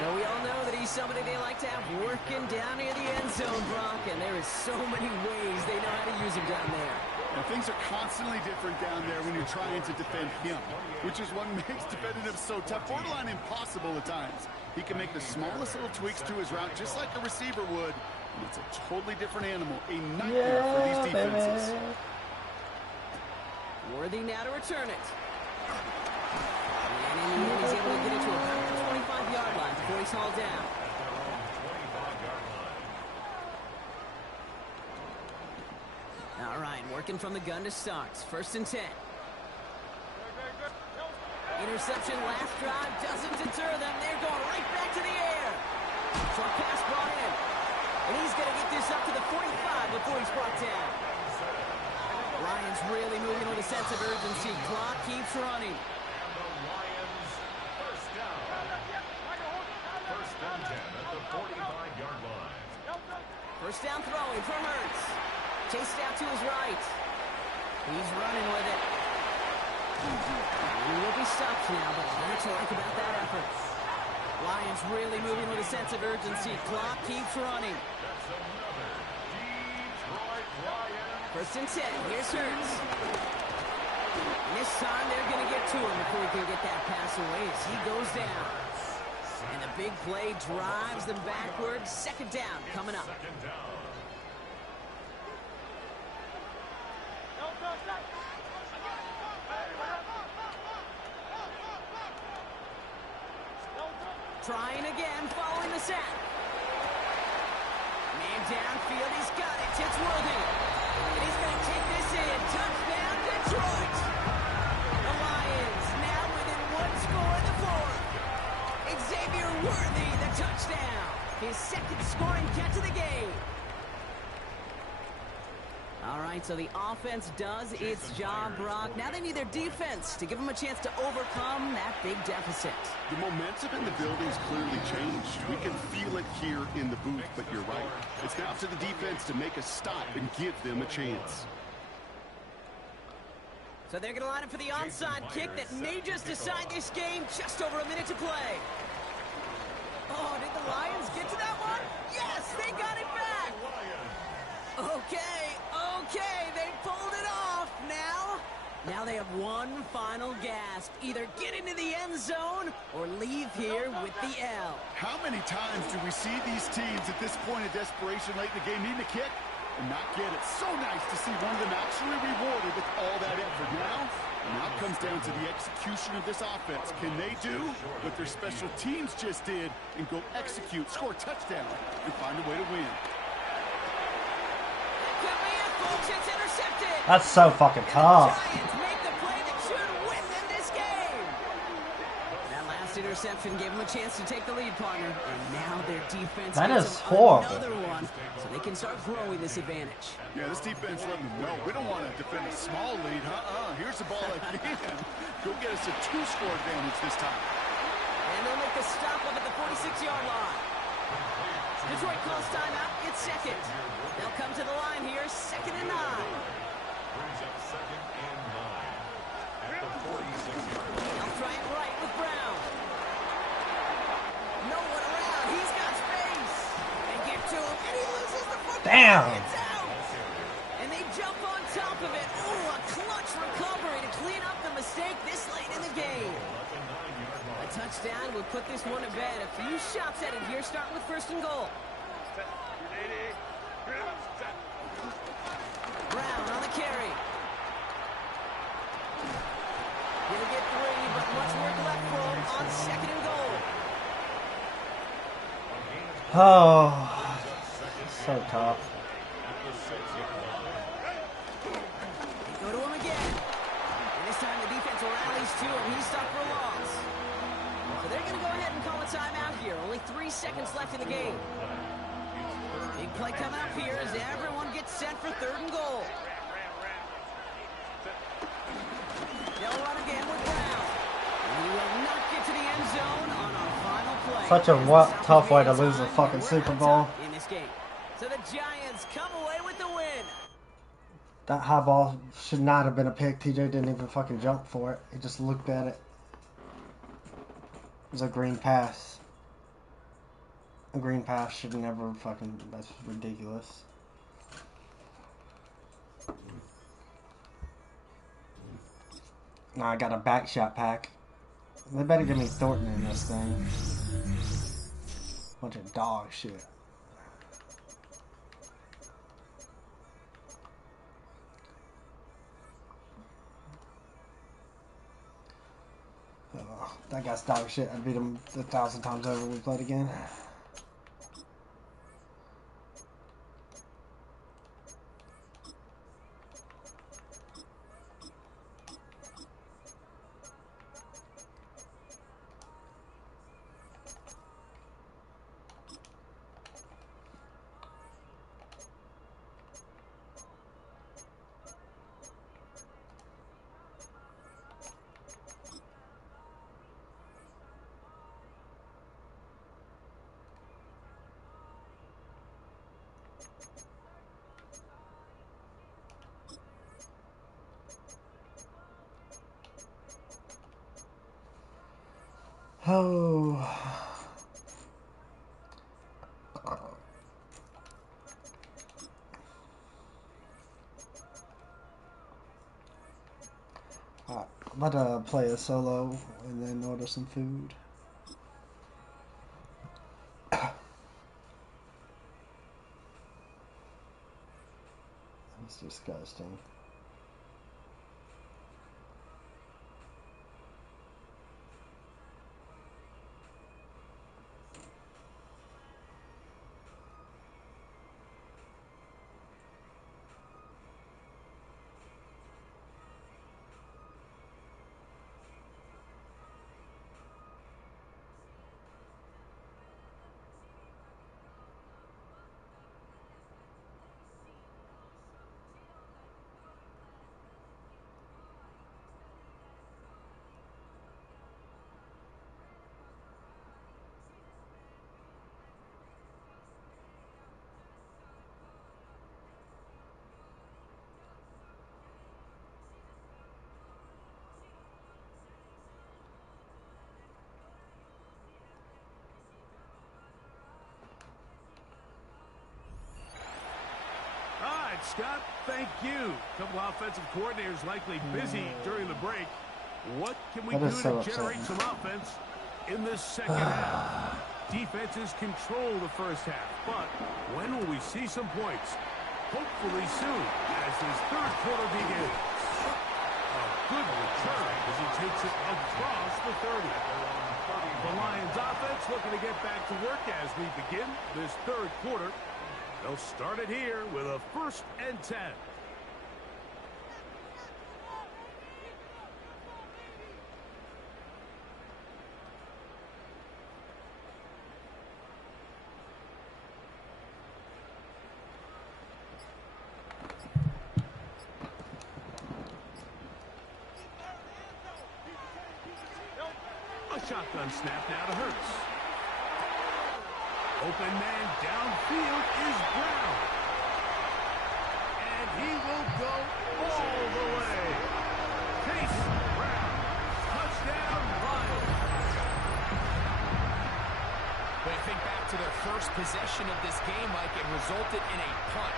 Now, we all know that he's somebody they like to have working down near the end zone, Brock, and there is so many ways they know how to use him down there. Now, things are constantly different down there when you're trying to defend him, which is what makes defending him so tough, borderline impossible at times. He can make the smallest little tweaks to his route just like a receiver would, and it's a totally different animal, a nightmare for these defenses. Baby. Worthy now to return it. And in the end, he's able to get it to about the 25-yard line before he's hauled down. All right, working from the gun to start. 1st and 10. Interception last drive doesn't deter them. They're going right back to the air. Short pass brought in. And he's going to get this up to the 45 before he's brought down. Lions really moving with a sense of urgency. Clock keeps running. And the Lions first down. 1st and 10 at the 45-yard line. 1st down throwing for Hurts. Chased out to his right. He's running with it. He will be stopped now, but not to like about that effort. Lions really moving with a sense of urgency. Clock keeps running. That's another Detroit Lions. 1st and 10. Here's Hurts. And this time they're going to get to him before he can get that pass away as he goes down. And the big play drives them backwards. 2nd down coming up. 2nd down. Trying again, following the sack. Man downfield, he's got it. It's Worthy. And he's going to take this in. Touchdown, Detroit. The Lions now within 1 score in the 4th. Xavier Worthy, the touchdown. His 2nd scoring catch of the game. All right, so the offense does its job, Brock. Now they need their defense to give them a chance to overcome that big deficit. The momentum in the building's clearly changed. We can feel it here in the booth, but you're right. It's now up to the defense to make a stop and give them a chance. So they're going to line up for the onside kick that may just decide this game. Just over a minute to play. Oh, did the Lions get to that one? Yes, they got it back. Okay, they pulled it off. Now they have one final gasp. Either get into the end zone or leave here with the L. How many times do we see these teams at this point of desperation late in the game needing a kick and not get it? So nice to see one of them actually rewarded with all that effort. Now it comes down to the execution of this offense. Can they do what their special teams just did and go execute, score a touchdown, and find a way to win? It's intercepted. That's so fucking tough. Giants make the play that should win them this game. That last interception gave them a chance to take the lead, partner. And now their defense gets another one, so they can start growing this advantage. Yeah, this defense letting them know we don't want to defend a small lead. Here's the ball again. Go get us a 2-score advantage this time. And they'll make the stop up at the 46-yard line. Detroit calls timeout. It's 2nd. They'll come to the line here. 2nd and 9. Brings up 2nd and 9 at the 46-yard line. They'll try it right with Brown. No one around. He's got space. They get to him, and he loses the football. Damn. It's out. And they jump on top of it. Oh, a clutch recovery to clean up the mistake this late in the game. A touchdown would put this one to bed. A few shots at it here, starting with 1st and goal. Brown on the carry. He'll get 3, but much work left for him on 2nd and goal. Oh, so tough. Go to him again. And this time the defense rallies to him. He's stuck for a loss. So they're going to go ahead and call a timeout here. Only 3 seconds left in the game. Big play coming up here as everyone gets set for 3rd and goal. They'll run again. Such a tough way to lose a fucking Super Bowl. In this game. So the Giants come away with the win. That high ball should not have been a pick. TJ didn't even fucking jump for it. He just looked at it. It was a green pass. A green pass should never fucking... That's ridiculous. Now I got a back shot pack. They better give me Thornton in this thing. Bunch of dog shit. Oh, that guy's dog shit. I'd beat him 1,000 times over if we played again. Oh. I'm about to play a solo and then order some food. That's disgusting. Scott, thank you. A couple offensive coordinators likely busy during the break. What can we do to generate some offense in this second half? Defenses control the first half, but when will we see some points? Hopefully soon, as this third quarter begins. A good return as he takes it across the 30. The Lions offense looking to get back to work as we begin this third quarter. They'll start it here with a 1st and 10. A shotgun snap now to Hurts. Open man downfield is Brown. And he will go all the way. Chase Brown. Touchdown, Lions. When you think back to their first possession of this game, Mike, it resulted in a punt.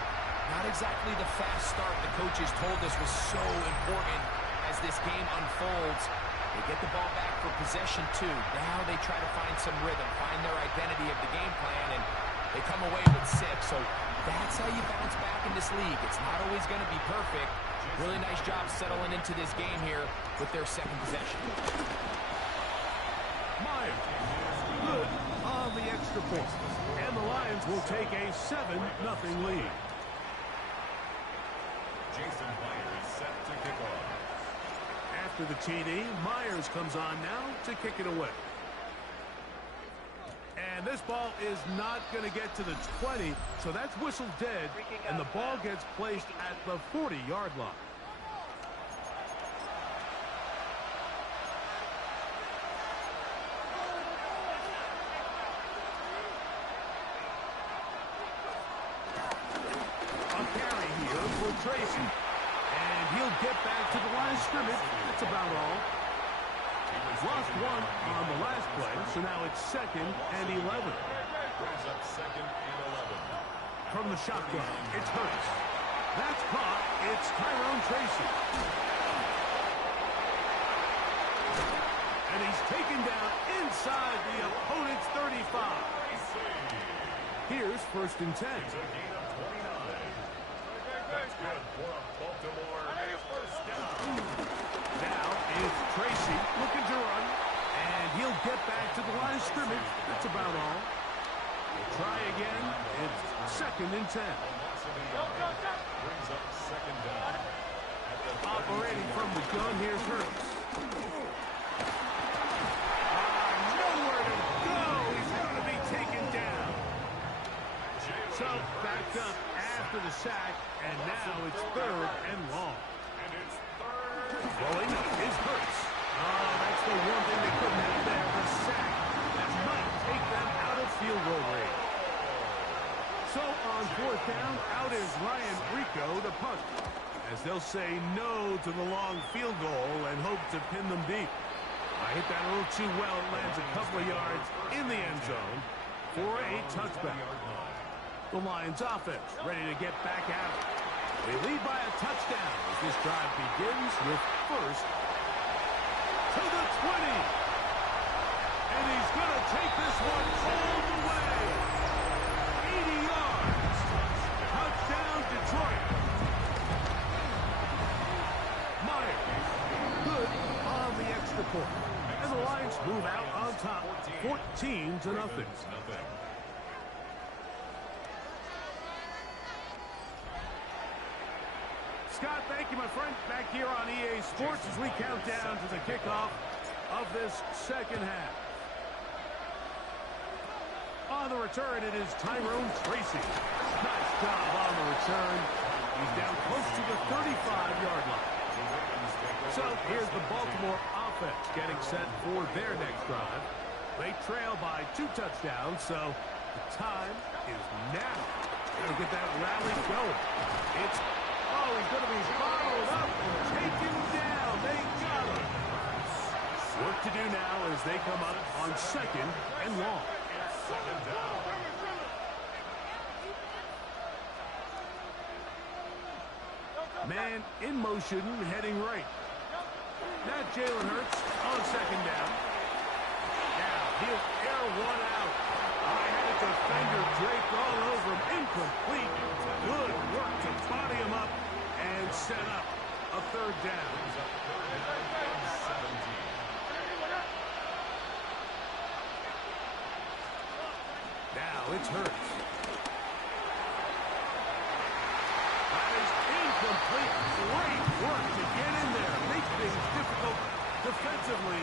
Not exactly the fast start the coaches told us was so important as this game unfolds. They get the ball back for possession 2. Now they try to find some rhythm, find their identity of the game plan, and they come away with 6. So that's how you bounce back in this league. It's not always going to be perfect. Really nice job settling into this game here with their second possession. Myers, good on the extra point. And the Lions will take a 7-0 lead. Jason Myers set to kick off. After the TD, Myers comes on now to kick it away. And this ball is not going to get to the 20, so that's whistled dead, and the ball gets placed at the 40-yard line. Tracy. And he'll get back to the line of scrimmage. That's about all. Lost one on the last play, so now it's 2nd and 11. Brings up 2nd and 11. From the shotgun, it's Hurts. That's caught. It's Tyrone Tracy. And he's taken down inside the opponent's 35. Here's 1st and 10. It's a gain of 29. That's good for a Baltimore first down. Now it's Tracy looking to run, and he'll get back to the line of scrimmage. That's about all. We'll try again. It's 2nd and 10. Brings up 2nd down. Operating from the gun, here's Hurts. Nowhere to go. He's going to be taken down. So backed up after the sack, and now it's 3rd and long. And it's 3rd. Rolling is Hurts. Oh, that's the one thing they couldn't have there. The sack that might take them out of field goal range. So on 4th down, out is Ryan Rico to punt, as they'll say no to the long field goal and hope to pin them deep. I hit that a little too well. It lands a couple of yards in the end zone for a touchback. The Lions offense ready to get back at it. They lead by a touchdown as this drive begins with 1st to the 20. And he's going to take this one all the way. 80 yards. Touchdown, Detroit. Myers, good on the extra point. And the Lions move out on top, 14-0. Scott, thank you, my friend. Back here on EA Sports as we count down to the kickoff of this 2nd half. On the return, it is Tyrone Tracy. Nice job on the return. He's down close to the 35-yard line. So here's the Baltimore offense getting set for their next drive. They trail by 2 touchdowns, so the time is now. Got to get that rally going. It's he's going to be followed up and taken down. They got him. Work to do now as they come up on 2nd and long. 2nd down. Man in motion, heading right. Now Jalen Hurts on 2nd down. Now he'll air one out. I had a defender draped all over him. Incomplete. Good work to body him up and set up a 3rd down. Now it's Hurts. That is incomplete. Great work to get in there. Make things difficult defensively.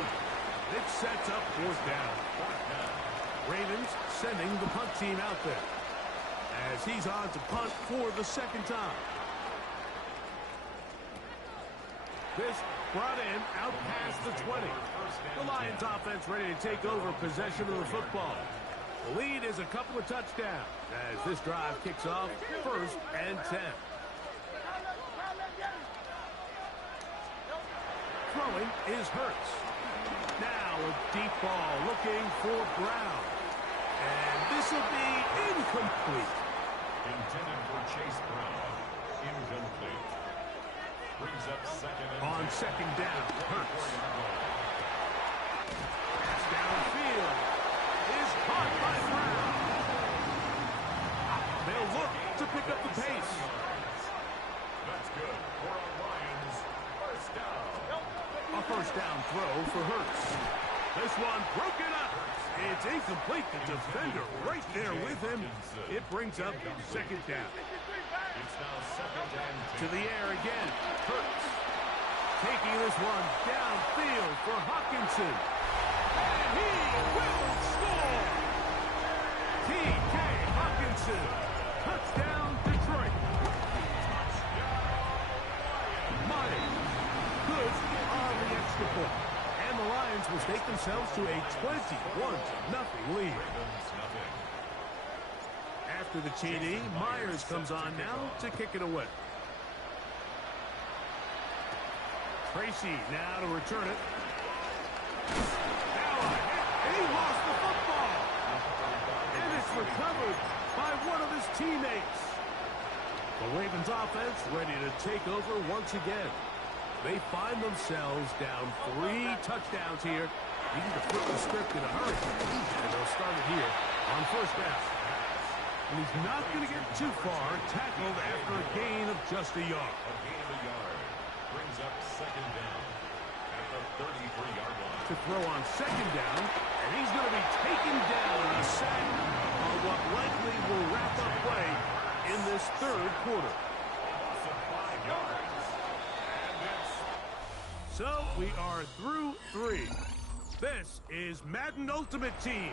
It sets up 4th down. Ravens sending the punt team out there as he's on to punt for the 2nd time. This brought in out past the 20. The Lions offense ready to take over possession of the football. The lead is a couple of touchdowns as this drive kicks off 1st and 10. Throwing is Hurts. Now a deep ball looking for Brown. And this will be incomplete. Intended for Chase Brown. Incomplete. Brings up 2nd and on 2nd down. Hurts. Pass downfield is caught by Brown. They'll look to pick up the pace. That's good for a Lions 1st down. A 1st down throw for Hurts. This one broken up. It's incomplete. The defender right there with him. It brings up 2nd down. It's now 2nd and 10. To the air again. Hurts. Taking this one downfield for Hawkinson. And he will score. T.J. Hawkinson. Touchdown, Detroit. Myers. Good on the extra point. And the Lions will take themselves to a 21-0 lead. After the TD, Myers comes on now to kick it away. Tracy now to return it. Now a hit, and he lost the football. And it's recovered by one of his teammates. The Ravens offense ready to take over once again. They find themselves down 3 touchdowns here. You need to flip the script in a hurry. And they'll start it here on first down. And he's not going to get too far, tackled after a gain of just a yard. A gain of a yard brings up second down at the 33-yard line. To throw on second down, and he's going to be taken down on a sack on what likely will wrap up play in this third quarter. Loss of 5 yards. And it's So we are through 3. This is Madden Ultimate Team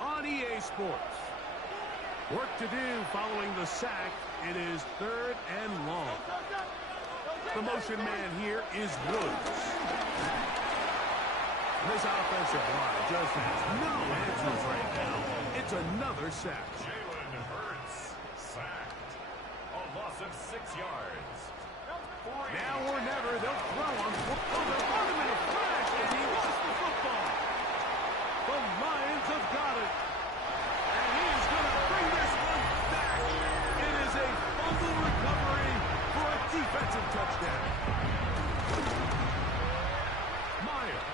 on EA Sports. Work to do following the sack. It is 3rd and long. The motion man here is Woods. This offensive line just has no answers right now. It's another sack. Jalen Hurts sacked. A loss of 6 yards. Now or never, they'll throw on. Oh, they'll run him in a flash, and he lost the football. The Lions have got it. And he is going to bring this one back. It is a fumble recovery for a defensive touchdown. Myers,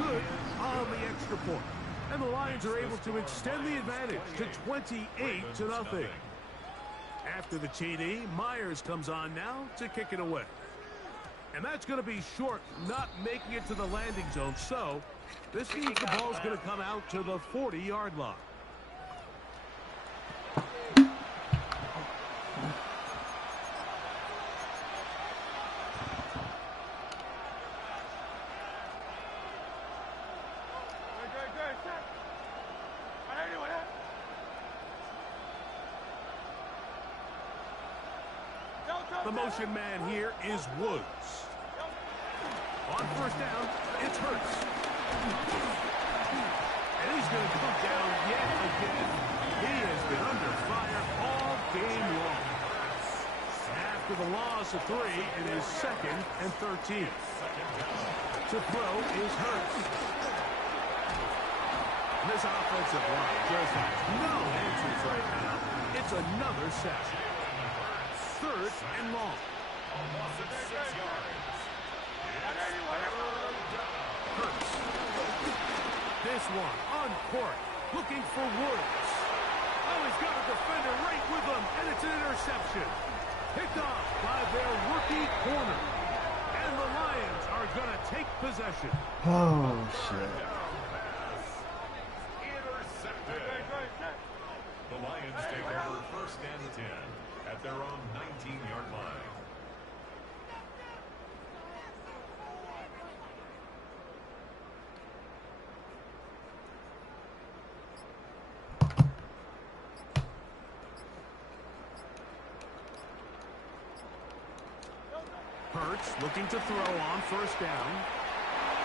good on the extra point. And the Lions are able to extend the advantage to 28-0. After the TD, Myers comes on now to kick it away. And that's going to be short, not making it to the landing zone. So this means the ball's going to come out to the 40-yard line. The motion man here is Woods. On first down, it's Hurts. And he's going to come down yet again. He has been under fire all game long. After the loss of 3, it is 2nd and 13. To throw is Hurts. This offensive line just has no answers right now. It's another sack. 3rd and long. a loss of 6 yards. Hurts. This one on court, looking for Woods. Oh, he's got a defender right with him, and it's an interception. Picked off by their rookie corner. And the Lions are going to take possession. Oh, shit. Intercepted. The Lions take over 1st and 10 at their own 19-yard line. Hurts looking to throw on first down.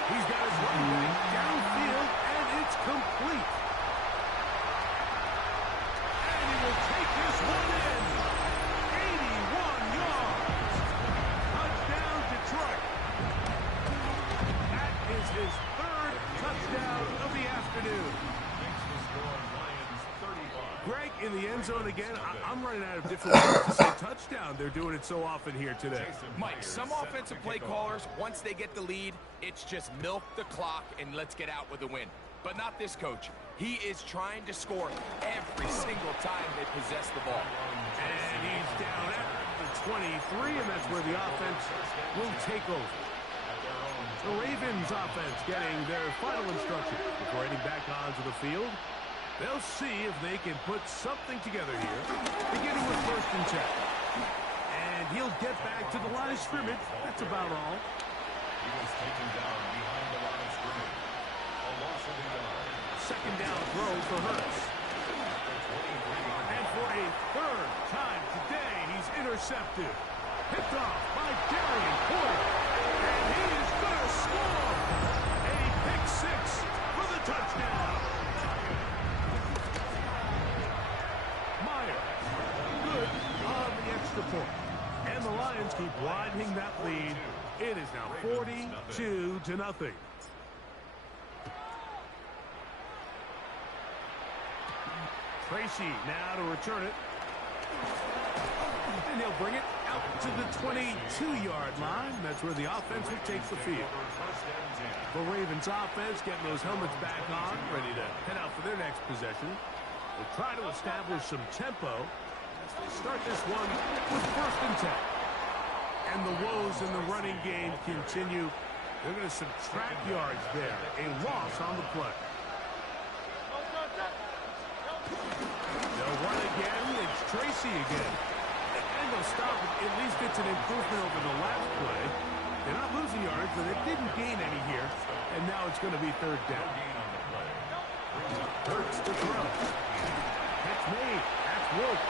He's got his running back downfield, and it's complete. And he will take this one in. 81 yards. Touchdown, Detroit. That is his 3rd touchdown of the afternoon. Makes the score Lions 35. Greg, in the end zone again. I'm running out of different ways to say touchdown. They're doing it so often here today. Mike, some offensive play callers, once they get the lead, it's just milk the clock and let's get out with a win. But not this coach. He is trying to score every single time they possess the ball. And he's down at the 23, and that's where the offense will take over. The Ravens offense getting their final instruction before heading back onto the field. They'll see if they can put something together here, beginning with 1st and 10. And he'll get back to the line of scrimmage. That's about all. He was taken down behind the line of scrimmage. A loss of a yard. 2nd down throw for Hurts. And for a 3rd time today, he's intercepted. Picked off by Darian Porter. And he is going to score. A pick 6 for the touchdown. Myers, good on the extra point. And the Lions keep widening that lead. It is now 40-0. 0. Tracy now to return it. And he'll bring it out to the 22-yard line. That's where the offense will take the field. The Ravens offense getting those helmets back on, ready to head out for their next possession. They'll try to establish some tempo as they start this one with 1st and 10. And the woes in the running game continue. They're going to subtract yards there. A loss on the play. They'll run again. It's Tracy again. And they'll stop. At least it's an improvement over the last play. They're not losing yards, but they didn't gain any here. And now it's going to be 3rd down. Hurts to throw. That's made. That's Wolf.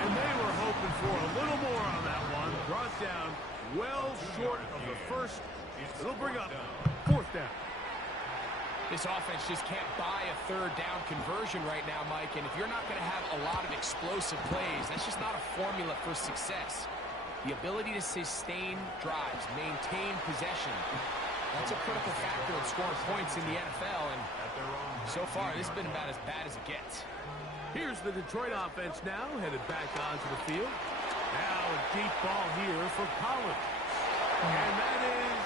And they were hoping for a little more on that one. Brought down well short of the first. It'll bring up 4th down. This offense just can't buy a 3rd down conversion right now, Mike. And if you're not going to have a lot of explosive plays, that's just not a formula for success. The ability to sustain drives, maintain possession, that's a critical factor in scoring points in the NFL. And so far, this has been about as bad as it gets. Here's the Detroit offense now, headed back onto the field. Now a deep ball here for Collins. And that is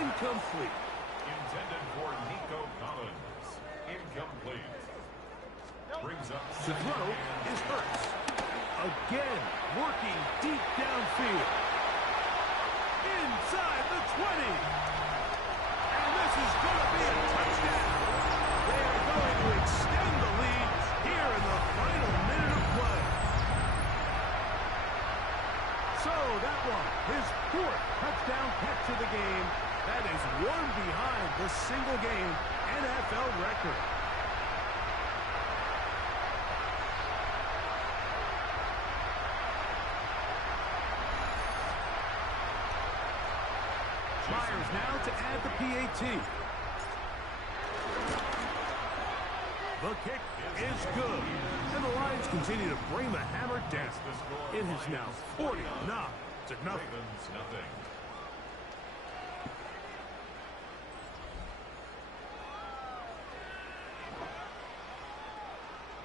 incomplete. Intended for Nico Collins. Incomplete. Brings up The throw is Hurts. Again, working deep downfield. Inside the 20. And this is going to be a touchdown. They are going to extend the lead here in the final minute of play. So that one, his 4th touchdown catch of the game. That is one behind the single-game NFL record. Myers now to add the PAT. The kick is good. And the Lions continue to bring the hammer down. It is now 49-0. Ravens nothing.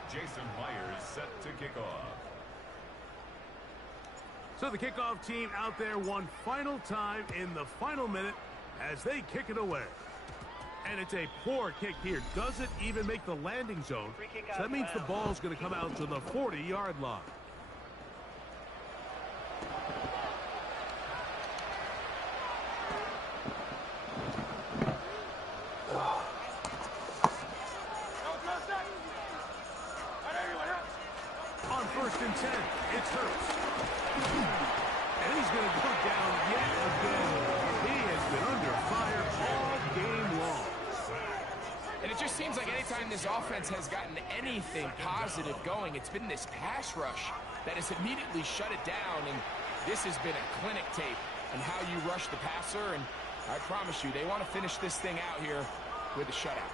Jason Myers set to kick off. So the kickoff team out there one final time in the final minute as they kick it away. And it's a poor kick here. Doesn't even make the landing zone. So that means the ball's going to come out to the 40-yard line. On 1st and 10, it's Hurts. And he's going to go down yet again. He has been under fire all game long. And it just seems like anytime this offense has gotten anything positive going, it's been this pass rush that has immediately shut it down. And this has been a clinic tape on how you rush the passer. And I promise you, they want to finish this thing out here with a shutout.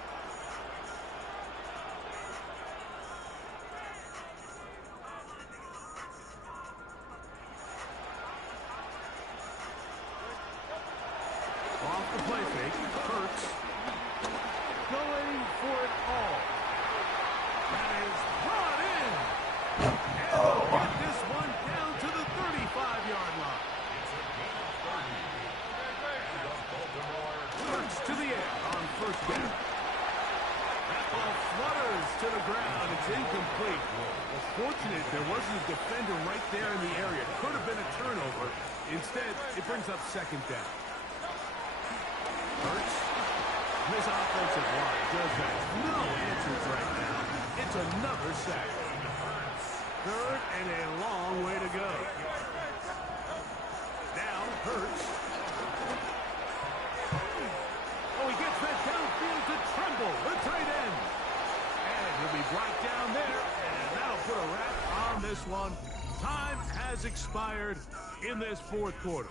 Off the play fake, Hurts going for it all. That is brought in. And they'll get this one down to the 35-yard line. Hurts to the air on 1st down. That ball flutters to the ground. It's incomplete. Well, fortunate there wasn't a defender right there in the area. Could have been a turnover. Instead, it brings up 2nd down. Hurts. This offensive line just has no answers right now. It's another sack. 3rd and a long way to go. Now Hurts. Oh, he gets that downfield to Tremble, the tight end. And he'll be brought down there, and that'll put a wrap on this one. Time has expired in this 4th quarter.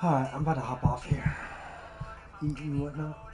Alright, I'm about to hop off here. Eat and whatnot.